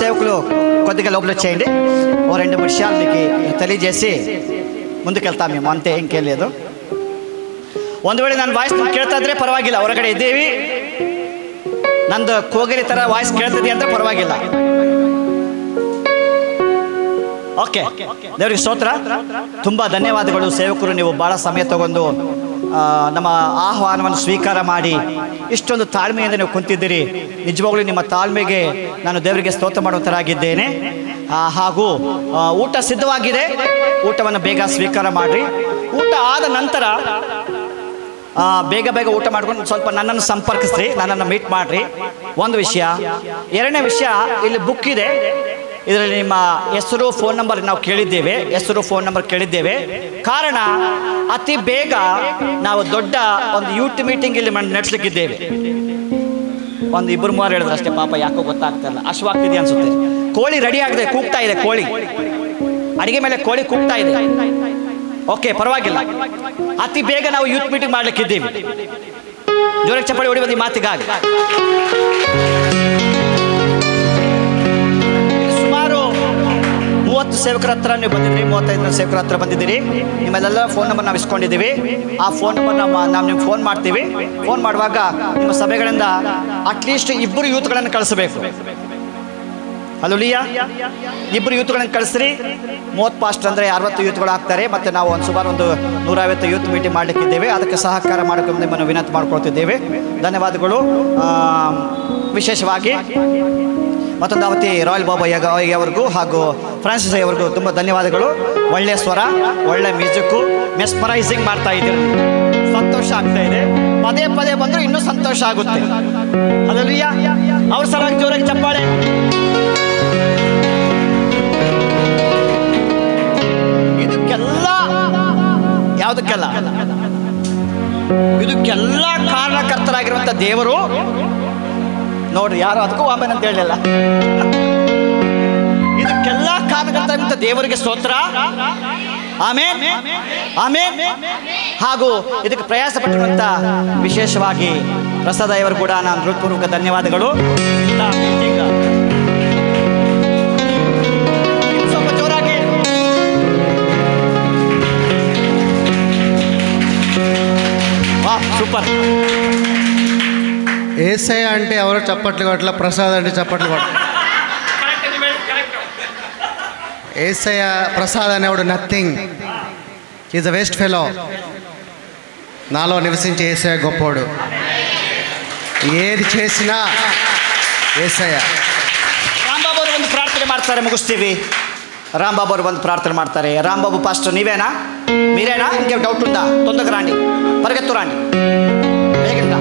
సేవకులు కొద్దిగా లోపల చేయండి. ఓ 2 విషయాలు మీకు తెలియజేసి ಮುಂದಕ್ಕೆಳ್ತಾ మేము ಅಂತೆ ಇಂಕೇಂ లేదు. ಒಂದು ವೇಳೆ ನನ್ನ ವಾಯ್ಸ್ ಕೇಳ್ತಾ ಇದ್ರೆ ಪರವಾಗಿಲ್ಲ, ಹೊರಗಡೆ ಇದ್ದೀವಿ, ನಂದು ಕೋಗಿಲೆ ಥರ ವಾಯ್ಸ್ ಕೇಳ್ತಿದೆ ಅಂದರೆ ಪರವಾಗಿಲ್ಲ. ಓಕೆ, ದೇವರಿಗೆ ಸ್ತೋತ್ರ. ತುಂಬ ಧನ್ಯವಾದಗಳು ಸೇವಕರು, ನೀವು ಭಾಳ ಸಮಯ ತಗೊಂಡು ನಮ್ಮ ಆಹ್ವಾನವನ್ನು ಸ್ವೀಕಾರ ಮಾಡಿ ಇಷ್ಟೊಂದು ತಾಳ್ಮೆಯಿಂದ ನೀವು ಕುಂತಿದ್ದೀರಿ. ನಿಜವಾಗ್ಲೂ ನಿಮ್ಮ ತಾಳ್ಮೆಗೆ ನಾನು ದೇವರಿಗೆ ಸ್ತೋತ್ರ ಮಾಡುವಂತರಾಗಿದ್ದೇನೆ. ಹಾಗೂ ಊಟ ಸಿದ್ಧವಾಗಿದೆ, ಊಟವನ್ನು ಬೇಗ ಸ್ವೀಕಾರ ಮಾಡಿರಿ. ಊಟ ಆದ ನಂತರ ಬೇಗ ಬೇಗ ಊಟ ಮಾಡ್ಕೊಂಡು ಸ್ವಲ್ಪ ನನ್ನನ್ನು ಸಂಪರ್ಕಿಸ್ರಿ, ನನ್ನನ್ನು ಮೀಟ್ ಮಾಡಿರಿ. ಒಂದು ವಿಷಯ. ಎರಡನೇ ವಿಷಯ, ಇಲ್ಲಿ ಬುಕ್ ಇದೆ, ಇದರಲ್ಲಿ ನಿಮ್ಮ ಹೆಸರು ಫೋನ್ ನಂಬರ್ ನಾವು ಕೇಳಿದ್ದೇವೆ, ಹೆಸರು ಫೋನ್ ನಂಬರ್ ಕೇಳಿದ್ದೇವೆ. ಕಾರಣ ಅತಿ ಬೇಗ ನಾವು ದೊಡ್ಡ ಒಂದು ಯೂತ್ ಮೀಟಿಂಗ್ ಇಲ್ಲಿ ನಡೆಸಲಿಕ್ಕಿದ್ದೇವೆ. ಒಂದು 2-3 ಹೇಳಿದ್ರು ಅಷ್ಟೇ, ಪಾಪ ಯಾಕೋ ಗೊತ್ತಾಗ್ತಾ ಇಲ್ಲ, ಅಶ್ವಾಗ್ತಿದೆ ಅನ್ಸುತ್ತೆ. ಕೋಳಿ ರೆಡಿ ಆಗಿದೆ, ಕೂಗ್ತಾ ಇದೆ ಕೋಳಿ. ಅಡಿಗೆ ಮೇಲೆ ಕೋಳಿ ಕೂಗ್ತಾ ಇದೆ. ಓಕೆ, ಪರವಾಗಿಲ್ಲ. ಅತಿ ಬೇಗ ನಾವು ಯೂತ್ ಮೀಟಿಂಗ್ ಮಾಡ್ಲಿಕ್ಕಿದ್ದೀವಿ. ಜೋರಾಗಿ ಚಪ್ಪಾಳೆ ಹೊಡಿ ಬಂದು ಮಾತಿಗಾಗಿ. ಸುಮಾರು 30 ಸೇವಕರ ಹತ್ರ ನೀವು ಬಂದಿದ್ದೀರಿ, 35 ಸೇವಕರ ಹತ್ರ ಬಂದಿದ್ದೀರಿ. ನಿಮ್ಮೆಲ್ಲ ಫೋನ್ ನಂಬರ್ ನಾವು ಇಸ್ಕೊಂಡಿದ್ದೀವಿ. ಆ ಫೋನ್ ನಂಬರ್ ನಾವು ನಿಮ್ಗೆ ಫೋನ್ ಮಾಡ್ತೀವಿ. ಫೋನ್ ಮಾಡುವಾಗ ನಿಮ್ಮ ಸಭೆಗಳಿಂದ ಅಟ್ಲೀಸ್ಟ್ 2 ಯೂತ್ಗಳನ್ನು ಕಳಿಸಬೇಕು. ಅಲ್ಲೂಲಿಯಾ, 2 ಯೂತ್ಗಳನ್ನು ಕಳಿಸ್ರಿ. 30 ಪಾಸ್ಟರ್ ಅಂದರೆ 60 ಯೂತ್ಗಳು ಆಗ್ತಾರೆ. ಮತ್ತು ನಾವು ಸುಮಾರು 150 ಯೂತ್ ಮೀಟಿಂಗ್ ಮಾಡಲಿಕ್ಕಿದ್ದೇವೆ. ಅದಕ್ಕೆ ಸಹಕಾರ ಮಾಡಿಕೊಂಡು ನಿಮ್ಮನ್ನು ವಿನಂತಿ ಮಾಡ್ಕೊಳ್ತಿದ್ದೇವೆ. ಧನ್ಯವಾದಗಳು. ವಿಶೇಷವಾಗಿ ಮತ್ತೊಂದು ಅವತಿ ರಾಯಲ್ ಬಾಬಾ ಅವ್ರಿಗೂ ಹಾಗೂ ಫ್ರಾನ್ಸಿಸ್ ಅವ್ರಿಗೂ ತುಂಬ ಧನ್ಯವಾದಗಳು. ಒಳ್ಳೆಯ ಸ್ವರ, ಒಳ್ಳೆ ಮ್ಯೂಸಿಕ್ಕು, ಮೆಸ್ಮರೈಸಿಂಗ್ ಮಾಡ್ತಾ ಇದ್ದೀರಿ. ಸಂತೋಷ ಆಗ್ತಾ ಇದೆ. ಪದೇ ಪದೇ ಬಂದರೂ ಇನ್ನೂ ಸಂತೋಷ ಆಗುತ್ತೆ. ಅಲ್ಲೂಲಿಯಾ, ಅವ್ರ ಸಲುವಾಗಿ ಜೋರಾಗಿ ಚಪ್ಪಾಳೆ. ಇದಕ್ಕೆಲ್ಲ ಯಾವುದಕ್ಕೆಲ್ಲ ಇದಕ್ಕೆಲ್ಲ ಕಾರಣಕರ್ತರಾಗಿರುವಂಥ ದೇವರು ನೋಡ್ರಿ, ಯಾರು ಅದಕ್ಕೂ ಆಮೇಲೆ ಅಂತ ಹೇಳಲಿಲ್ಲ. ಇದಕ್ಕೆಲ್ಲ ಕಾರಣಕರ್ತರಾಗಿರುವಂಥ ದೇವರಿಗೆ ಸ್ತೋತ್ರ. ಆಮೇನ್, ಆಮೇನ್. ಹಾಗೂ ಇದಕ್ಕೆ ಪ್ರಯಾಸ ಪಟ್ಟಿರುವಂಥ ವಿಶೇಷವಾಗಿ ಪ್ರಸಾದ ಅವರು ಕೂಡ ನಾನು ಹೃತ್ಪೂರ್ವಕ ಧನ್ಯವಾದಗಳು. ಸ್ವಲ್ಪ ಜೋರಾಗಿ. సూపర్. ఏసయ్య అంటే ఎవరో చప్పట్లు కొట్టల, ప్రసాద్ అంటే చప్పట్లు కొట్ట. ఏసయ్య ప్రసాద్ అనేవాడు nothing, is a waste fellow. నాలో నివసించే ఏసయ్య గొప్పోడు. ఏది చేసినా ఏసయ్య. ರಾಂಬಾಬು ಅವರು ಒಂದು ಪ್ರಾರ್ಥನೆ ಮಾಡ್ತಾರೆ, ಮುಗಿಸ್ತೀವಿ. ರಾಂಬಾಬು ಅವರು ಒಂದು ಪ್ರಾರ್ಥನೆ ಮಾಡ್ತಾರೆ. ರಾಂಬಾಬು ಪಾಸ್ಟರ್ ನೀವೇನಾ, మీరేనా? ఇంకేం డౌట్ ఉందా? తొందరగా రండి, పరిగెత్తు రండి, వేగంగా.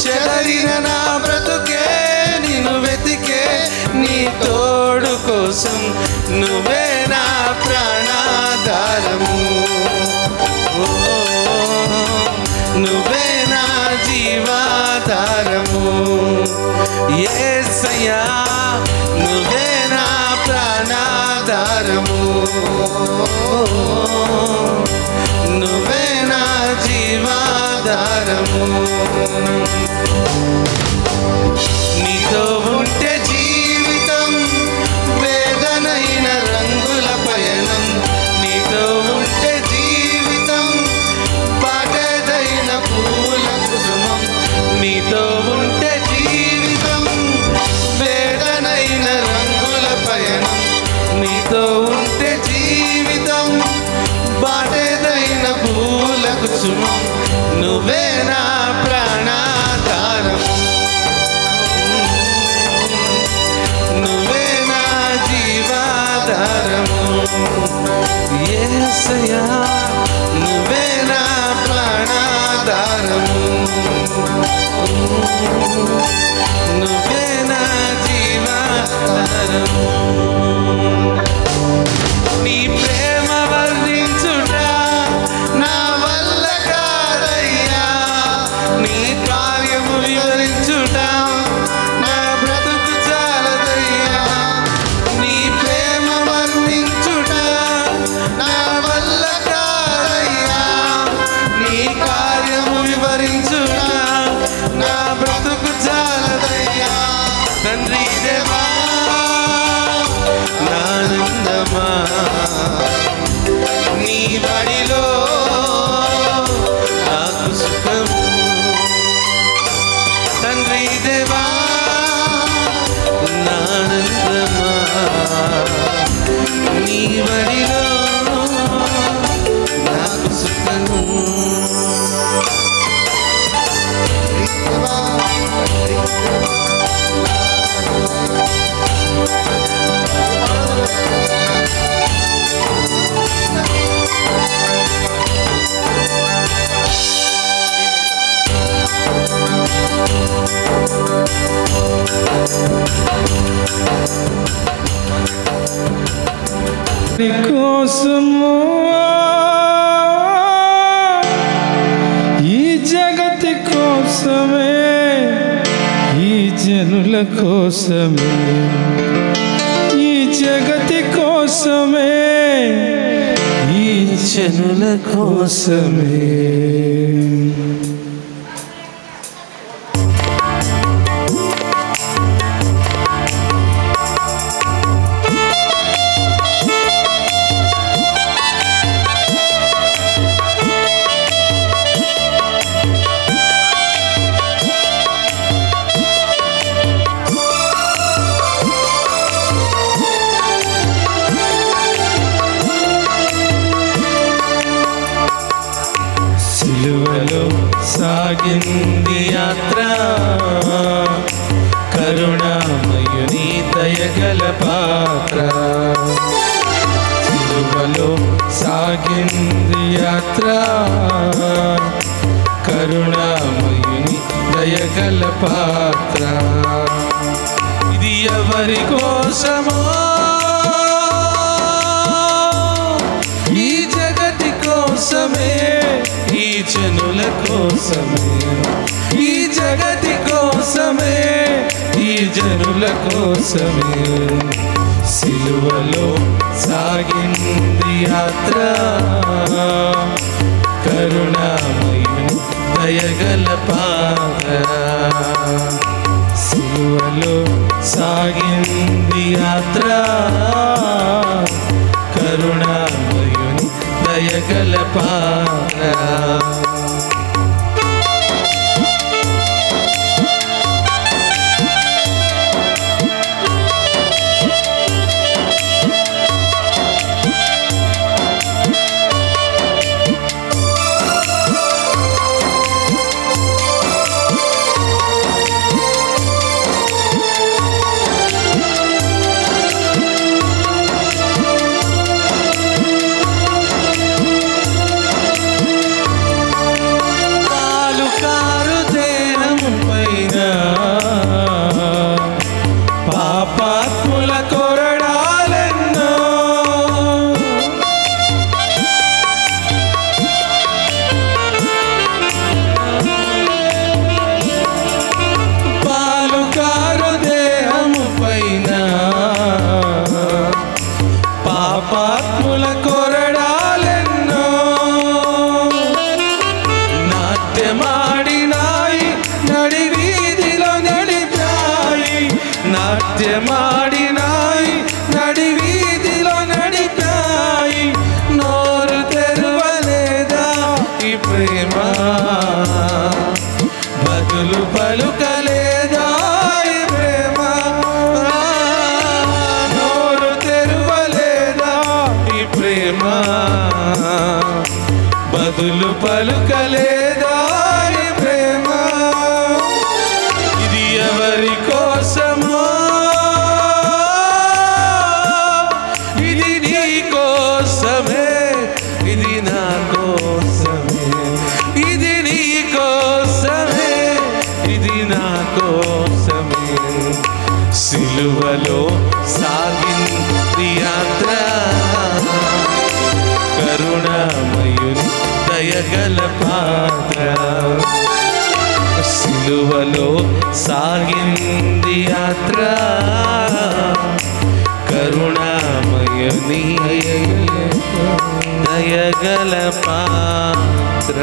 చెదరిన నా బ్రతుకే నిన్ను వెతికే నీ తోడు కోసం నువ్వే నా ప్రాణాధారము, నువ్వే నా జీవాధారము. యేసయ్యా నువ్వే నా ప్రాణాధారము, నువ్వే నా జీవాధారము. నీతో ఉంటే జీవితం వేదనైన రంగుల పయనం, నీతో ఉంటే జీవితం పాటదైన పూల కుసుమం, నీతో ఉంటే జీవితం వేదనైన రంగుల పయనం, నీతో ఉంటే జీవితం పాటదైన పూల కుసుమం. నువ్వే నా ప్రాణాధారం, నువ్వే నా జీవాధారము. యేసయ్యా నువ్వే నా ప్రాణాధారము, నువ్వే నా జీవాధారము. నీ ప్రేమ వర్ణించుట నా వల్ల కాదయ్యా, నీ కార్యము వివరించుట నా బ్రతుకు చాలదయ్యా. నీ ప్రేమ వర్ణించుట నా వల్ల కాదయ్యా, నీ కార్యము వివరించుట నా బ్రతుకు చాలదయ్యా. తండ్రి దేవా నానందమా నీ బడిలో నాకు సుఖము. తండ్రి దేవా నానందమా నీ బడిలో నాకు సుఖము. నీ కోసము ఈ జగతి కోసమే, ఈ జనుల కోసమే, ఈ జగతి కోసమే, ఈ జనుల కోసమే. సిలువలో సాగింది యాత్ర, కరుణామయుని దయగల పాత్ర. సిలువలో సాగింది యాత్ర, కరుణామయుని దయగల పాత్ర. ఇది ఎవరి కోసమో, ఈ జగతి కోసమే, ఈ జనుల కోసమే, ఈ జగతి కోసమే, ఈ జనుల కోసమే. సిలువలో సాగింది యాత్ర, కరుణామయుని దయగల పాత్ర. సిలువలో సాగింది యాత్ర, కరుణామయుని దయగల పాత్ర. బదులు పలుకలేదాని ప్రేమ ఇది ఎవరి కోసమో ఇది నీ కోసమే ఇది నా కోసమే ఇది నీ కోసమే ఇది నా కోసమే సిలువలో సాగింది యాత్ర కరుణామయుని దయగల పాత్ర సిలువలో సాగింది యాత్ర కరుణామయుని దయగల పాత్ర